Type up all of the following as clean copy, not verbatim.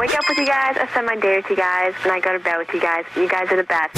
wake up with you guys, I spend my day with you guys, and I go to bed with you guys. You guys are the best.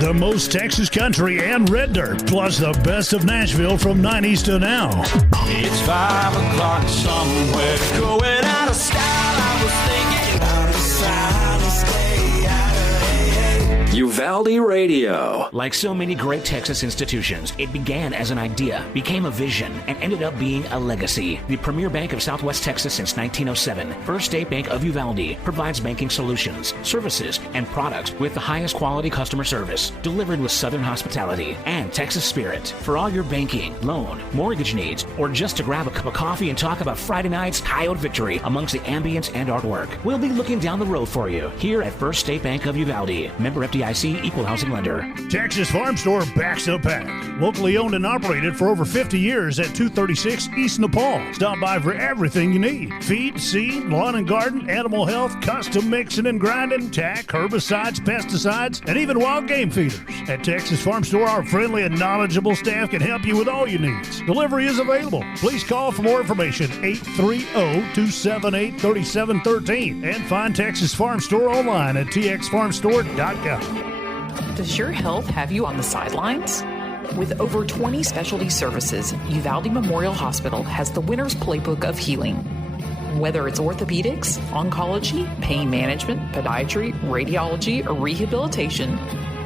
The most Texas country and red dirt, plus the best of Nashville from 90s to now. It's 5 o'clock somewhere, going out of style. I was thinking out of silence, stay out of Uvalde Radio. Like so many great Texas institutions, it began as an idea, became a vision, and ended up being a legacy. The premier bank of Southwest Texas since 1907, First State Bank of Uvalde provides banking solutions, services, and products with the highest quality customer service, delivered with Southern hospitality and Texas spirit. For all your banking, loan, mortgage needs, or just to grab a cup of coffee and talk about Friday night's Coyote victory amongst the ambience and artwork, we'll be looking down the road for you here at First State Bank of Uvalde. Member FDIC, equal housing lender. Texas Farm Store backs the pack. Locally owned and operated for over 50 years at 236 East Nepal. Stop by for everything you need. Feed, seed, lawn and garden, animal health, custom mixing and grinding, tack, herbicides, pesticides, and even wild game feeders. At Texas Farm Store, our friendly and knowledgeable staff can help you with all your needs. Delivery is available. Please call for more information, 830-278-3713, and find Texas Farm Store online at txfarmstore.com. Does your health have you on the sidelines? With over 20 specialty services, Uvalde Memorial Hospital has the winner's playbook of healing. Whether it's orthopedics, oncology, pain management, podiatry, radiology, or rehabilitation,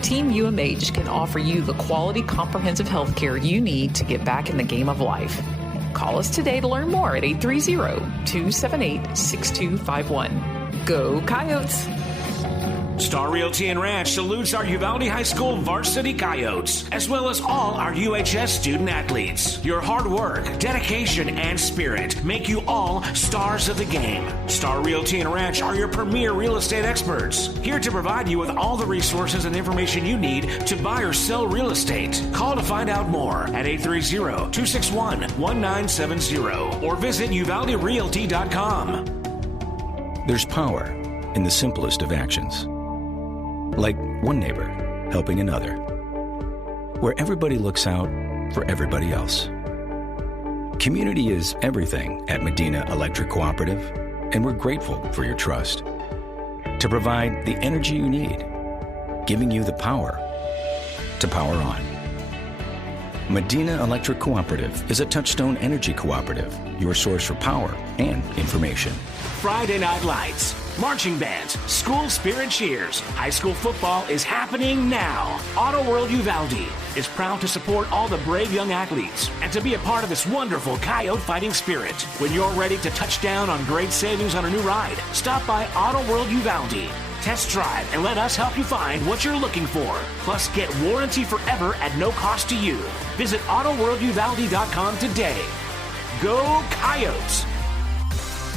Team UMH can offer you the quality comprehensive health care you need to get back in the game of life. Call us today to learn more at 830-278-6251. Go Coyotes! Star Realty and Ranch salutes our Uvalde High School varsity Coyotes, as well as all our UHS student athletes. Your hard work, dedication, and spirit make you all stars of the game. Star Realty and Ranch are your premier real estate experts, here to provide you with all the resources and information you need to buy or sell real estate. Call to find out more at 830-261-1970 or visit uvalderealty.com. There's power in the simplest of actions. Like one neighbor helping another, where everybody looks out for everybody else. Community is everything at Medina Electric Cooperative, and we're grateful for your trust to provide the energy you need, giving you the power to power on. Medina Electric Cooperative is a Touchstone Energy Cooperative, your source for power and information. Friday Night Lights, marching bands, school spirit cheers. High school football is happening now. Auto World Uvalde is proud to support all the brave young athletes and to be a part of this wonderful Coyote fighting spirit. When you're ready to touch down on great savings on a new ride, stop by Auto World Uvalde. Test drive and let us help you find what you're looking for. Plus, get warranty forever at no cost to you. Visit AutoWorldUvalde.com today. Go Coyotes!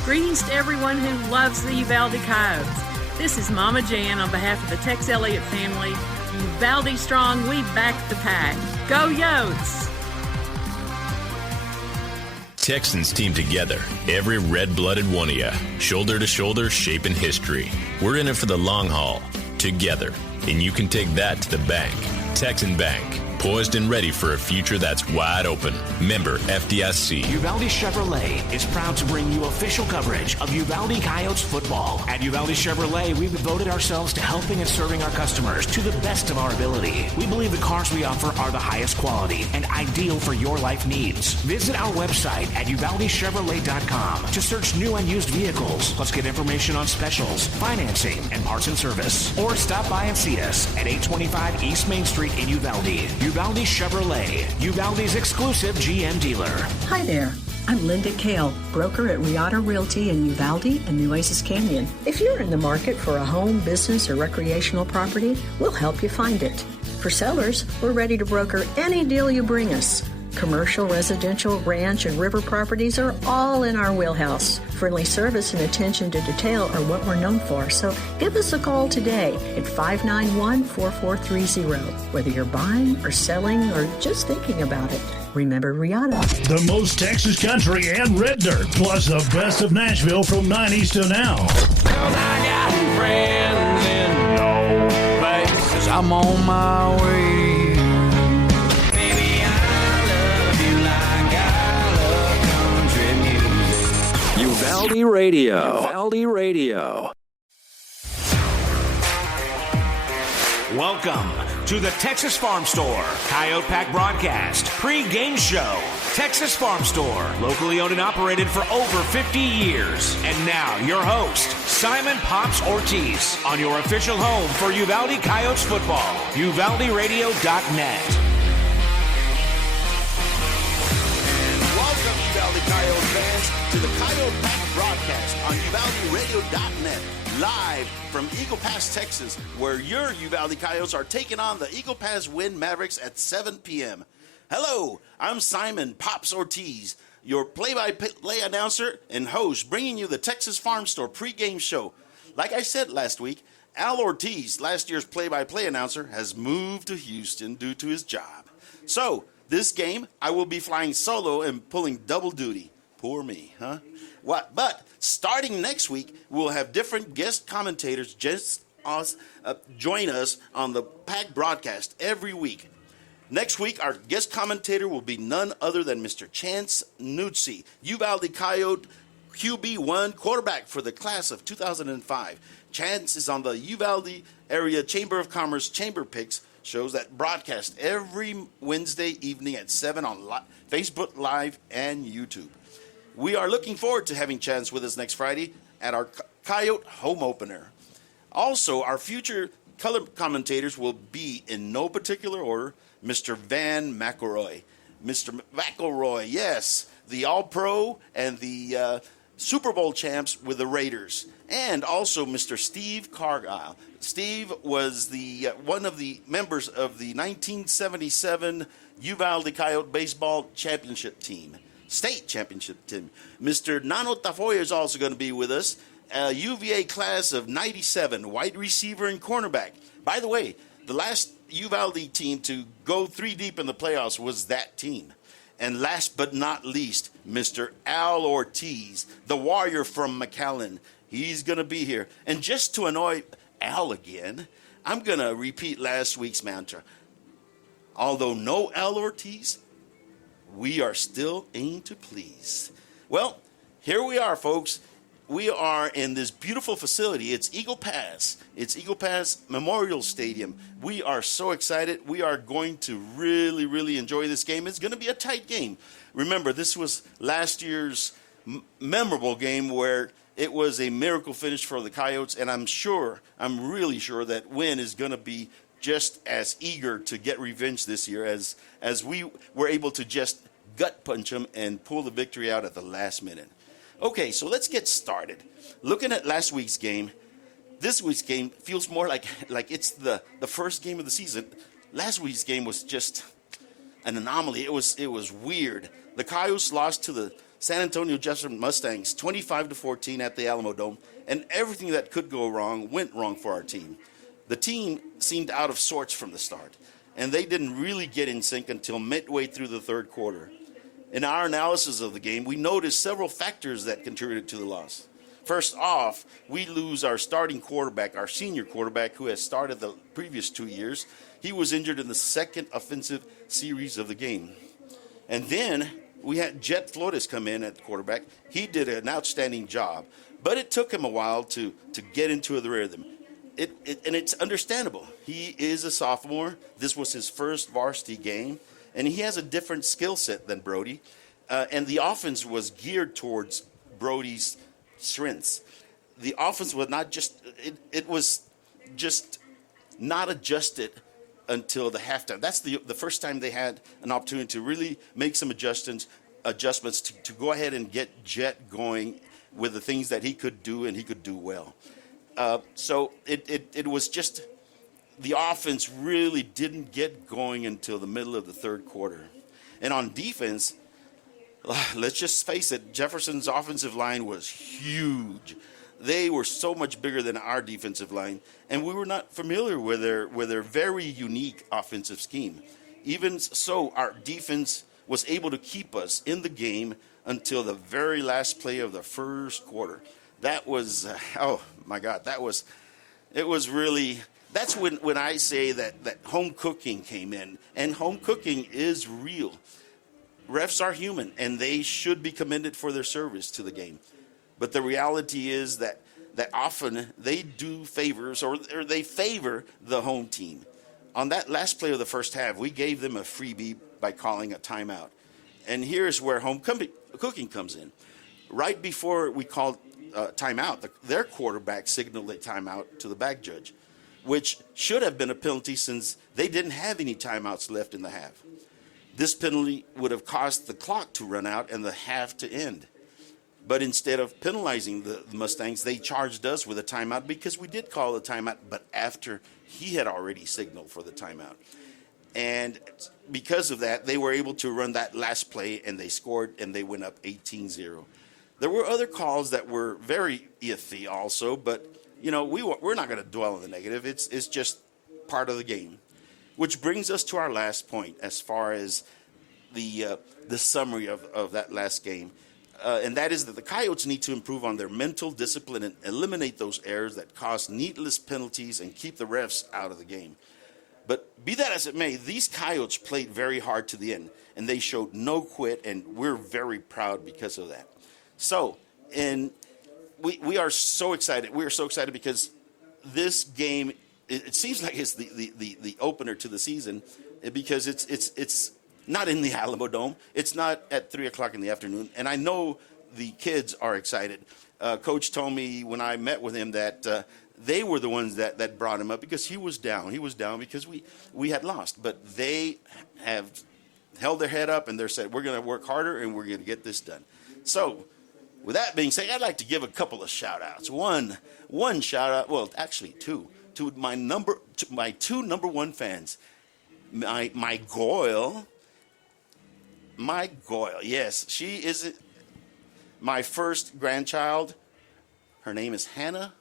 Greetings to everyone who loves the Uvalde Coyotes. This is Mama Jan on behalf of the Tex Elliott family. Uvalde strong, we back the pack. Go Yotes! Texans team together, every red-blooded one of you, shoulder to shoulder, shaping history. We're in it for the long haul, together, and you can take that to the bank. Texan Bank, poised and ready for a future that's wide open. Member FDIC. Uvalde Chevrolet is proud to bring you official coverage of Uvalde Coyotes football. At Uvalde Chevrolet, we've devoted ourselves to helping and serving our customers to the best of our ability. We believe the cars we offer are the highest quality and ideal for your life needs. Visit our website at UvaldeChevrolet.com to search new and used vehicles. Plus, get information on specials, financing, and parts and service. Or stop by and see us at 825 East Main Street in Uvalde. Uvalde Chevrolet, Uvalde's exclusive GM dealer. Hi there. I'm Linda Kale, broker at Riata Realty in Uvalde and Nueces Canyon. If you're in the market for a home, business, or recreational property, we'll help you find it. For sellers, we're ready to broker any deal you bring us. Commercial, residential, ranch, and river properties are all in our wheelhouse. Friendly service and attention to detail are what we're known for, so give us a call today at 591-4430. Whether you're buying or selling or just thinking about it, remember Riata. The most Texas country and red dirt, plus the best of Nashville from 90s to now. 'Cause I got friends in no place, 'cause I'm on my way. Uvalde Radio. Uvalde Radio. Welcome to the Texas Farm Store Coyote Pack broadcast pre-game show. Texas Farm Store, locally owned and operated for over 50 years. And now your host, Simon Pops Ortiz, on your official home for Uvalde Coyotes football, UvaldeRadio.net. Welcome, Uvalde Coyote fans, to the Coyote Pack broadcast on UvaldeRadio.net, live from Eagle Pass, Texas, where your Uvalde Coyotes are taking on the Eagle Pass Winn Mavericks at 7 p.m. Hello, I'm Simon Pops Ortiz, your play-by-play announcer and host, bringing you the Texas Farm Store pregame show. Like I said last week, Al Ortiz, last year's play-by-play announcer, has moved to Houston due to his job. So, this game, I will be flying solo and pulling double duty. Poor me, huh? What? But starting next week, we'll have different guest commentators join us on the Pack broadcast every week. Next week, our guest commentator will be none other than Mr. Chance Nutsi, Uvalde Coyote QB1 quarterback for the class of 2005. Chance is on the Uvalde Area Chamber of Commerce Chamber Picks shows that broadcast every Wednesday evening at 7 on Facebook Live and YouTube. We are looking forward to having Chance with us next Friday at our Coyote home opener. Also, our future color commentators will be, in no particular order, Mr. Van McElroy. Mr. McElroy, yes, the All-Pro and the Super Bowl champs with the Raiders. And also Mr. Steve Cargile. Steve was the one of the members of the 1977 Uvalde Coyote baseball championship team, state championship team. Mr. Nano Tafoya is also going to be with us, a UVA class of 97, wide receiver and cornerback. By the way, the last Uvalde team to go 3 deep in the playoffs was that team. And last but not least, Mr. Al Ortiz, the warrior from McAllen. He's going to be here. And just to annoy Al again, I'm going to repeat last week's mantra. Although no Al Ortiz, we are still aimed to please. Well, here we are, folks. We are in this beautiful facility. It's Eagle Pass. It's Eagle Pass Memorial Stadium. We are so excited. We are going to really, really enjoy this game. It's going to be a tight game. Remember, this was last year's memorable game where it was a miracle finish for the Coyotes, and I'm really sure that Winn is going to be just as eager to get revenge this year as we were able to just gut punch them and pull the victory out at the last minute. Okay, so let's get started. Looking at last week's game, this week's game feels more like it's the first game of the season. Last week's game was just an anomaly. It was weird. The Coyotes lost to the San Antonio Jefferson Mustangs 25-14 at the Alamo Dome, and everything that could go wrong went wrong for our team. The team seemed out of sorts from the start, and they didn't really get in sync until midway through the third quarter. In our analysis of the game, we noticed several factors that contributed to the loss. First off, we lose our starting quarterback, our senior quarterback, who has started the previous 2 years. He was injured in the second offensive series of the game. And then we had Jet Flores come in at quarterback. He did an outstanding job, but it took him a while to get into the rhythm. And it's understandable. He is a sophomore. This was his first varsity game, and he has a different skill set than Brody. And the offense was geared towards Brody's strengths. The offense was not just it was just not adjusted until the halftime. That's the first time they had an opportunity to really make some adjustments to go ahead and get Jet going with the things that he could do and he could do well. So it was just the offense really didn't get going until the middle of the third quarter. And on defense, let's just face it, Jefferson's offensive line was huge. They were so much bigger than our defensive line, and we were not familiar with their very unique offensive scheme. Even so, our defense was able to keep us in the game until the very last play of the first quarter. That was, oh my God, it was really, that's when I say that home cooking came in, and home cooking is real. Refs are human, and they should be commended for their service to the game. But the reality is that that often they do favors or they favor the home team. On that last play of the first half, we gave them a freebie by calling a timeout. And here's where home cooking comes in. Right before we called timeout, their quarterback signaled a timeout to the back judge, which should have been a penalty since they didn't have any timeouts left in the half. This penalty would have caused the clock to run out and the half to end. But instead of penalizing the Mustangs, they charged us with a timeout because we did call a timeout, but after he had already signaled for the timeout. And because of that, they were able to run that last play, and they scored, and they went up 18-0. There were other calls that were very iffy also, but, you know, we're not going to dwell on the negative. It's just part of the game. Which brings us to our last point as far as the summary of that last game. And that is that the Coyotes need to improve on their mental discipline and eliminate those errors that cause needless penalties and keep the refs out of the game. But be that as it may, these Coyotes played very hard to the end, and they showed no quit, and we're very proud because of that. So, and we are so excited. We are so excited because this game, it seems like it's the opener to the season because it's not in the Alamo Dome. It's not at 3 o'clock in the afternoon. And I know the kids are excited. Coach told me when I met with him that they were the ones that brought him up because he was down. He was down because we had lost. But they have held their head up and they said, we're going to work harder and we're going to get this done. So with that being said, I'd like to give a couple of shout-outs. One shout-out, well, actually two, to my two number one fans. My Goyle, yes, she is my first grandchild. Her name is Hannah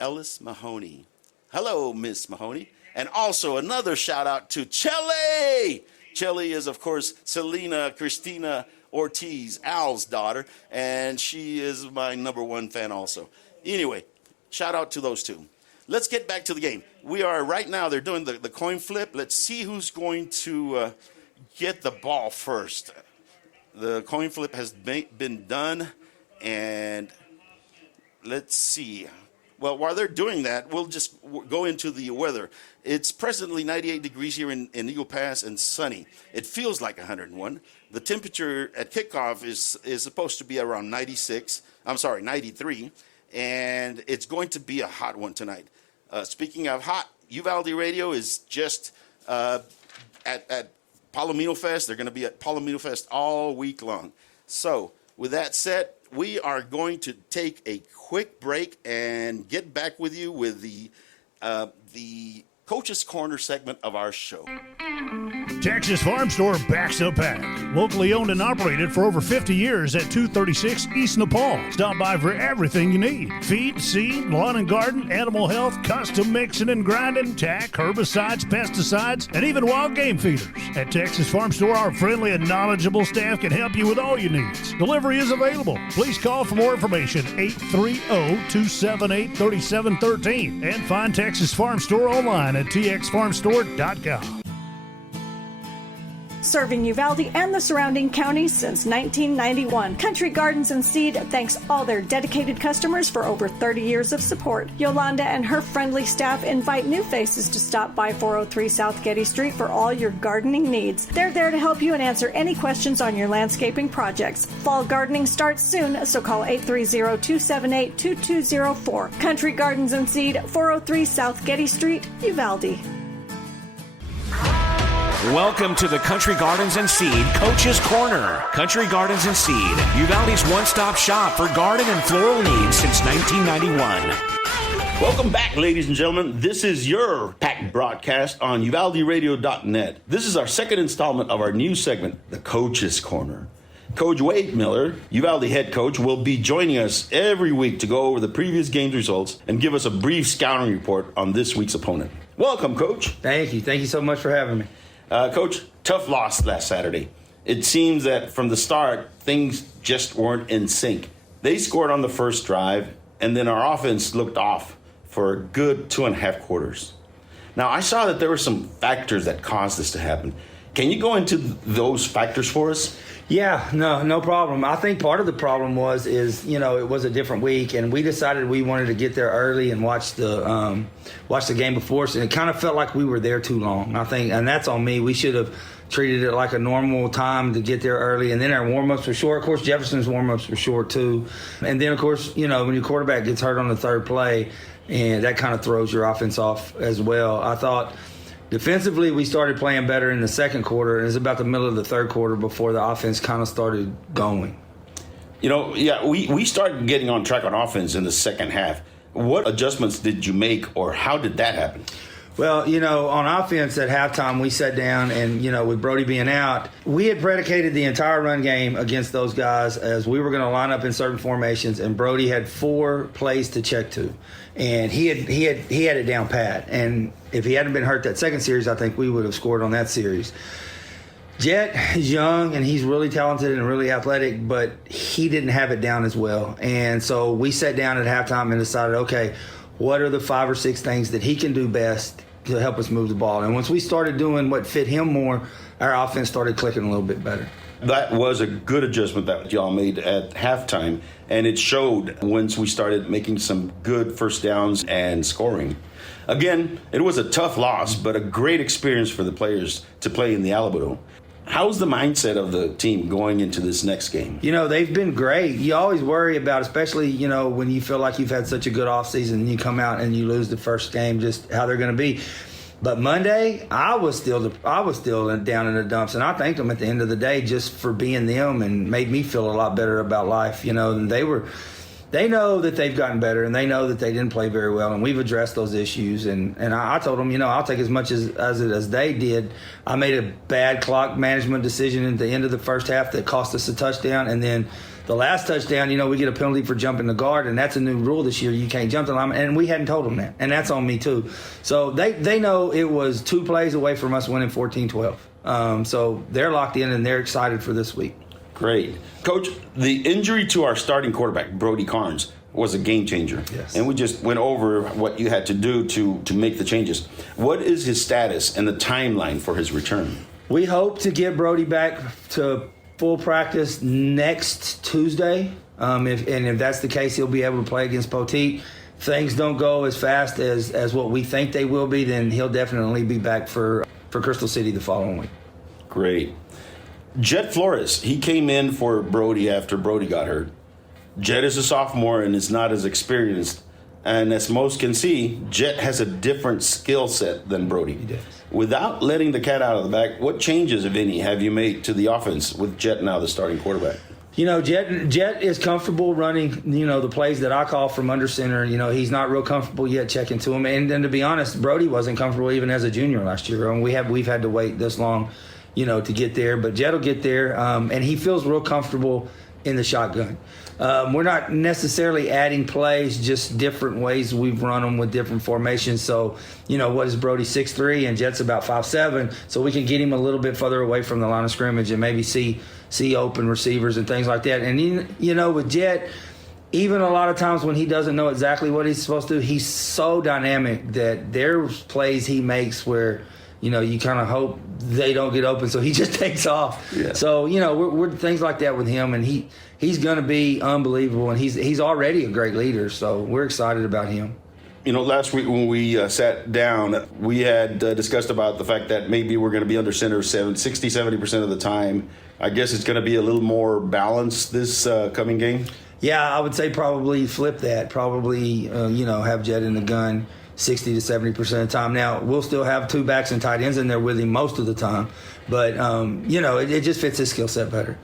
Ellis Mahoney. Hello, Miss Mahoney. And also another shout out to Chelly. Chelly is, of course, Selena Christina Ortiz, Al's daughter, and she is my number one fan also. Anyway, shout out to those two. Let's get back to the game. We are right now, they're doing the coin flip. Let's see who's going to get the ball first. The coin flip has been done, and let's see. Well, while they're doing that, we'll just go into the weather. It's presently 98 degrees here in Eagle Pass and sunny. It feels like 101. The temperature at kickoff is supposed to be around 93, and it's going to be a hot one tonight. Speaking of hot, Uvalde Radio is just at Palomino Fest. They're going to be at Palomino Fest all week long. So with that said, we are going to take a quick break and get back with you with the Coach's Corner segment of our show. Texas Farm Store backs the pack. Locally owned and operated for over 50 years at 236 East Nepal. Stop by for everything you need. Feed, seed, lawn and garden, animal health, custom mixing and grinding, tack, herbicides, pesticides, and even wild game feeders. At Texas Farm Store, our friendly and knowledgeable staff can help you with all your needs. Delivery is available. Please call for more information, 830-278-3713. And find Texas Farm Store online at txfarmstore.com. Serving Uvalde and the surrounding counties since 1991. Country Gardens and Seed thanks all their dedicated customers for over 30 years of support. Yolanda and her friendly staff invite new faces to stop by 403 South Getty Street for all your gardening needs. They're there to help you and answer any questions on your landscaping projects. Fall gardening starts soon, so call 830-278-2204. Country Gardens and Seed, 403 South Getty Street, Uvalde. Welcome to the Country Gardens and Seed Coach's Corner. Country Gardens and Seed, Uvalde's one-stop shop for garden and floral needs since 1991. Welcome back, ladies and gentlemen. This is your packed broadcast on UvaldeRadio.net. This is our second installment of our new segment, the Coach's Corner. Coach Wade Miller, Uvalde head coach, will be joining us every week to go over the previous game's results and give us a brief scouting report on this week's opponent. Welcome, Coach. Thank you. Thank you so much for having me. Coach, tough loss last Saturday. It seems that from the start, things just weren't in sync. They scored on the first drive, and then our offense looked off for a good 2.5 quarters. Now, I saw that there were some factors that caused this to happen. Can you go into those factors for us? Yeah, no problem. I think part of the problem is it was a different week, and we decided we wanted to get there early and watch the game before us, and it kind of felt like we were there too long. I think, and that's on me. We should have treated it like a normal time to get there early, and then our warm-ups were short. Of course, Jefferson's warm-ups were short too, and then of course, when your quarterback gets hurt on the third play, and that kind of throws your offense off as well. I thought defensively we started playing better in the second quarter, and it was about the middle of the third quarter before the offense kind of started going. We started getting on track on offense in the second half. What adjustments did you make, or how did that happen? Well, on offense at halftime, we sat down and, with Brody being out, we had predicated the entire run game against those guys as we were going to line up in certain formations, and Brody had 4 plays to check to. And he had it down pat. And if he hadn't been hurt that second series, I think we would have scored on that series. Jet is young, and he's really talented and really athletic, but he didn't have it down as well. And so we sat down at halftime and decided, okay, what are the 5 or 6 things that he can do best to help us move the ball? And once we started doing what fit him more, our offense started clicking a little bit better. That was a good adjustment that y'all made at halftime, and it showed once we started making some good first downs and scoring. Again, it was a tough loss, but a great experience for the players to play in the Alabama. How's the mindset of the team going into this next game? They've been great. You always worry about, especially, when you feel like you've had such a good offseason and you come out and you lose the first game, just how they're going to be. But Monday, I was still down in the dumps, and I thanked them at the end of the day just for being them and made me feel a lot better about life. And they know that they've gotten better, and they know that they didn't play very well, and we've addressed those issues. And I told them, I'll take as much as they did. I made a bad clock management decision at the end of the first half that cost us a touchdown, and then the last touchdown, we get a penalty for jumping the guard, and that's a new rule this year. You can't jump the line, and we hadn't told them that, and that's on me too. So they know it was 2 plays away from us winning 14-12. So they're locked in, and they're excited for this week. Great. Coach, the injury to our starting quarterback, Brody Carnes, was a game changer. Yes. And we just went over what you had to do to make the changes. What is his status and the timeline for his return? We hope to get Brody back to full practice next Tuesday. If that's the case, he'll be able to play against Poteet. If things don't go as fast as what we think they will be, then he'll definitely be back for Crystal City the following week. Great. Jet Flores, he came in for Brody after Brody got hurt. Jet is a sophomore and is not as experienced. And as most can see, Jet has a different skill set than Brody. He does. Without letting the cat out of the bag, what changes, if any, have you made to the offense with Jet now the starting quarterback? Jet is comfortable running, the plays that I call from under center. He's not real comfortable yet checking to him. And then to be honest, Brody wasn't comfortable even as a junior last year. And we've had to wait this long, to get there. But Jet will get there, and he feels real comfortable in the shotgun. We're not necessarily adding plays, just different ways we've run them with different formations. So, what is Brody, 6'3", and Jet's about 5'7", so we can get him a little bit further away from the line of scrimmage and maybe see open receivers and things like that. And, with Jet, even a lot of times when he doesn't know exactly what he's supposed to do, he's so dynamic that there's plays he makes where, you kind of hope they don't get open, so he just takes off. Yeah. So, we're things like that with him, and he's going to be unbelievable, and he's already a great leader, so we're excited about him. Last week when we sat down, we had discussed about the fact that maybe we're going to be under center 60-70% of the time. I guess it's going to be a little more balanced this coming game. Yeah, I would say probably flip that. Probably, have Jet in the gun 60 to 70% of the time. Now, we'll still have 2 backs and tight ends in there with him most of the time. But, it just fits his skill set better.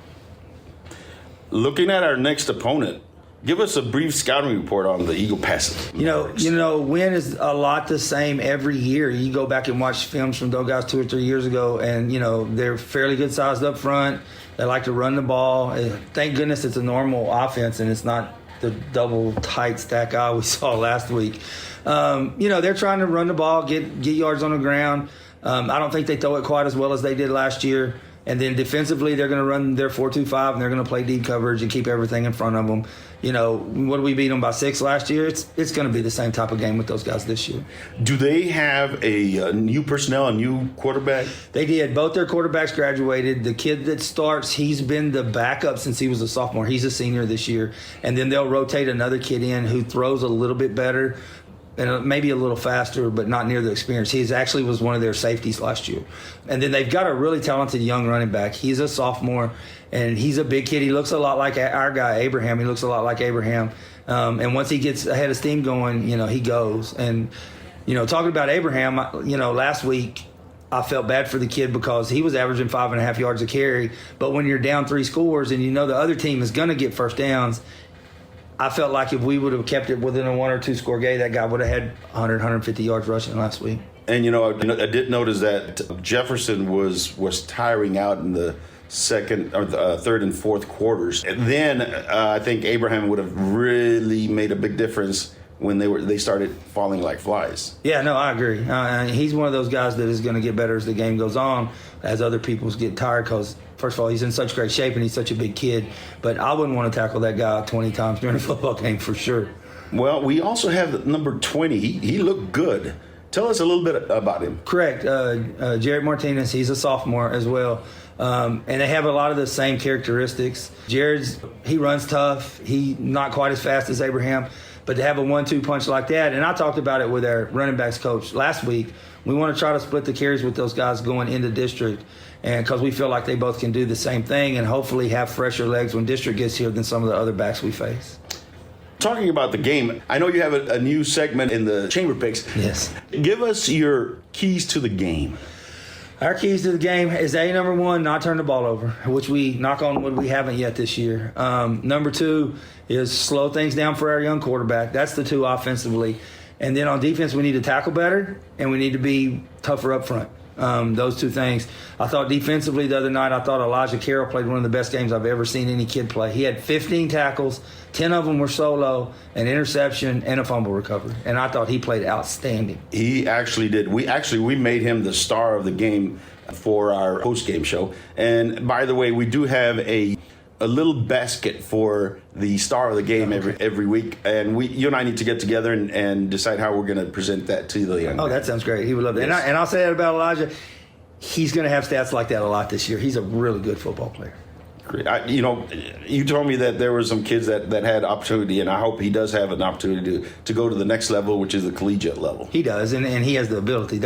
Looking at our next opponent, give us a brief scouting report on the Eagle Pass. Winn is a lot the same every year. You go back and watch films from those guys 2 or 3 years ago, and, they're fairly good sized up front. They like to run the ball. Thank goodness it's a normal offense and it's not the double tight stack eye we saw last week. They're trying to run the ball, get yards on the ground. I don't think they throw it quite as well as they did last year. And then defensively, they're going to run their 4-2-5, and they're going to play deep coverage and keep everything in front of them. You know, what did we beat them by 6 last year? It's going to be the same type of game with those guys this year. Do they have a new personnel, a new quarterback? They did. Both their quarterbacks graduated. The kid that starts, he's been the backup since he was a sophomore. He's a senior this year. And then they'll rotate another kid in who throws a little bit better and maybe a little faster, but not near the experience. He actually was one of their safeties last year. And then they've got a really talented young running back. He's a sophomore, and he's a big kid. He looks a lot like our guy, Abraham. He looks a lot like Abraham. And once he gets a head of steam going, you know, he goes. And, you know, talking about Abraham, you know, last week I felt bad for the kid because he was averaging 5.5 yards a carry. But when you're down 3 scores and you know the other team is going to get first downs, I felt like if we would have kept it within a 1 or 2 score game, that guy would have had 100, 150 yards rushing last week. And, you know, I did notice that Jefferson was tiring out in the second or the third and fourth quarters. And then I think Abraham would have really made a big difference when they started falling like flies. Yeah, no, I agree. He's one of those guys that is going to get better as the game goes on, as other people get tired because, first of all, he's in such great shape and he's such a big kid. But I wouldn't want to tackle that guy 20 times during a football game for sure. Well, we also have number 20. He looked good. Tell us a little bit about him. Correct. Jared Martinez, he's a sophomore as well. And they have a lot of the same characteristics. He runs tough. He not quite as fast as Abraham. But to have a 1-2 punch like that, and I talked about it with our running backs coach last week, we want to try to split the carries with those guys going into district, and because we feel like they both can do the same thing and hopefully have fresher legs when district gets here than some of the other backs we face. Talking about the game, I know you have a new segment in the Chamber Picks. Yes. Give us your keys to the game. Our keys to the game is number 1, not turn the ball over, which we, knock on wood, we haven't yet this year. Number 2 is slow things down for our young quarterback. That's the 2 offensively. And then on defense, we need to tackle better, and we need to be tougher up front. Those 2 things. I thought defensively the other night, I thought Elijah Carroll played one of the best games I've ever seen any kid play. He had 15 tackles, 10 of them were solo, an interception, and a fumble recovery. And I thought he played outstanding. He actually did. We made him the star of the game for our post-game show. And by the way, we do have a little basket for the star of the game every week, and you and I need to get together and decide how we're going to present that to the young man. That sounds great. He would love that. Yes. And I'll say that about Elijah. He's going to have stats like that a lot this year. He's a really good football player. Great. You told me that there were some kids that had opportunity, and I hope he does have an opportunity to go to the next level, which is the collegiate level. He does, and he has the ability.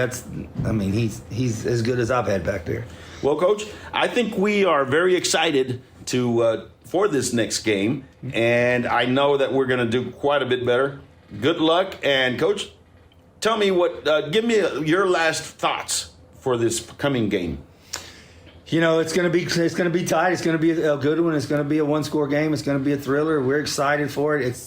He's as good as I've had back there. Well, Coach, I think we are very excited for this next game, and I know that we're going to do quite a bit better. Good luck, and Coach, tell me give me your last thoughts for this coming game. You know, it's going to be tight. It's going to be a good one. It's going to be a 1-score game. It's going to be a thriller. We're excited for it.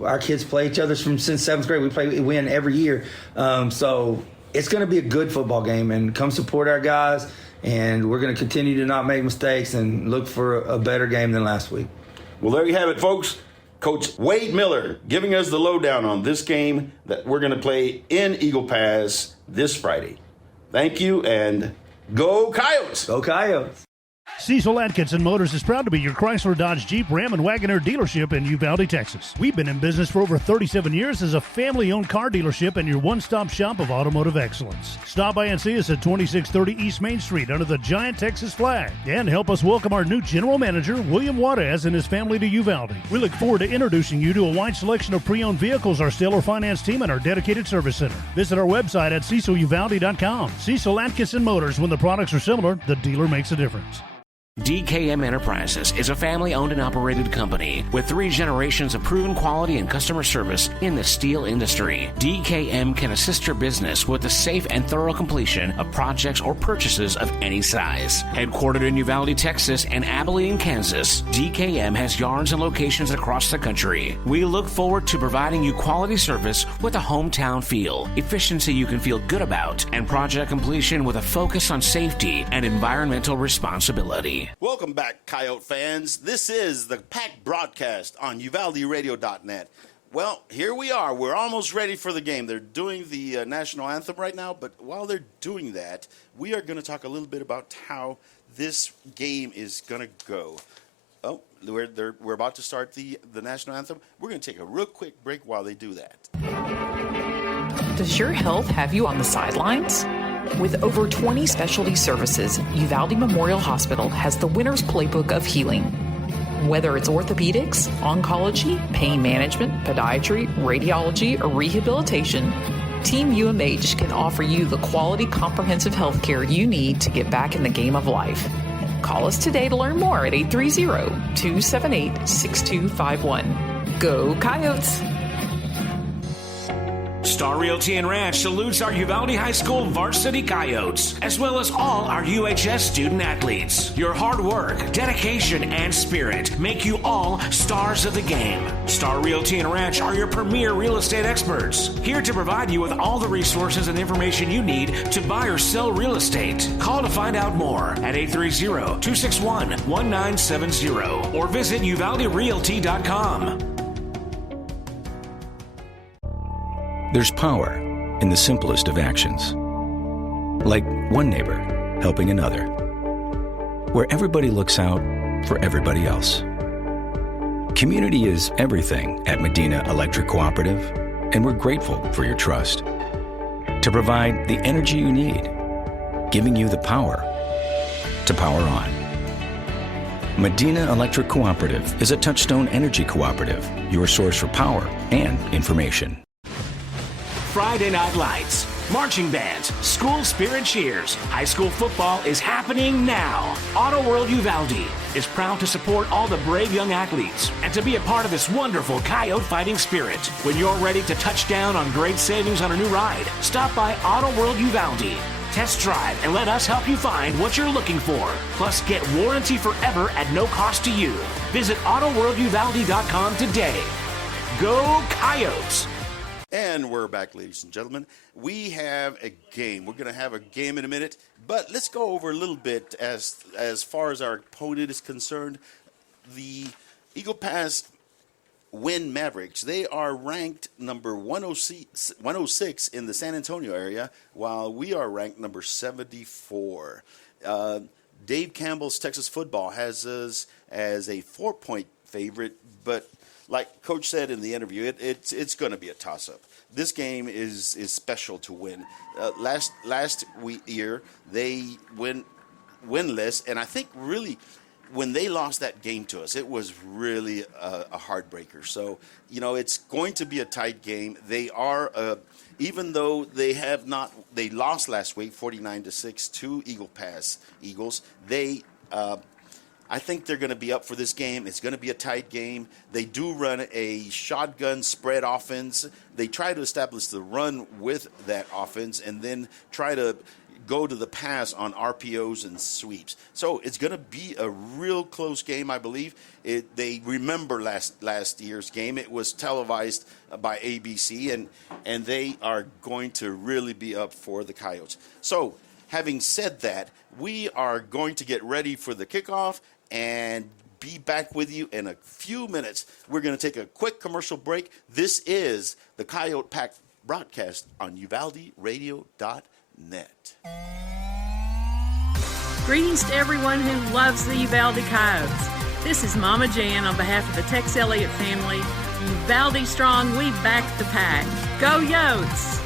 Our kids play each other since 7th grade. We win every year, so it's going to be a good football game. And come support our guys. And we're going to continue to not make mistakes and look for a better game than last week. Well, there you have it, folks. Coach Wade Miller giving us the lowdown on this game that we're going to play in Eagle Pass this Friday. Thank you, and go Coyotes! Go Coyotes! Cecil Atkinson Motors is proud to be your Chrysler, Dodge, Jeep, Ram, and Wagoneer dealership in Uvalde, Texas. We've been in business for over 37 years as a family-owned car dealership and your one-stop shop of automotive excellence. Stop by and see us at 2630 East Main Street under the giant Texas flag. And help us welcome our new general manager, William Juarez, and his family to Uvalde. We look forward to introducing you to a wide selection of pre-owned vehicles, our stellar finance team, and our dedicated service center. Visit our website at ceciluvalde.com. Cecil Atkinson Motors, when the products are similar, the dealer makes a difference. DKM Enterprises is a family-owned and operated company with 3 generations of proven quality and customer service in the steel industry. DKM can assist your business with the safe and thorough completion of projects or purchases of any size. Headquartered in Uvalde, Texas and Abilene, Kansas, DKM has yards and locations across the country. We look forward to providing you quality service with a hometown feel, efficiency you can feel good about, and project completion with a focus on safety and environmental responsibility. Welcome back, Coyote fans. This is the Pack broadcast on UvaldeRadio.net. Well, here we are. We're almost ready for the game. They're doing the national anthem right now, but while they're doing that, we are going to talk a little bit about how this game is going to go. Oh, we're about to start the national anthem. We're going to take a real quick break while they do that. Does your health have you on the sidelines? With over 20 specialty services, Uvalde Memorial Hospital has the winner's playbook of healing. Whether it's orthopedics, oncology, pain management, podiatry, radiology, or rehabilitation, Team UMH can offer you the quality comprehensive health care you need to get back in the game of life. Call us today to learn more at 830-278-6251. Go Coyotes! Star Realty and Ranch salutes our Uvalde High School varsity Coyotes, as well as all our UHS student athletes. Your hard work, dedication, and spirit make you all stars of the game. Star Realty and Ranch are your premier real estate experts, here to provide you with all the resources and information you need to buy or sell real estate. Call to find out more at 830-261-1970 or visit uvalderealty.com. There's power in the simplest of actions. Like one neighbor helping another. Where everybody looks out for everybody else. Community is everything at Medina Electric Cooperative, and we're grateful for your trust. To provide the energy you need, giving you the power to power on. Medina Electric Cooperative is a Touchstone Energy Cooperative, your source for power and information. Friday Night Lights, marching bands, school spirit cheers. High school football is happening now. Auto World Uvalde is proud to support all the brave young athletes and to be a part of this wonderful Coyote fighting spirit. When you're ready to touch down on great savings on a new ride, stop by Auto World Uvalde. Test drive and let us help you find what you're looking for. Plus, get warranty forever at no cost to you. Visit AutoWorldUvalde.com today. Go Coyotes! And we're back, ladies and gentlemen. We have a game. We're going to have a game in a minute, but let's go over a little bit as far as our opponent is concerned. The Eagle Pass Winn Mavericks, they are ranked number 106 in the San Antonio area, while we are ranked number 74. Dave Campbell's Texas Football has us as a 4-point favorite, but like Coach said in the interview, it's going to be a toss-up. This game is special to win. Last year, they went winless, and I think really when they lost that game to us, it was really a heartbreaker. So, it's going to be a tight game. They are, even though they lost last week 49-6 to Eagle Pass Eagles, I think they're going to be up for this game. It's going to be a tight game. They do run a shotgun spread offense. They try to establish the run with that offense and then try to go to the pass on RPOs and sweeps. So it's going to be a real close game, I believe. They remember last year's game. It was televised by ABC, and they are going to really be up for the Coyotes. So having said that, we are going to get ready for the kickoff and be back with you in a few minutes. We're going to take a quick commercial break. This is the Coyote Pack broadcast on UvaldeRadio.net. Greetings to everyone who loves the Uvalde Coyotes. This is Mama Jan on behalf of the Tex Elliott family. Uvalde strong, we back the pack. Go Yotes!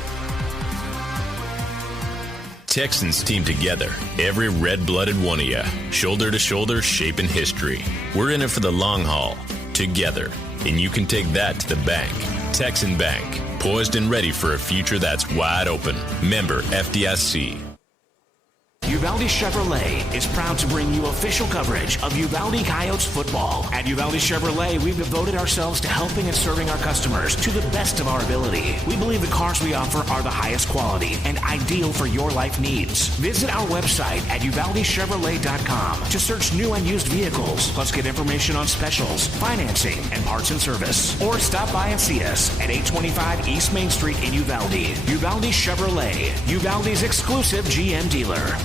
Texans team together, every red-blooded one of you, shoulder to shoulder, shaping history. We're in it for the long haul, together, and you can take that to the bank. Texan Bank, poised and ready for a future that's wide open. Member FDIC. Uvalde Chevrolet is proud to bring you official coverage of Uvalde Coyotes football. At Uvalde Chevrolet, we've devoted ourselves to helping and serving our customers to the best of our ability. We believe the cars we offer are the highest quality and ideal for your life needs. Visit our website at UvaldeChevrolet.com to search new and used vehicles, plus get information on specials, financing, and parts and service. Or stop by and see us at 825 East Main Street in Uvalde. Uvalde Chevrolet, Uvalde's exclusive GM dealer.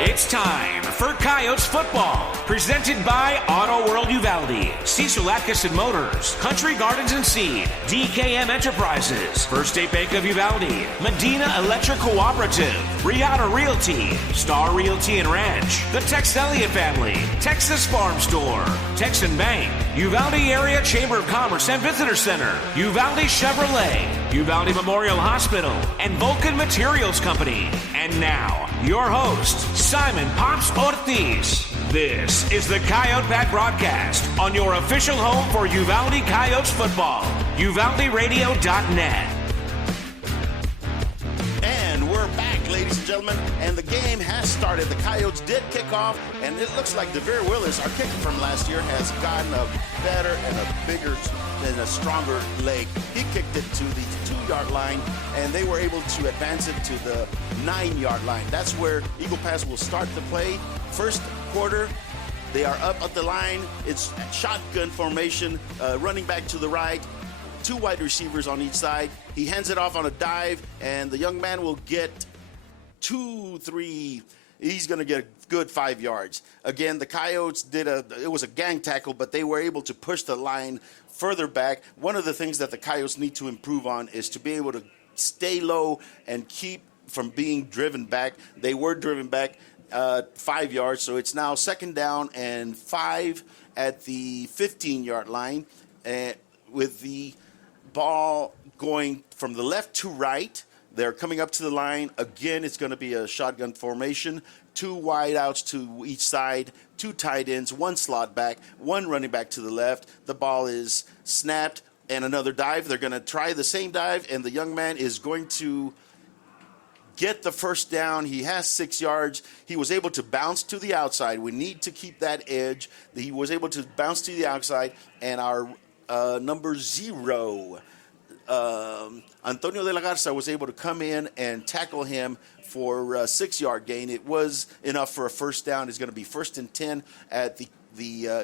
It's time for Coyotes football. Presented by Auto World Uvalde, Cecil Atkinson Motors, Country Gardens and Seed, DKM Enterprises, First State Bank of Uvalde, Medina Electric Cooperative, Riata Realty, Star Realty and Ranch, the Tex Elliott family, Texas Farm Store, Texan Bank, Uvalde Area Chamber of Commerce and Visitor Center, Uvalde Chevrolet, Uvalde Memorial Hospital, and Vulcan Materials Company. And now, your host, Simon Pops Ortiz. This is the Coyote Pack broadcast on your official home for Uvalde Coyotes football, UvaldeRadio.net. And we're back, ladies and gentlemen, and the game has started. The Coyotes did kick off, and it looks like DeVere Willis, our kicker from last year, has gotten a better and a bigger and a stronger leg. He kicked it to the 2-yard line, and they were able to advance it to the 9-yard line. That's where Eagle Pass will start the play. First quarter, they are up at the line. It's shotgun formation, running back to the right, 2 wide receivers on each side. He hands it off on a dive, and the young man will get 2, 3. He's going to get a good 5 yards. Again, the Coyotes it was a gang tackle, but they were able to push the line further back. One of the things that the Coyotes need to improve on is to be able to stay low and keep from being driven back. They were driven back 5 yards, so it's now 2nd down and 5 at the 15-yard line, with the ball going from the left to right. They're coming up to the line. Again, it's going to be a shotgun formation. 2 wideouts to each side, 2 tight ends, 1 slot back, 1 running back to the left. The ball is snapped, and another dive. They're going to try the same dive, and the young man is going to get the first down. He has 6 yards. He was able to bounce to the outside. We need to keep that edge. He was able to bounce to the outside, and our number 0, Antonio de la Garza, was able to come in and tackle him for a 6-yard gain. It was enough for a first down. It's going to be 1st and 10 at the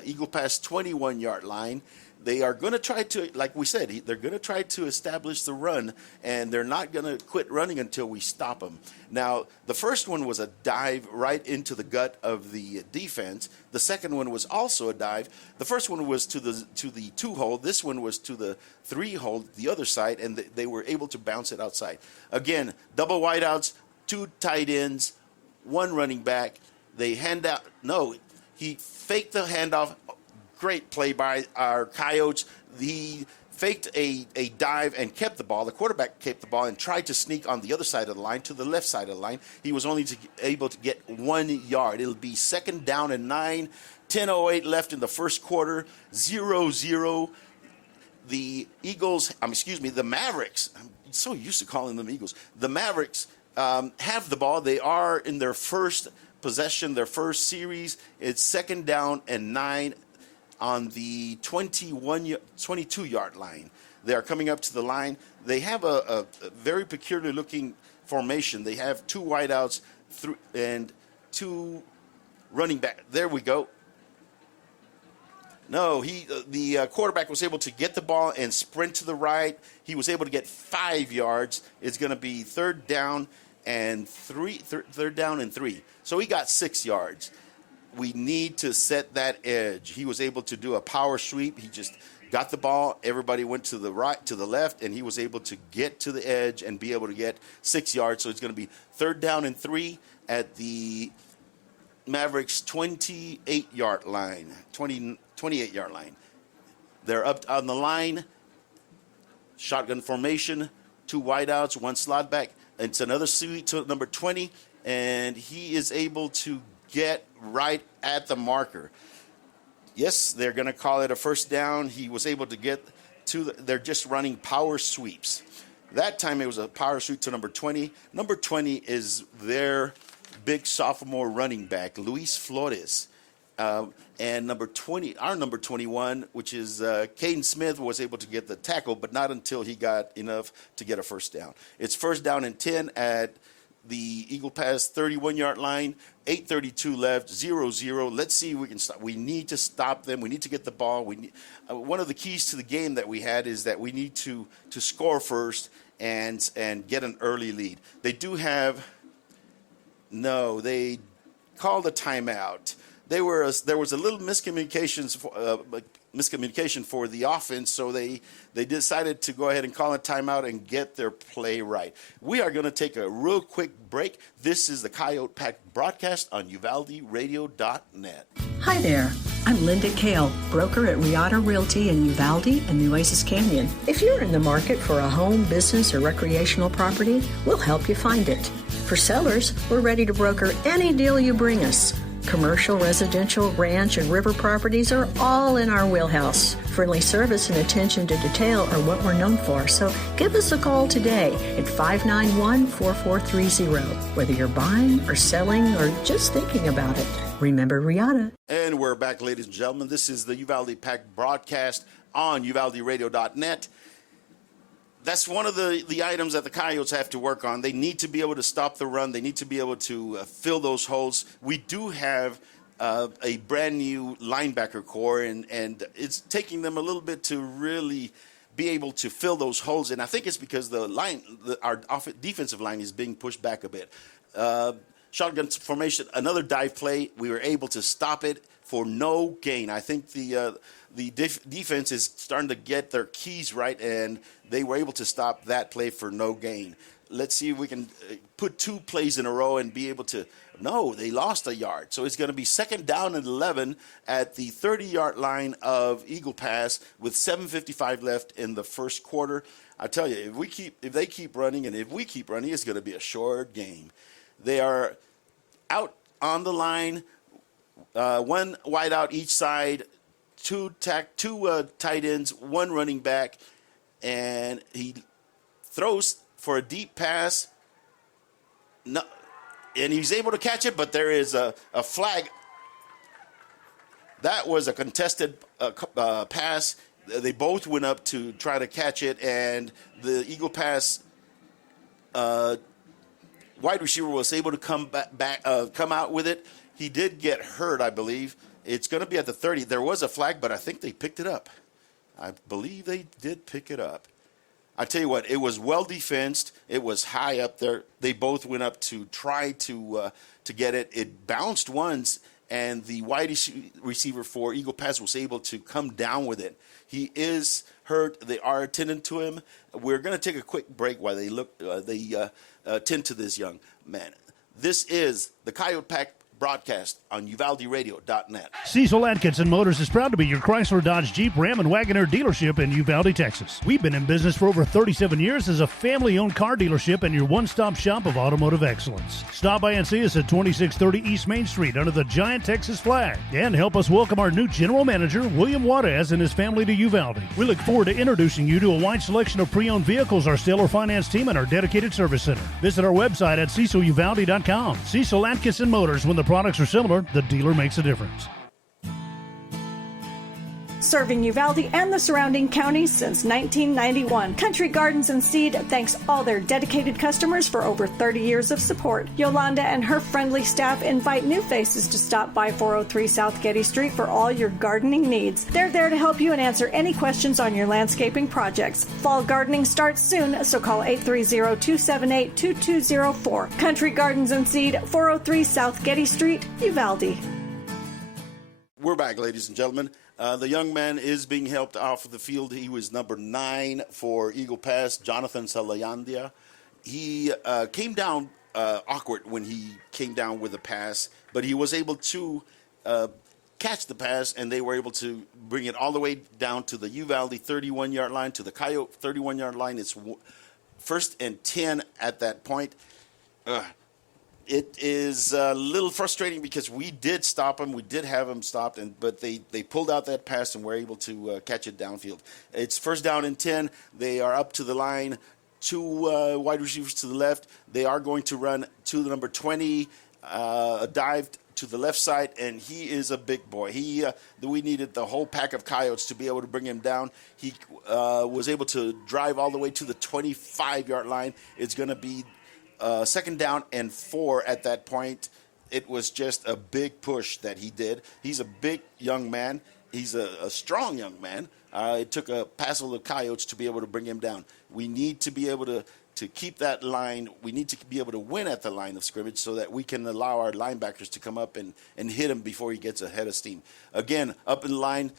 Eagle Pass 21-yard line. They are going to try to, like we said, they're going to try to establish the run, and they're not going to quit running until we stop them. Now, the first one was a dive right into the gut of the defense. The second one was also a dive. The first one was to the 2-hole. This one was to the 3-hole, the other side, and they were able to bounce it outside. Again, double wideouts, 2 tight ends, 1 running back. They hand out. No, he faked the handoff. Great play by our Coyotes. He faked a dive and kept the ball. The quarterback kept the ball and tried to sneak on the other side of the line, to the left side of the line. He was only able to get 1 yard. It'll be 2nd down and 9, 10:08 left in the first quarter, 0-0. The Mavericks, I'm so used to calling them Eagles. The Mavericks have the ball. They are in their first possession, their first series. It's 2nd down and 9 on the 22-yard line. They are coming up to the line. They have a very peculiar-looking formation. They have 2 wideouts and 2 running back. There we go. No, the quarterback was able to get the ball and sprint to the right. He was able to get 5 yards. It's going to be 3rd down and 3. So he got 6 yards. We need to set that edge. He was able to do a power sweep. He just got the ball. Everybody went to the right, to the left, and he was able to get to the edge and be able to get 6 yards. So it's going to be 3rd down and 3 at the Mavericks 28-yard line. 28-yard line. They're up on the line. Shotgun formation, 2 wideouts, 1 slot back. It's another sweep to number 20, and he is able to get right at the marker. Yes, they're going to call it a first down. He was able to get to they're just running power sweeps. That time it was a power sweep to number 20. Number 20 is their big sophomore running back, Luis Flores. And number 20, our number 21, which is Caden Smith, was able to get the tackle, but not until he got enough to get a first down. It's 1st down and 10 at the Eagle Pass 31-yard line. 8:32 left, 0-0. Let's see if we can stop. We need to stop them. We need to get the ball. We need, one of the keys to the game that we had is that we need to score first and get an early lead. They do have – no, they called a timeout. There was a little miscommunication for the offense, so they decided to go ahead and call a timeout and get their play right. We are going to take a real quick break. This is the Coyote Pack broadcast on UvaldeRadio.net. Hi there. I'm Linda Kale, broker at Riata Realty in Uvalde and Nueces Canyon. If you're in the market for a home, business, or recreational property, we'll help you find it. For sellers, we're ready to broker any deal you bring us. Commercial, residential, ranch, and river properties are all in our wheelhouse. Friendly service and attention to detail are what we're known for, so give us a call today at 591-4430. Whether you're buying or selling or just thinking about it, remember Riata. And we're back, ladies and gentlemen. This is the Uvalde Pack broadcast on UvaldeRadio.net. That's one of the items that the Coyotes have to work on. They need to be able to stop the run. They need to be able to fill those holes. We do have a brand new linebacker core, and it's taking them a little bit to really be able to fill those holes. And I think it's because our defensive line is being pushed back a bit. Shotgun formation, another dive play. We were able to stop it for no gain. I think the defense is starting to get their keys right, and they were able to stop that play for no gain. Let's see if we can put two plays in a row and be able to. No, they lost a yard. So it's going to be 2nd down and 11 at the 30-yard line of Eagle Pass with 7:55 left in the first quarter. I tell you, if they keep running and if we keep running, it's going to be a short game. They are out on the line, one wide out each side, two tight ends, one running back, and he throws for a deep pass. No, and he's able to catch it, but there is a flag. That was a contested pass. They both went up to try to catch it, and the Eagle Pass wide receiver was able to come out with it. He did get hurt, I believe. It's going to be at the 30. There was a flag, but I think they picked it up. I believe they did pick it up. I tell you what, it was well defensed. It was high up there. They both went up to try to get it. It bounced once, and the wide receiver for Eagle Pass was able to come down with it. He is hurt. They are attending to him. We're going to take a quick break while they attend to this young man. This is the Coyote Pack broadcast on UvaldeRadio.net. Cecil Atkinson Motors is proud to be your Chrysler, Dodge, Jeep, Ram, and Wagoneer dealership in Uvalde, Texas. We've been in business for over 37 years as a family-owned car dealership and your one-stop shop of automotive excellence. Stop by and see us at 2630 East Main Street under the giant Texas flag. And help us welcome our new general manager, William Juarez, and his family to Uvalde. We look forward to introducing you to a wide selection of pre-owned vehicles, our stellar finance team, and our dedicated service center. Visit our website at CecilUvalde.com. Cecil Atkinson Motors, when the products are similar, the dealer makes a difference. Serving Uvalde and the surrounding counties since 1991. Country Gardens and Seed thanks all their dedicated customers for over 30 years of support. Yolanda and her friendly staff invite new faces to stop by 403 South Getty Street for all your gardening needs. They're there to help you and answer any questions on your landscaping projects. Fall gardening starts soon, so call 830-278-2204. Country Gardens and Seed, 403 South Getty Street, Uvalde. We're back, ladies and gentlemen. The young man is being helped off of the field. He was number 9 for Eagle Pass, Jonathan Salayandia. He came down awkward when he came down with the pass, but he was able to catch the pass, and they were able to bring it all the way down to the Uvalde 31-yard line, to the Coyote 31-yard line. It's 1st and 10 at that point. It is a little frustrating because we did stop him. We did have him stopped, but they pulled out that pass and were able to catch it downfield. It's 1st down and 10. They are up to the line. 2 wide receivers to the left. They are going to run to the number 20, a dive to the left side, and he is a big boy. We needed the whole pack of Coyotes to be able to bring him down. He was able to drive all the way to the 25-yard line. It's going to be 2nd down and 4 at that point. It was just a big push that he did. He's a big young man. He's a strong young man. It took a pass of the Coyotes to be able to bring him down. We need to be able to keep that line. We need to be able to win at the line of scrimmage so that we can allow our linebackers to come up and hit him before he gets ahead of steam. Again, up in the line,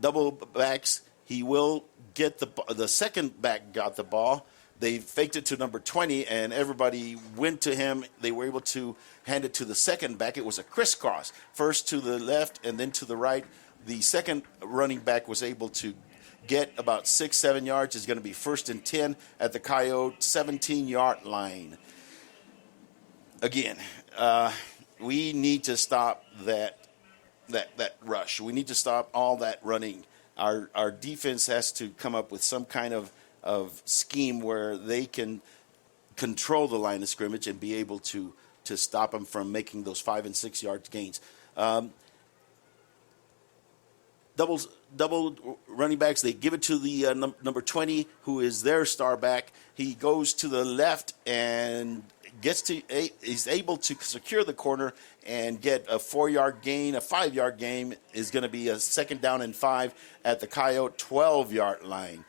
double backs. He will get the second back got the ball. They faked it to number 20, and everybody went to him. They were able to hand it to the second back. It was a crisscross, first to the left and then to the right. The second running back was able to get about 6-7 yards. It's going to be 1st and 10 at the Coyote 17-yard line. Again, we need to stop that rush. We need to stop all that running. Our defense has to come up with some kind of scheme where they can control the line of scrimmage and be able to stop them from making those 5 and 6 yard gains. Double running backs. They give it to the number 20, who is their star back. He goes to the left and is able to secure the corner and get a 4-yard gain. A 5-yard gain is going to be a 2nd down and 5 at the Coyote 12-yard line.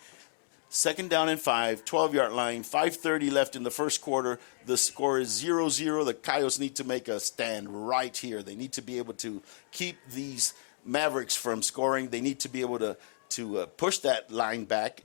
2nd down and 5, 12-yard line, 5:30 left in the first quarter. The score is 0-0. The Coyotes need to make a stand right here. They need to be able to keep these Mavericks from scoring. They need to be able to push that line back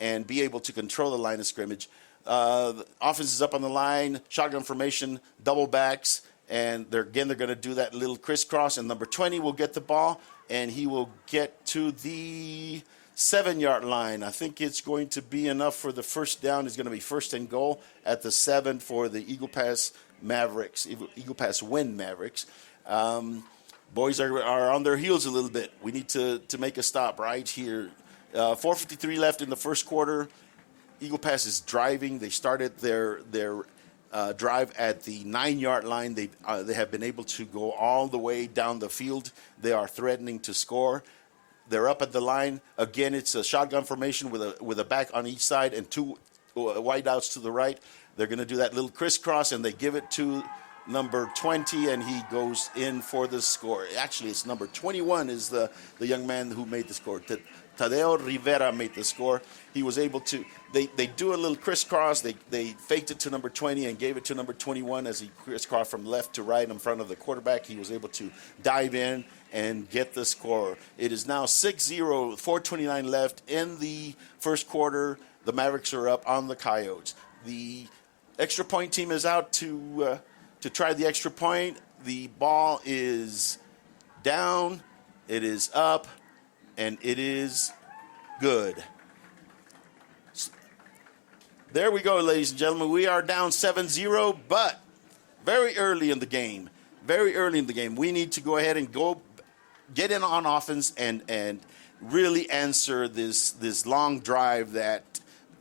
and be able to control the line of scrimmage. The offense is up on the line, shotgun formation, double backs, and they're going to do that little crisscross, and number 20 will get the ball, and he will get to the 7-yard line. I think it's going to be enough for the first down. It's going to be 1st and goal at the 7 for the Eagle Pass Mavericks, Eagle Pass Winn Mavericks. Boys are on their heels a little bit. We need to make a stop right here. 4:53 left in the first quarter. Eagle Pass is driving. They started their drive at the 9-yard line. They have been able to go all the way down the field. They are threatening to score. They're up at the line. Again, it's a shotgun formation with a back on each side and 2 wideouts to the right. They're going to do that little crisscross, and they give it to number 20, and he goes in for the score. Actually, it's number 21 is the young man who made the score. Tadeo Rivera made the score. He was able to, they do a little crisscross. They faked it to number 20 and gave it to number 21 as he crisscrossed from left to right in front of the quarterback. He was able to dive in and get the score. It is now 6-0, 4:29 left in the first quarter. The Mavericks are up on the Coyotes. The extra point team is out to try the extra point. The ball is down, it is up, and it is good. There we go, ladies and gentlemen. We are down 7-0, but very early in the game. We need to go ahead and get in on offense and really answer this long drive that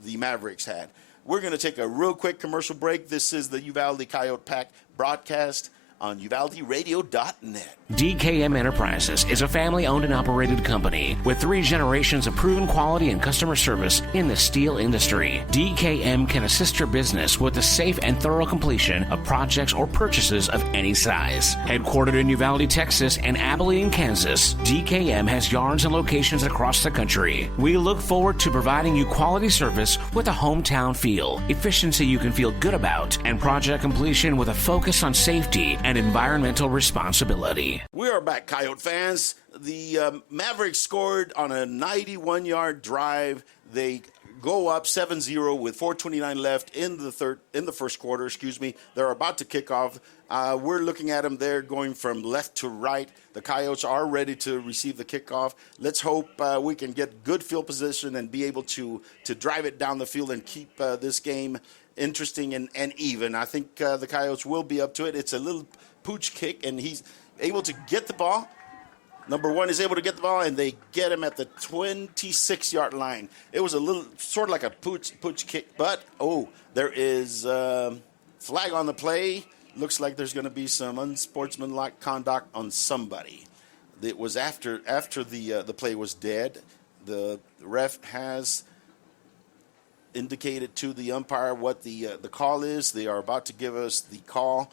the Mavericks had. We're going to take a real quick commercial break. This is the Uvalde Coyote Pack broadcast on UvaldeRadio.net. DKM Enterprises is a family-owned and operated company with 3 generations of proven quality and customer service in the steel industry. DKM can assist your business with the safe and thorough completion of projects or purchases of any size. Headquartered in Uvalde, Texas and Abilene, Kansas, DKM has yards and locations across the country. We look forward to providing you quality service with a hometown feel, efficiency you can feel good about, and project completion with a focus on safety and environmental responsibility. We are back, Coyote fans. The Mavericks scored on a 91-yard drive. They go up 7-0 with 4:29 left in the first quarter. They're about to kick off. We're looking at them. They're going from left to right. The Coyotes are ready to receive the kickoff. Let's hope we can get good field position and be able to drive it down the field and keep this game interesting and even. I think the Coyotes will be up to it. It's a little pooch kick, and he's able to get the ball. Number 1 is able to get the ball, and they get him at the 26-yard line. It was a little sort of like a pooch kick, but there is flag on the play. Looks like there's going to be some unsportsmanlike conduct on somebody. It was after the play was dead. The ref has indicated to the umpire what the call is. They are about to give us the call.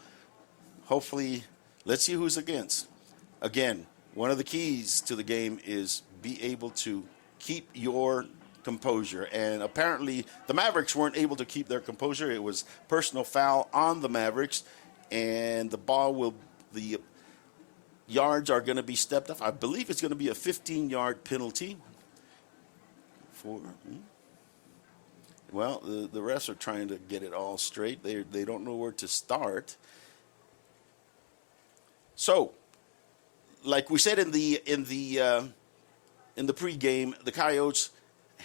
Hopefully, let's see who's against. Again, one of the keys to the game is be able to keep your composure. And apparently the Mavericks weren't able to keep their composure. It was personal foul on the Mavericks, and the yards are going to be stepped up. I believe it's going to be a 15-yard penalty. Well, the refs are trying to get it all straight. They don't know where to start. So, like we said in the pregame, the Coyotes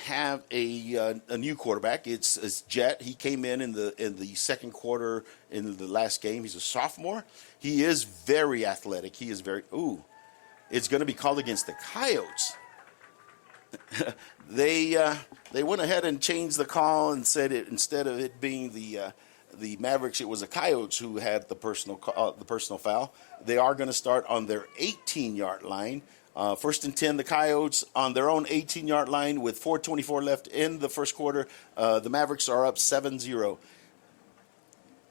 have a new quarterback. It's Jet. He came in the second quarter in the last game. He's a sophomore. He is very athletic. He is very. It's going to be called against the Coyotes. They went ahead and changed the call and said it, instead of it being the Mavericks, it was the Coyotes who had the personal foul. They are going to start on their 18-yard line. First and 10, the Coyotes on their own 18-yard line with 4:24 left in the first quarter. The Mavericks are up 7-0.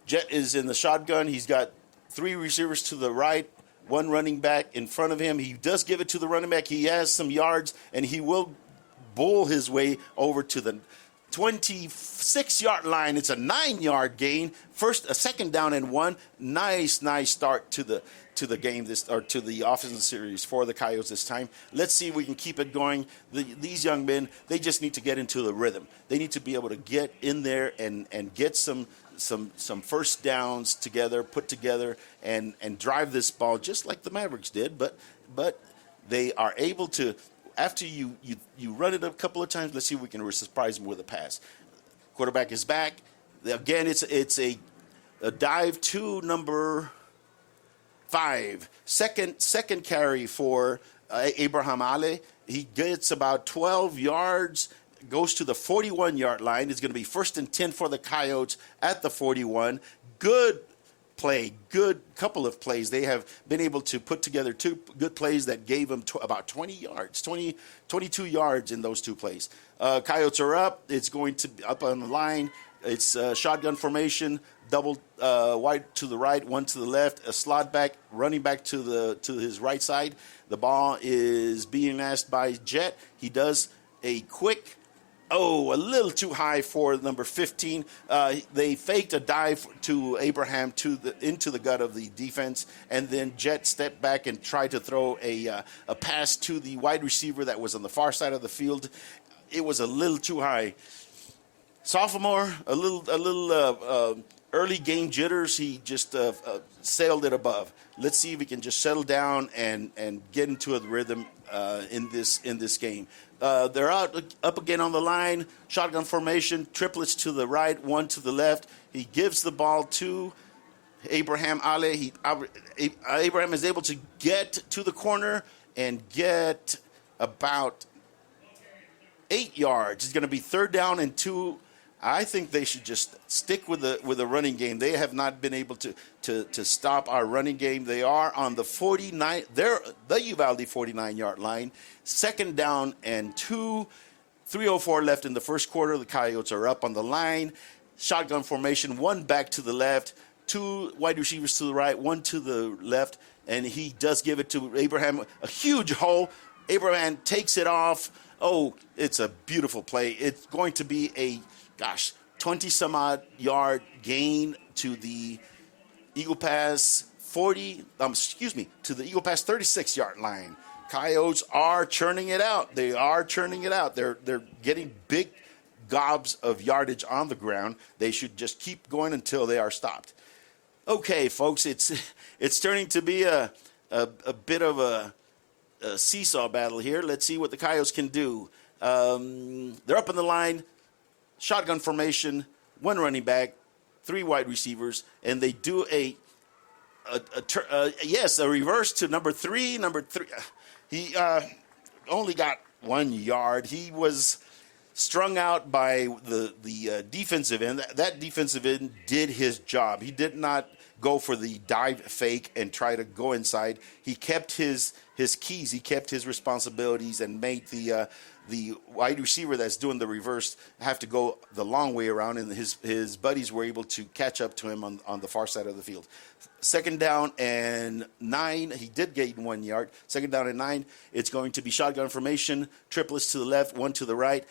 Jet is in the shotgun. He's got 3 receivers to the right, 1 running back in front of him. He does give it to the running back. He has some yards, and he will bull his way over to the 26-yard line. It's a 9-yard gain. A second down and 1. Nice start to the game to the offensive series for the Coyotes this time. Let's see if we can keep it going. These young men, they just need to get into the rhythm. They need to be able to get in there and get some first downs put together and drive this ball just like the Mavericks did. But they are able to, after you run it a couple of times, let's see if we can surprise them with a pass. Quarterback is back. Again, it's a dive to number 5. Second carry for Abraham Ale. He gets about 12 yards, goes to the 41-yard line. It's going to be first and 10 for the Coyotes at the 41. Good play, good couple of plays. They have been able to put together 2 good plays that gave them about 20 yards, 22 yards in those 2 plays. Coyotes are up. It's going to be up on the line. It's shotgun formation, double wide to the right, 1 to the left, a slot back, running back to his right side. The ball is being asked by Jet. He does a quick, a little too high for number 15. They faked a dive to Abraham into the gut of the defense, and then Jet stepped back and tried to throw a pass to the wide receiver that was on the far side of the field. It was a little too high. Sophomore, a little early game jitters. He just sailed it above. Let's see if he can just settle down and get into a rhythm in this game. They're up again on the line. Shotgun formation, triplets to the right, 1 to the left. He gives the ball to Abraham Ale. Abraham is able to get to the corner and get about 8 yards. It's going to be 3rd down and 2. I think they should just stick with the running game. They have not been able to stop our running game. They are on the 49. They're the Uvalde 49-yard line. 2nd down and 2. 3:04 left in the first quarter. The Coyotes are up on the line. Shotgun formation. 1 back to the left. 2 wide receivers to the right. 1 to the left. And he does give it to Abraham. A huge hole. Abraham takes it off. It's a beautiful play. It's going to be a 20-some-odd yard gain to the Eagle Pass to the Eagle Pass 36-yard line. Coyotes are churning it out. They are churning it out. They're getting big gobs of yardage on the ground. They should just keep going until they are stopped. Okay, folks, it's turning to be a bit of a seesaw battle here. Let's see what the Coyotes can do. They're up on the line. Shotgun formation, 1 running back, 3 wide receivers, and they do a reverse to number 3. He only got 1 yard. He was strung out by the defensive end. That defensive end did his job. He did not go for the dive fake and try to go inside. He kept his keys. He kept his responsibilities and made the wide receiver that's doing the reverse have to go the long way around, and his buddies were able to catch up to him on the far side of the field. 2nd down and 9. He did gain 1 yard. 2nd down and 9. It's going to be shotgun formation, triplets to the left, 1 to the right.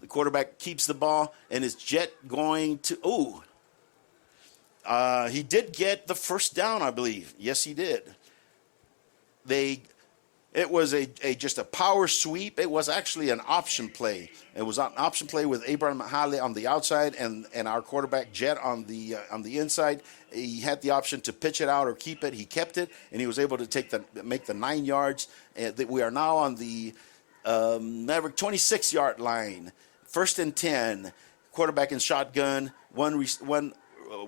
The quarterback keeps the ball, and is Jet going to he did get the first down, I believe. Yes, he did. It was just a power sweep. It was actually an option play. It was an option play with Abraham Hale on the outside and our quarterback Jet on the inside. He had the option to pitch it out or keep it. He kept it, and he was able to make the 9 yards. We are now on the Maverick 26-yard line. 1st and 10. Quarterback in shotgun. One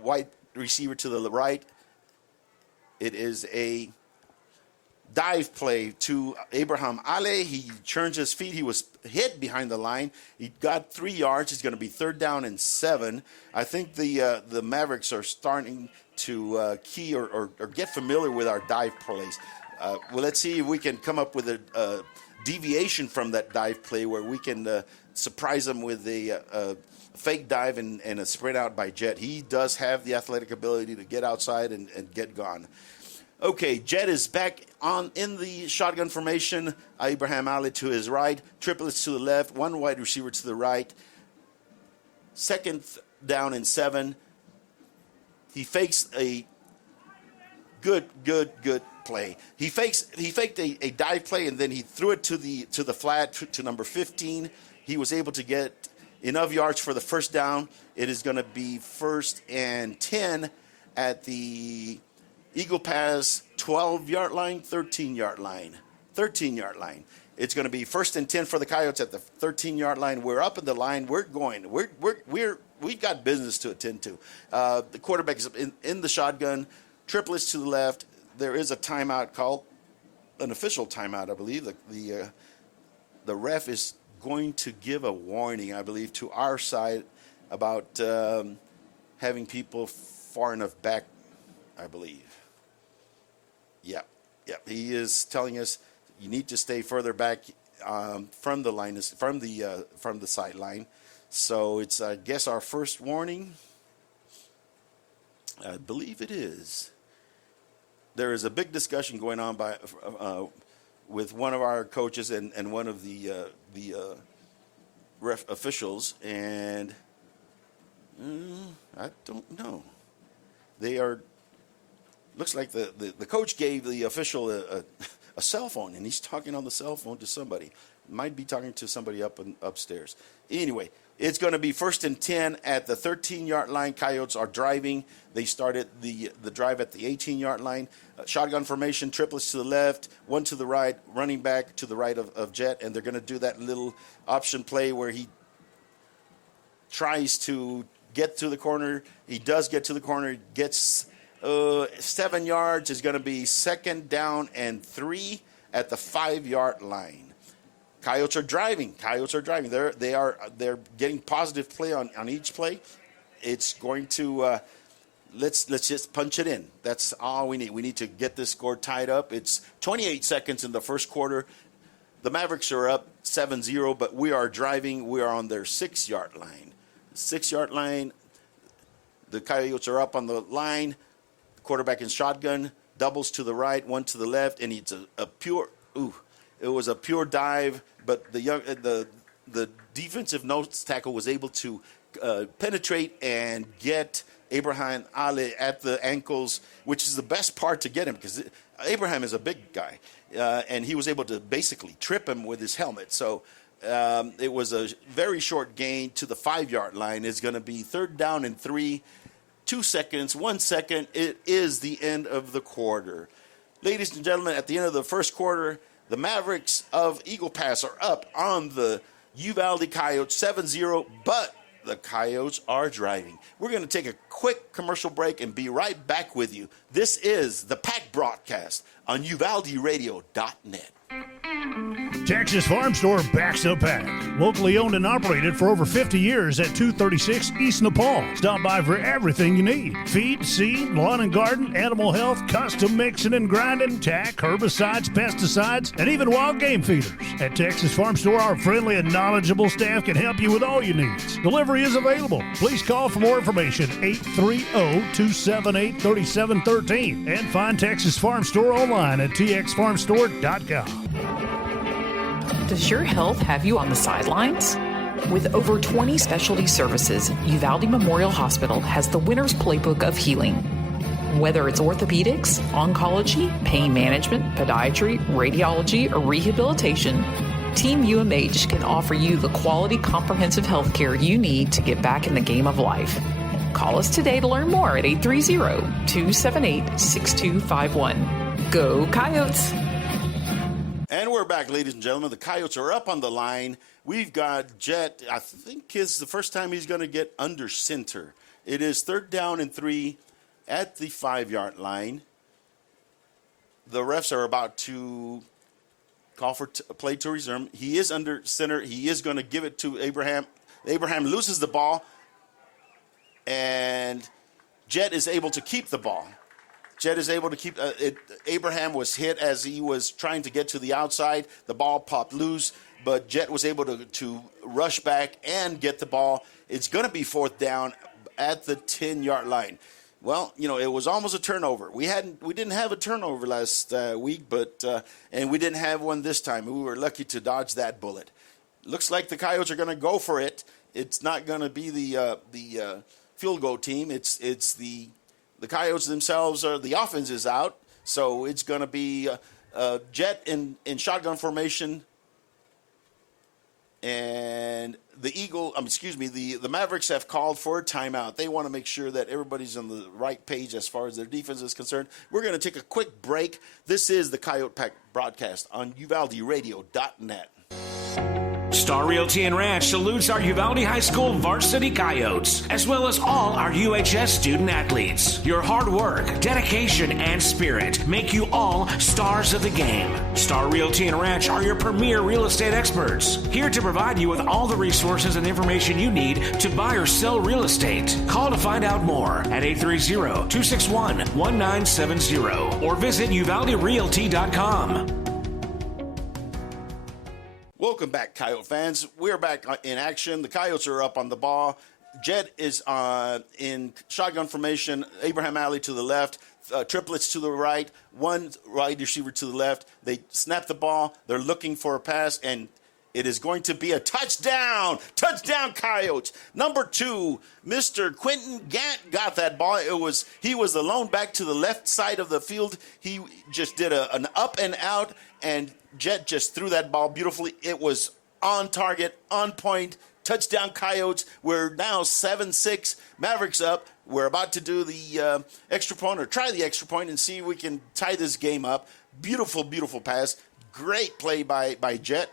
wide receiver to the right. It is a dive play to Abraham Ale. He turns his feet. He was hit behind the line. He got 3 yards. It's going to be 3rd down and 7. I think the Mavericks are starting to key or get familiar with our dive plays. Well, let's see if we can come up with a deviation from that dive play where we can surprise them with a fake dive and a sprint out by Jet. He does have the athletic ability to get outside and get gone. Okay, Jet is back in the shotgun formation. Abraham Ali to his right, triplets to the left, one wide receiver to the right. 2nd down and 7. He fakes a good play. He faked a dive play, and then he threw it to the flat to number 15. He was able to get enough yards for the first down. It is going to be 1st and 10 at the Eagle Pass 12-yard line, 13-yard line. 13-yard line. It's going to be 1st and 10 for the Coyotes at the 13-yard line. We're up in the line. We're going. We've got business to attend to. The quarterback is in the shotgun. Triplets to the left. There is a timeout called, an official timeout, I believe. The ref is going to give a warning, I believe, to our side about having people far enough back, I believe. Yep. He is telling us you need to stay further back from the line, from the sideline. So it's, I guess, our first warning. I believe it is. There is a big discussion going on with one of our coaches and one of the ref officials, and I don't know. They are. Looks like the coach gave the official a cell phone, and he's talking on the cell phone to somebody. Might be talking to somebody upstairs. Anyway, it's going to be 1st and 10 at the 13-yard line. Coyotes are driving. They started the drive at the 18-yard line. Shotgun formation, triplets to the left, one to the right, running back to the right of Jet, and they're going to do that little option play where he tries to get to the corner. He does get to the corner, gets 7 yards. Is going to be 2nd down and 3 at the 5-yard line. Coyotes are driving. They're getting positive play on each play. It's going to let's just punch it in. That's all we need. We need to get this score tied up. It's 28 seconds in the first quarter. The Mavericks are up 7-0, but we are driving. We are on their 6-yard line. 6-yard line. The Coyotes are up on the line. Quarterback in shotgun, doubles to the right, one to the left, and it's a pure. It was a pure dive, but the defensive nose tackle was able to penetrate and get Abraham Ale at the ankles, which is the best part to get him because Abraham is a big guy, and he was able to basically trip him with his helmet. So it was a very short gain to the 5-yard line. It's going to be 3rd down and 3. 2 seconds, 1 second. It is the end of the quarter. Ladies and gentlemen, at the end of the first quarter, the Mavericks of Eagle Pass are up on the Uvalde Coyotes 7-0, but the Coyotes are driving. We're going to take a quick commercial break and be right back with you. This is the Pack Broadcast on UvaldeRadio.net. Texas Farm Store backs the pack. Locally owned and operated for over 50 years at 236 East Nepal. Stop by for everything you need. Feed, seed, lawn and garden, animal health, custom mixing and grinding, tack, herbicides, pesticides, and even wild game feeders. At Texas Farm Store, our friendly and knowledgeable staff can help you with all your needs. Delivery is available. Please call for more information, 830-278-3713. And find Texas Farm Store online at txfarmstore.com. Does your health have you on the sidelines? With over 20 specialty services, Uvalde Memorial Hospital has the winner's playbook of healing. Whether it's orthopedics, oncology, pain management, podiatry, radiology, or rehabilitation, Team UMH can offer you the quality comprehensive health care you need to get back in the game of life. Call us today to learn more at 830-278-6251. Go Coyotes! And we're back, ladies and gentlemen. The Coyotes are up on the line. We've got Jet. I think it's the first time he's going to get under center. It is 3rd down and 3 at the 5-yard line. The refs are about to call for play to resume. He is under center. He is going to give it to Abraham. Abraham loses the ball, and Jet is able to keep the ball. Jet is able to keep it. Abraham was hit as he was trying to get to the outside. The ball popped loose, but Jet was able to rush back and get the ball. It's going to be 4th down at the 10-yard line. Well, it was almost a turnover. We didn't have a turnover last week, but and we didn't have one this time. We were lucky to dodge that bullet. Looks like the Coyotes are going to go for it. It's not going to be the field goal team. It's the Coyotes themselves. The offense is out, so it's going to be Jet in shotgun formation, and the Mavericks have called for a timeout. They want to make sure that everybody's on the right page as far as their defense is concerned. We're going to take a quick break. This is the Coyote Pack broadcast on UvaldeRadio.net. Star Realty and Ranch salutes our Uvalde High School varsity Coyotes, as well as all our UHS student athletes. Your hard work, dedication, and spirit make you all stars of the game. Star Realty and Ranch are your premier real estate experts, here to provide you with all the resources and information you need to buy or sell real estate. Call to find out more at 830-261-1970 or visit UvaldeRealty.com. Welcome back, Coyote fans. We're back in action. The Coyotes are up on the ball. Jet is in shotgun formation. Abraham Alley to the left. Triplets to the right. One wide receiver to the left. They snap the ball. They're looking for a pass, and it is going to be a touchdown. Touchdown, Coyotes. Number 2, Mr. Quentin Gant got that ball. He was the lone back to the left side of the field. He just did an up and out, and Jet just threw that ball beautifully. It was on target, on point. Touchdown, Coyotes. We're now 7-6. Mavericks up. We're about to do the extra point, or try the extra point, and see if we can tie this game up. Beautiful, beautiful pass. Great play by Jet.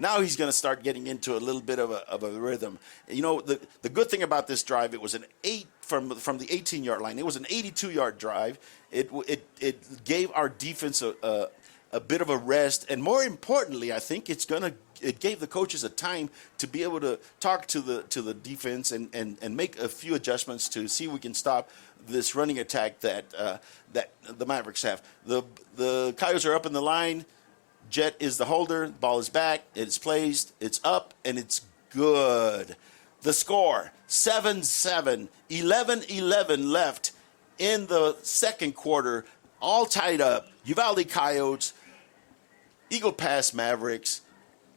Now he's going to start getting into a little bit of a rhythm. The good thing about this drive, it was an 8 from the 18-yard line. It was an 82-yard drive. It gave our defense a bit of a rest, and more importantly, I think it gave the coaches a time to be able to talk to the defense and make a few adjustments to see if we can stop this running attack that the Mavericks have. The Coyotes are up in the line. Jet is the holder. Ball is back. It's placed. It's up, and it's good. The score, 7-7, 11-11 left in the second quarter, all tied up. Uvalde Coyotes, Eagle Pass Mavericks.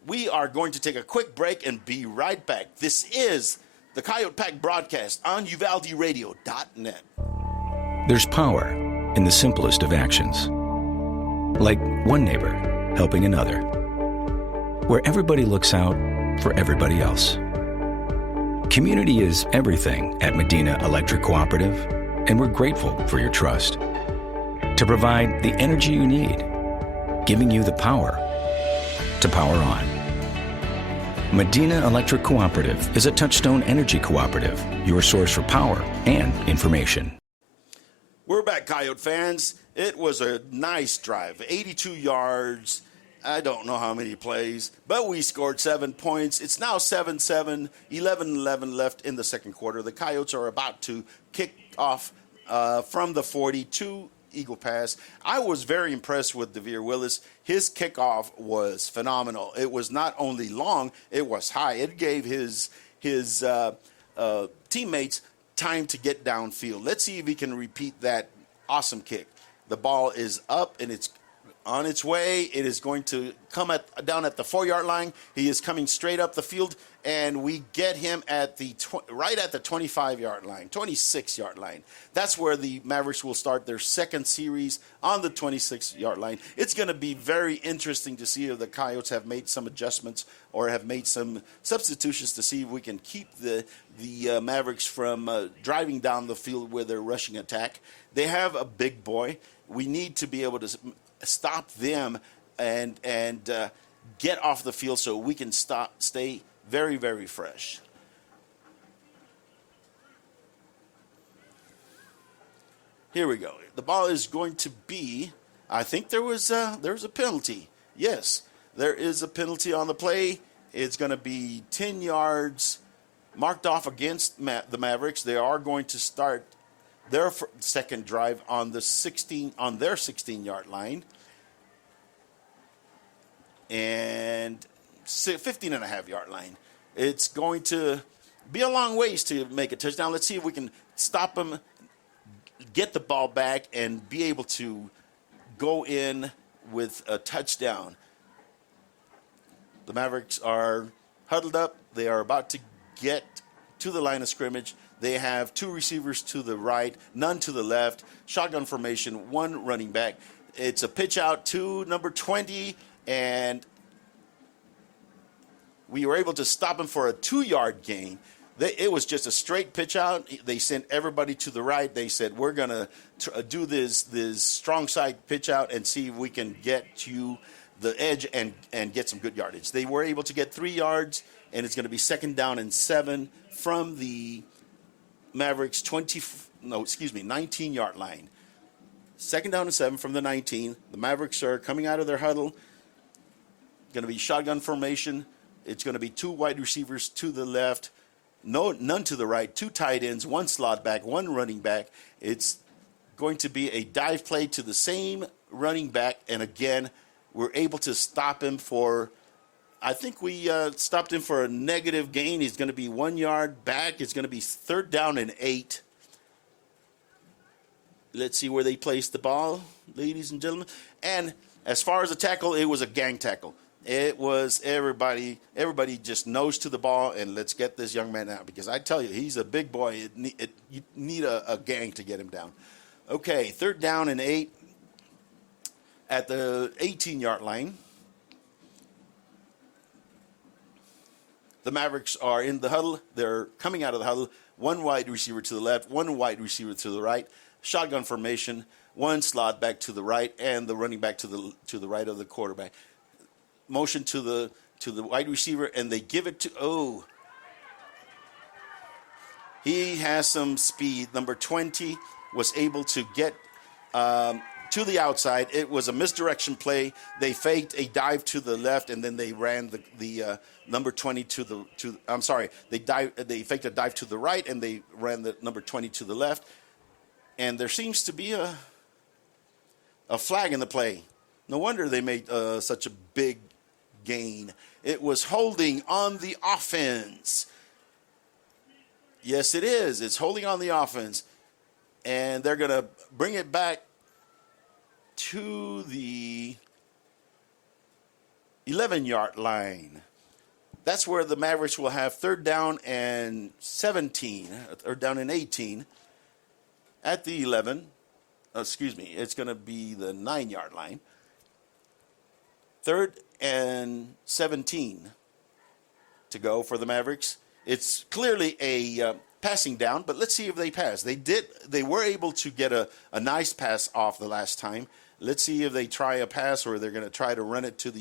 We are going to take a quick break and be right back. This is the Coyote Pack broadcast on UvaldeRadio.net. There's power in the simplest of actions. Like one neighbor helping another. Where everybody looks out for everybody else. Community is everything at Medina Electric Cooperative, and we're grateful for your trust. To provide the energy you need, giving you the power to power on. Medina Electric Cooperative is a Touchstone Energy Cooperative, your source for power and information. We're back, Coyote fans. It was a nice drive, 82 yards. I don't know how many plays, but we scored 7 points. It's now 7-7, 11-11 left in the second quarter. The Coyotes are about to kick off from the 40 to Eagle Pass. I was very impressed with DeVere Willis. His kickoff was phenomenal. It was not only long, it was high. It gave his teammates time to get downfield. Let's see if he can repeat that awesome kick. The ball is up, and it's on its way. It is going to come down at the 4-yard line. He is coming straight up the field, and we get him at the right at the 25-yard line, 26-yard line. That's where the Mavericks will start their second series on the 26-yard line. It's going to be very interesting to see if the Coyotes have made some adjustments or have made some substitutions to see if we can keep the Mavericks from driving down the field with their rushing attack. They have a big boy. We need to be able to stop them and get off the field so we can stay very, very fresh. Here we go. The ball is going to be, I think there was a penalty. Yes, there is a penalty on the play. It's going to be 10 yards marked off against the Mavericks. They are going to start their second drive on their 16-yard line, and 15.5-yard line. It's going to be a long ways to make a touchdown. Let's see if we can stop them, get the ball back, and be able to go in with a touchdown. The Mavericks are huddled up. They are about to get to the line of scrimmage. They have 2 receivers to the right, none to the left. Shotgun formation, 1 running back. It's a pitch out to number 20, and we were able to stop him for a 2-yard gain. It was just a straight pitch out. They sent everybody to the right. They said, we're going to do this strong side pitch out and see if we can get to the edge and get some good yardage. They were able to get 3 yards, and it's going to be 2nd down and 7 from the Mavericks 19-yard line. 2nd down and 7 from the 19. The Mavericks are coming out of their huddle. Going to be shotgun formation. It's going to be 2 wide receivers to the left, none to the right, 2 tight ends, 1 slot back, 1 running back. It's going to be a dive play to the same running back, and again, we're able to stop him for, I think we stopped him for a negative gain. He's going to be 1 yard back. It's going to be 3rd down and 8. Let's see where they place the ball, ladies and gentlemen. And as far as the tackle, it was a gang tackle. It was everybody just nose to the ball, and let's get this young man out, because I tell you, he's a big boy. You need a gang to get him down. Okay, 3rd down and 8 at the 18-yard line. The Mavericks are in the huddle. They're coming out of the huddle. 1 wide receiver to the left, 1 wide receiver to the right. Shotgun formation, 1 slot back to the right, and the running back to the right of the quarterback. Motion to the wide receiver, and they give it to, he has some speed. Number 20 was able to get to the outside. It was a misdirection play. They faked a dive to the left, and then they ran the number 20 they faked a dive to the right, and they ran the number 20 to the left. And there seems to be a flag in the play. No wonder they made such a big gain. It was holding on the offense. Yes, it is. It's holding on the offense. And they're going to bring it back to the 11-yard line. That's where the Mavericks will have 3rd down and 17, or down and 18 at the 11. It's going to be the 9-yard line. 3rd and 17 to go for the Mavericks. It's clearly a passing down, but let's see if they pass. They were able to get a nice pass off the last time. Let's see if they try a pass, or they're going to try to run it to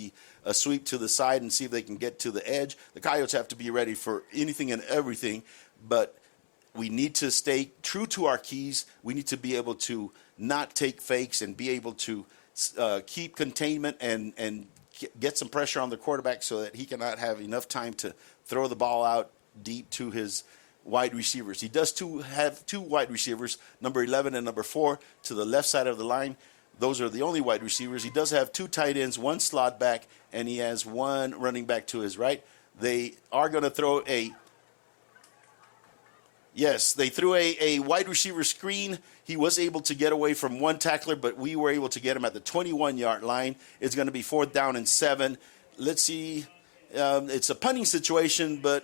a sweep to the side and see if they can get to the edge. The Coyotes have to be ready for anything and everything, but we need to stay true to our keys. We need to be able to not take fakes and be able to keep containment and get some pressure on the quarterback so that he cannot have enough time to throw the ball out deep to his wide receivers. He does have 2 wide receivers, number 11 and number 4, to the left side of the line. Those are the only wide receivers. He does have 2 tight ends, 1 slot back, and he has 1 running back to his right. They are going to throw Yes, they threw a wide receiver screen. He was able to get away from one tackler, but we were able to get him at the 21-yard line. It's going to be 4th down and 7. Let's see. It's a punting situation, but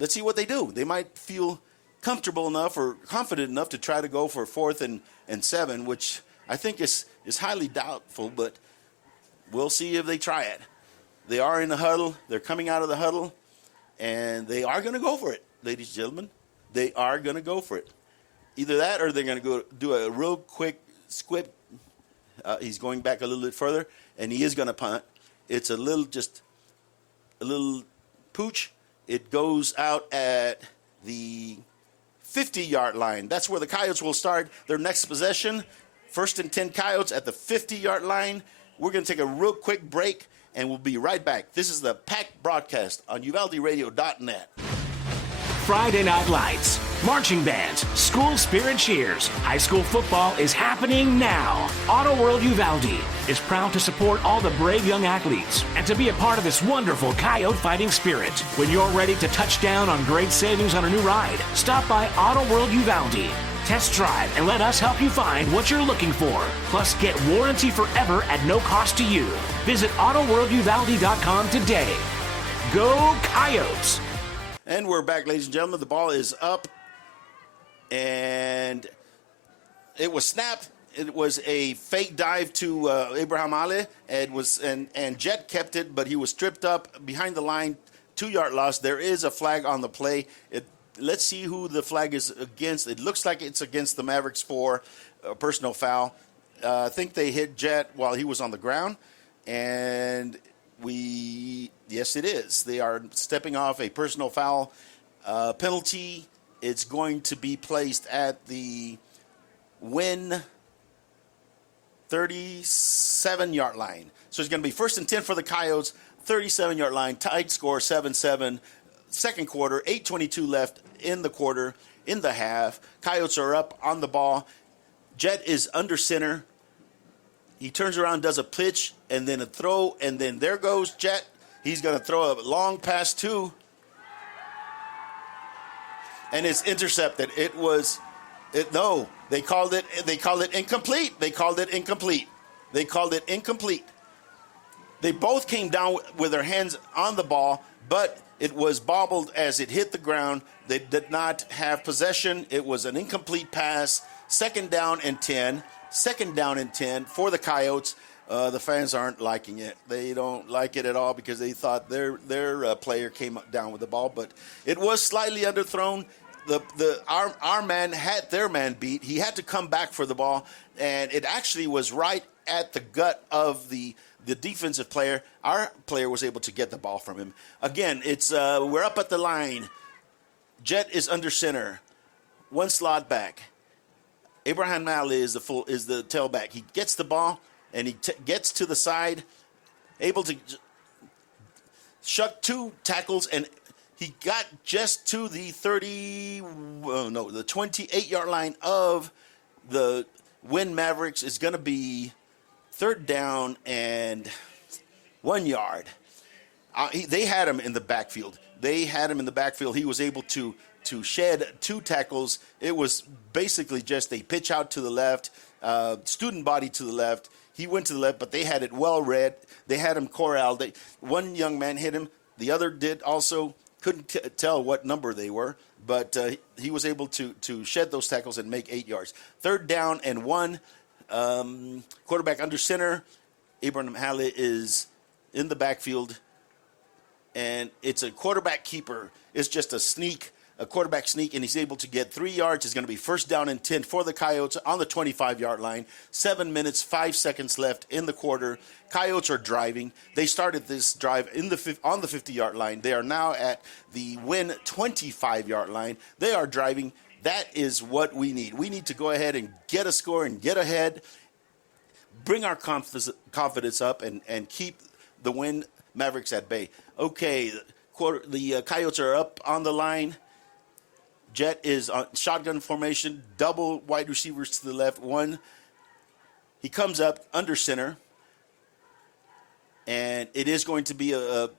let's see what they do. They might feel comfortable enough or confident enough to try to go for 4th and 7, which I think is highly doubtful, but we'll see if they try it. They are in the huddle. They're coming out of the huddle, and they are going to go for it, ladies and gentlemen. They are going to go for it. Either that or they're going to go do a real quick squib. He's going back a little bit further, and he is going to punt. It's a little pooch. It goes out at the 50-yard line. That's where the Coyotes will start their next possession. 1st and 10 Coyotes at the 50-yard line. We're going to take a real quick break, and we'll be right back. This is the Pack broadcast on UvaldeRadio.net. Friday Night Lights, marching bands, school spirit cheers. High school football is happening now. Auto World Uvalde is proud to support all the brave young athletes and to be a part of this wonderful Coyote fighting spirit. When you're ready to touch down on great savings on a new ride, stop by Auto World Uvalde. Test drive and let us help you find what you're looking for. Plus, get warranty forever at no cost to you. Visit AutoWorldUvalde.com today. Go Coyotes! And we're back, ladies and gentlemen. The ball is up, and it was snapped. It was a fake dive to Abraham Ale, and Jet kept it, but he was tripped up behind the line, 2-yard loss. There is a flag on the play. Let's see who the flag is against. It looks like it's against the Mavericks for a personal foul. I think they hit Jet while he was on the ground, and yes, it is. They are stepping off a personal foul penalty. It's going to be placed at the Winn 37-yard line. So it's going to be 1st and 10 for the Coyotes, 37-yard line, tied score 7-7. Second quarter, 8:22 left in the half. Coyotes are up on the ball. Jet is under center. He turns around, does a pitch, and then a throw, and then there goes Jet. He's going to throw a long pass too. And it's intercepted. They called it incomplete. They called it incomplete. They both came down with their hands on the ball, but it was bobbled as it hit the ground. They did not have possession. It was an incomplete pass. 2nd down and 10. 2nd down and 10 for the Coyotes. The fans aren't liking it. They don't like it at all because they thought their player came down with the ball, but it was slightly underthrown. Our man had their man beat. He had to come back for the ball, and it actually was right at the gut of the defensive player. Our player was able to get the ball from him. Again, it's we're up at the line. Jet is under center. One slot back. Abraham Malley is the tailback. He gets the ball and he gets to the side, able to shuck 2 tackles, and he got just to the 28-yard line of the Winn Mavericks. Is going to be 3rd down and 1 yard. They had him in the backfield. He was able to shed 2 tackles. It was basically just a pitch out to the left, student body to the left. He went to the left, but they had it well read. They had him corralled. One young man hit him. The other did also. Couldn't tell what number they were, but he was able to shed those tackles and make 8 yards. 3rd down and 1. Quarterback under center. Abraham Halle is in the backfield, and it's a quarterback keeper. It's just a quarterback sneak, and he's able to get 3 yards. It's going to be 1st down and 10 for the Coyotes on the 25-yard line. 7 minutes, 5 seconds left in the quarter. Coyotes are driving. They started this drive on the 50-yard line. They are now at the Winn 25-yard line. They are driving. That is what we need. We need to go ahead and get a score and get ahead, bring our confidence up, and keep the Winn Mavericks at bay. Okay, the Coyotes are up on the line. Jet is on shotgun formation, double wide receivers to the left. One, he comes up under center, and it is going to be a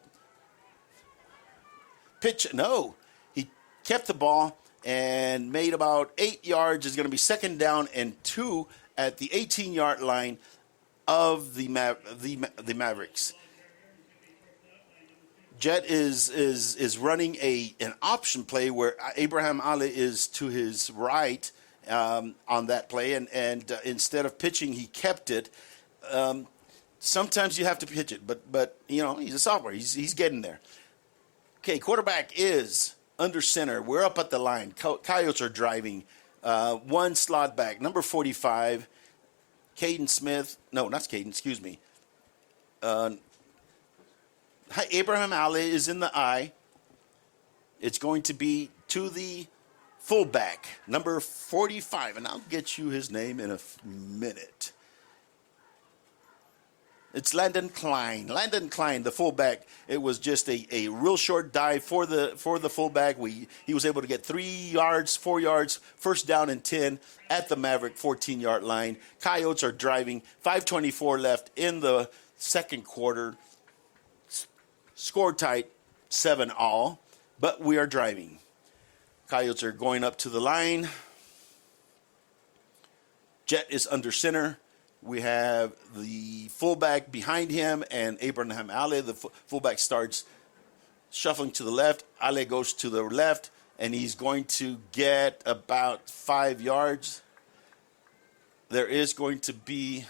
pitch. No, he kept the ball, and made about 8 yards. Is going to be second down and 2 at the 18-yard line of the Mavericks. Jet is running an option play where Abraham Ali is to his right on that play, and instead of pitching, he kept it. Sometimes you have to pitch it, but he's a sophomore. He's getting there. Okay, quarterback is under center. We're up at the line. Coyotes are driving. One slot back, number 45, Caden Smith. No, not Caden. Excuse me. Abraham Ali is in the I. It's going to be to the fullback, number 45, and I'll get you his name in a minute. It's Landon Klein. Landon Klein, the fullback. It was just a real short dive for the fullback. He was able to get 3 yards, 4 yards, first down and 10 at the Maverick 14-yard line. Coyotes are driving. 5:24 left in the second quarter. Score tight, 7-all, but we are driving. Coyotes are going up to the line. Jet is under center. We have the fullback behind him and Abraham Ali. The fullback starts shuffling to the left. Ali goes to the left, and he's going to get about 5 yards. There is going to be...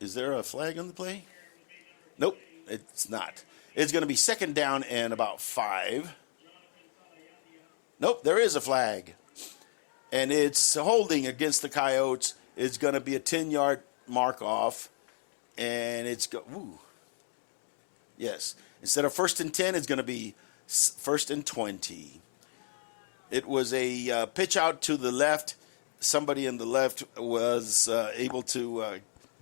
Is there a flag on the play? Nope, it's not. It's going to be second down and about 5. Nope, there is a flag. And it's holding against the Coyotes. It's going to be a 10-yard mark off. And it's yes. Instead of 1st and 10, it's going to be 1st and 20. It was a pitch out to the left. Somebody in the left was able to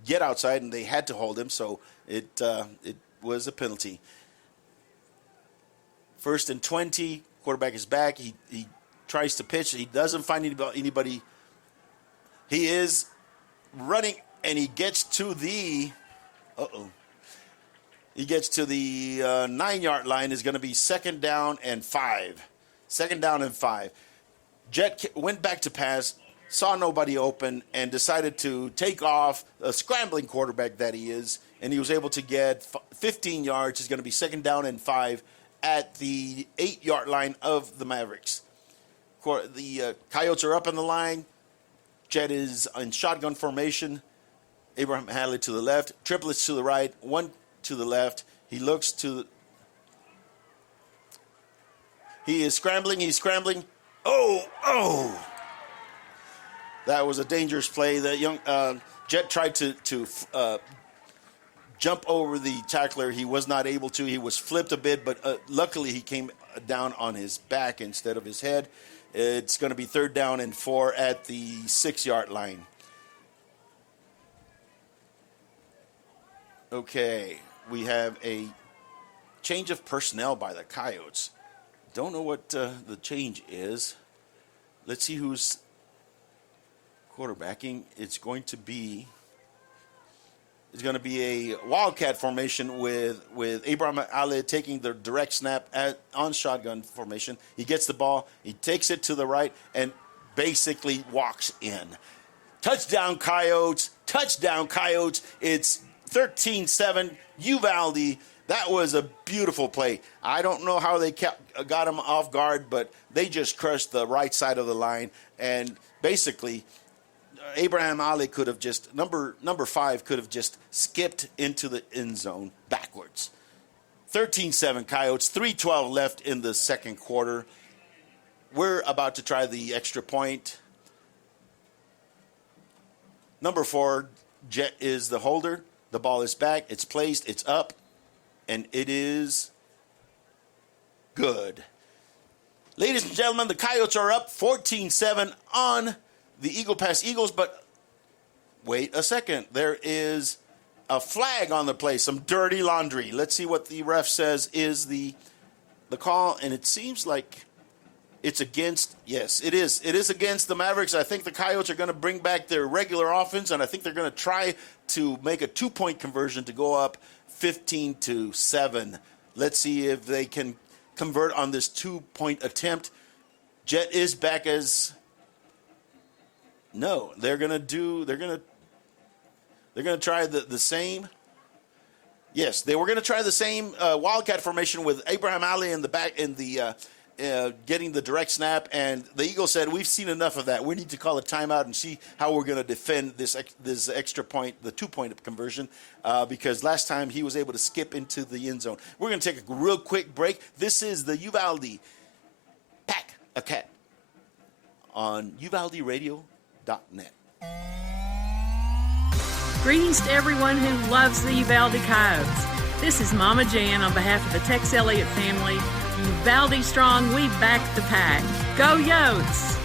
get outside, and they had to hold him, so it was a penalty. 1st and 20. Quarterback is back. He tries to pitch. He doesn't find anybody. He is running, and he gets to the He gets to the 9-yard line. Is going to be second down and 5. Second down and 5. Jet went back to pass, saw nobody open, and decided to take off, a scrambling quarterback that he is, and he was able to get 15 yards. It's going to be second down and 5 at the 8-yard line of the Mavericks. The Coyotes are up in the line. Jet is in shotgun formation. Abraham Hadley to the left. Triplets to the right. One to the left. He looks to... He is scrambling. He's scrambling. Oh! That was a dangerous play. The young Jet tried to jump over the tackler. He was not able to. He was flipped a bit, but luckily he came down on his back instead of his head. It's going to be third down and 4 at the 6-yard line. Okay, we have a change of personnel by the Coyotes. Don't know what the change is. Let's see who's quarterbacking. It's going to be a wildcat formation with Abraham Ali taking the direct snap on shotgun formation. He gets the ball, he takes it to the right, and basically walks in. Touchdown Coyotes! Touchdown Coyotes! It's 13-7 Uvalde. That was a beautiful play. I don't know how they got him off guard, but they just crushed the right side of the line, and basically Abraham Ali could have just, number 5 could have just skipped into the end zone backwards. 13-7 Coyotes, 3:12 left in the second quarter. We're about to try the extra point. Number 4, Jet is the holder. The ball is back, it's placed, it's up, and it is good. Ladies and gentlemen, the Coyotes are up 14-7 on the Eagle Pass Eagles, but wait a second. There is a flag on the play, some dirty laundry. Let's see what the ref says is the call, and it seems like it's against, yes, it is. It is against the Mavericks. I think the Coyotes are going to bring back their regular offense, and I think they're going to try to make a 2-point conversion to go up 15-7. Let's see if they can convert on this 2-point attempt. Jet is back as no. They're gonna try the same. Yes, they were gonna try the same wildcat formation with Abraham Ali in the back in the getting the direct snap, and the Eagles said, "We've seen enough of that. We need to call a timeout and see how we're going to defend this extra point, the 2-point conversion, because last time he was able to skip into the end zone." We're going to take a real quick break. This is the Uvalde Pack a Cat on UvaldeRadio.net. Greetings to everyone who loves the Uvalde Coyotes. This is Mama Jan on behalf of the Tex Elliott family. Uvalde strong, we back the pack. Go Yotes!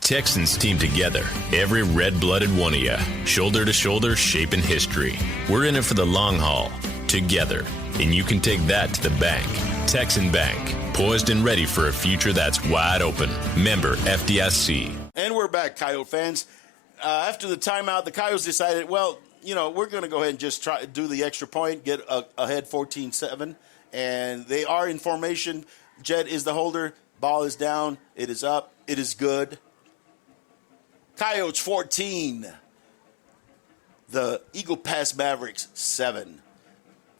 Texans team together, every red-blooded one of you, shoulder to shoulder, shaping history. We're in it for the long haul, together, and you can take that to the bank. Texan Bank, poised and ready for a future that's wide open. Member FDIC. And we're back, Coyote fans. After the timeout, the Coyotes decided, well, we're going to go ahead and just try do the extra point, get ahead 14-7, and they are in formation. Jet is the holder. Ball is down. It is up. It is good. Coyotes 14. The Eagle Pass Mavericks 7.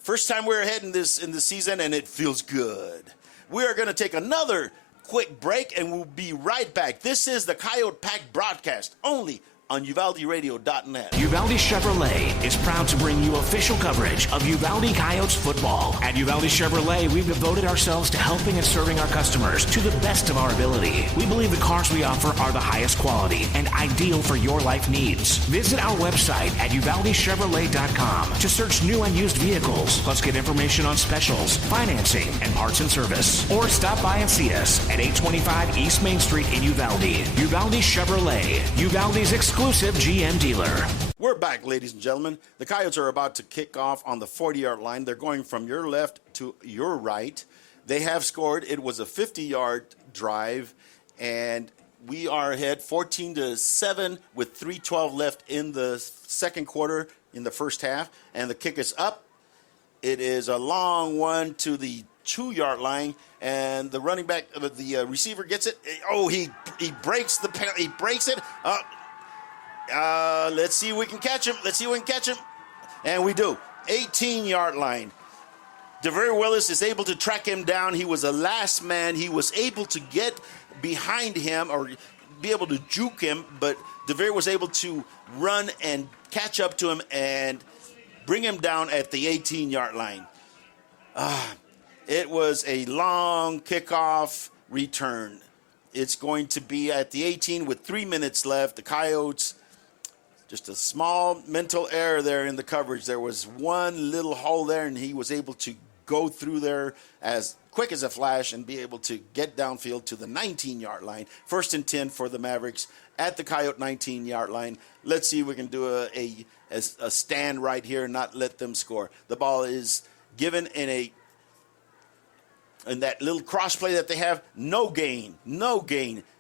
First time we're ahead in this season, and it feels good. We are going to take another quick break, and we'll be right back. This is the Coyote Pack broadcast only on UvaldeRadio.net. Uvalde Chevrolet is proud to bring you official coverage of Uvalde Coyotes football. At Uvalde Chevrolet, we've devoted ourselves to helping and serving our customers to the best of our ability. We believe the cars we offer are the highest quality and ideal for your life needs. Visit our website at UvaldeChevrolet.com to search new and used vehicles, plus get information on specials, financing, and parts and service. Or stop by and see us at 825 East Main Street in Uvalde. Uvalde Chevrolet, Uvalde's exclusive GM dealer. We're back, ladies and gentlemen. The Coyotes are about to kick off on the 40-yard line. They're going from your left to your right. They have scored. It was a 50-yard drive, and we are ahead 14-7 with 3:12 left in the second quarter in the first half, and the kick is up. It is a long one to the 2-yard line, and the running back, the receiver gets it. Oh, he breaks it. Let's see if we can catch him. And we do. 18-yard line. DeVere Willis is able to track him down. He was the last man. He was able to get behind him or be able to juke him, but DeVere was able to run and catch up to him and bring him down at the 18-yard line. It was a long kickoff return. It's going to be at the 18 with 3 minutes left. The Coyotes, just a small mental error there in the coverage. There was one little hole there, and he was able to go through there as quick as a flash and be able to get downfield to the 19-yard line. 1st and 10 for the Mavericks at the Coyote 19-yard line. Let's see if we can do a stand right here and not let them score. The ball is given in that little cross play that they have. No gain.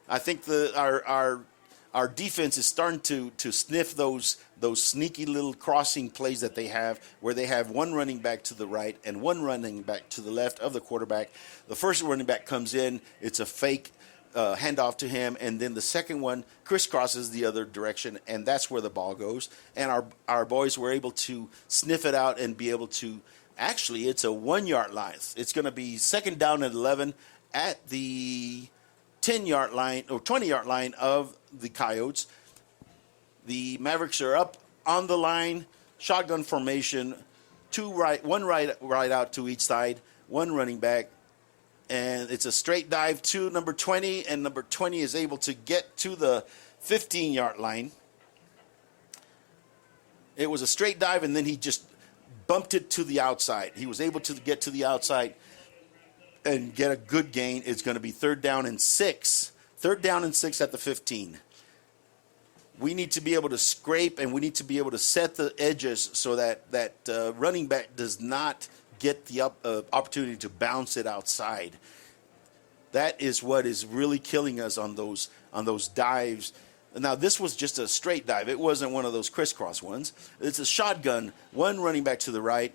I think our defense is starting to sniff those sneaky little crossing plays that they have, where they have one running back to the right and one running back to the left of the quarterback. The first running back comes in, it's a fake handoff to him, and then the second one crisscrosses the other direction, and that's where the ball goes. And our boys were able to sniff it out and be able to, actually, it's a 1-yard line. It's going to be 2nd down and 11 at the 10-yard line or 20-yard line of the Coyotes. The Mavericks are up on the line, shotgun formation, one right out to each side, one running back, and it's a straight dive to number 20, and number 20 is able to get to the 15-yard line. It was a straight dive, and then he just bumped it to the outside. He was able to get to the outside and get a good gain. It's going to be 3rd down and 6. 3rd down and 6 at the 15. We need to be able to scrape, and we need to be able to set the edges so that running back does not get the opportunity to bounce it outside. That is what is really killing us on those dives. Now, this was just a straight dive. It wasn't one of those crisscross ones. It's a shotgun, one running back to the right,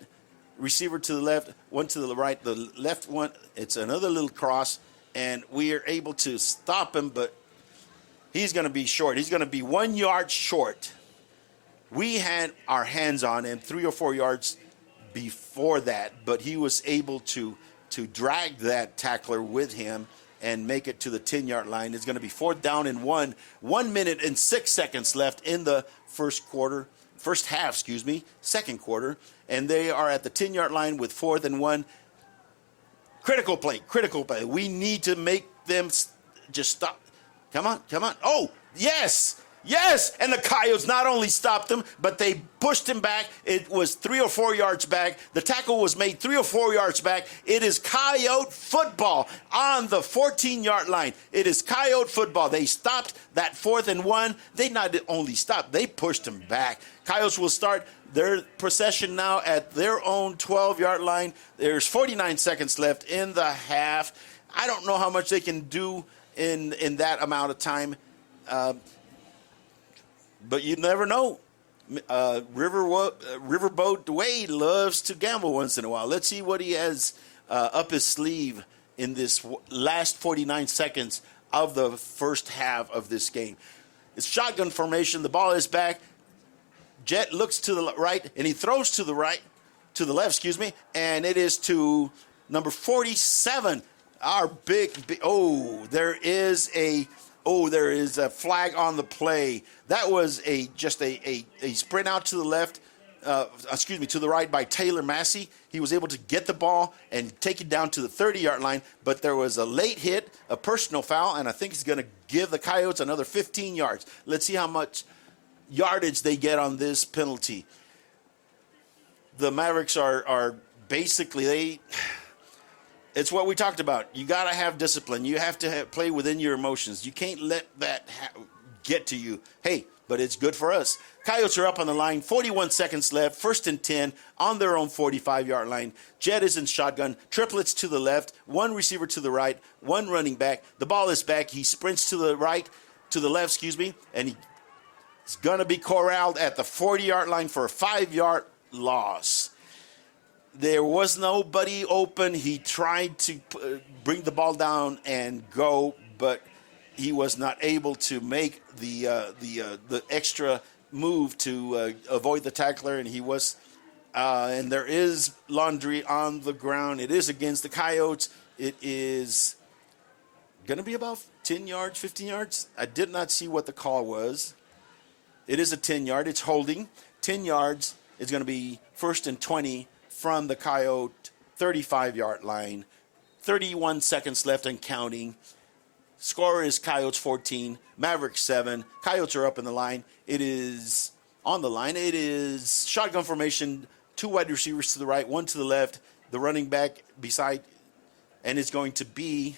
receiver to the left, one to the right. The left one, it's another little cross, and we are able to stop him, but he's going to be short. He's going to be 1 yard short. We had our hands on him 3 or 4 yards before that, but he was able to drag that tackler with him and make it to the 10-yard line. It's going to be 4th down and 1 minute and 6 seconds left in the first half, second quarter. And they are at the 10-yard line with 4th and 1. Critical play. We need to make them just stop. Come on. Oh, yes. And the Coyotes not only stopped him, but they pushed him back. It was 3 or 4 yards back. The tackle was made 3 or 4 yards back. It is Coyote football on the 14-yard line. It is Coyote football. They stopped that 4th and 1. They not only stopped, they pushed him back. Coyotes will start their possession now at their own 12-yard line. There's 49 seconds left in the half. I don't know how much they can do in that amount of time. But you never know. Riverboat Wade loves to gamble once in a while. Let's see what he has up his sleeve in this last 49 seconds of the first half of this game. It's shotgun formation. The ball is back. Jet looks to the right, and he throws to the left, and it is to number 47. Our there is a flag on the play. That was just a sprint out to the left, to the right by Taylor Massey. He was able to get the ball and take it down to the 30-yard line, but there was a late hit, a personal foul, and I think he's going to give the Coyotes another 15 yards. Let's see how much yardage they get on this penalty. The Mavericks are basically it's what we talked about. You got to have discipline. You have to play within your emotions. You can't let that get to you. Hey, but it's good for us. Coyotes are up on the line. 41 seconds left. 1st and 10 on their own 45-yard line. Jet is in shotgun. Triplets to the left. 1 receiver to the right. 1 running back. The ball is back. He sprints to the left, and he's going to be corralled at the 40-yard line for a 5-yard loss. There was nobody open. He tried to bring the ball down and go, but he was not able to make the extra move to avoid the tackler, and he was. And there is laundry on the ground. It is against the Coyotes. It is going to be about 10 yards, 15 yards. I did not see what the call was. It is a 10-yard. It's holding. 10 yards is going to be 1st and 20 from the Coyote 35-yard line. 31 seconds left and counting. Score is Coyotes 14, Mavericks 7. Coyotes are up in the line. It is on the line. It is shotgun formation, 2 wide receivers to the right, 1 to the left, the running back beside, and it's going to be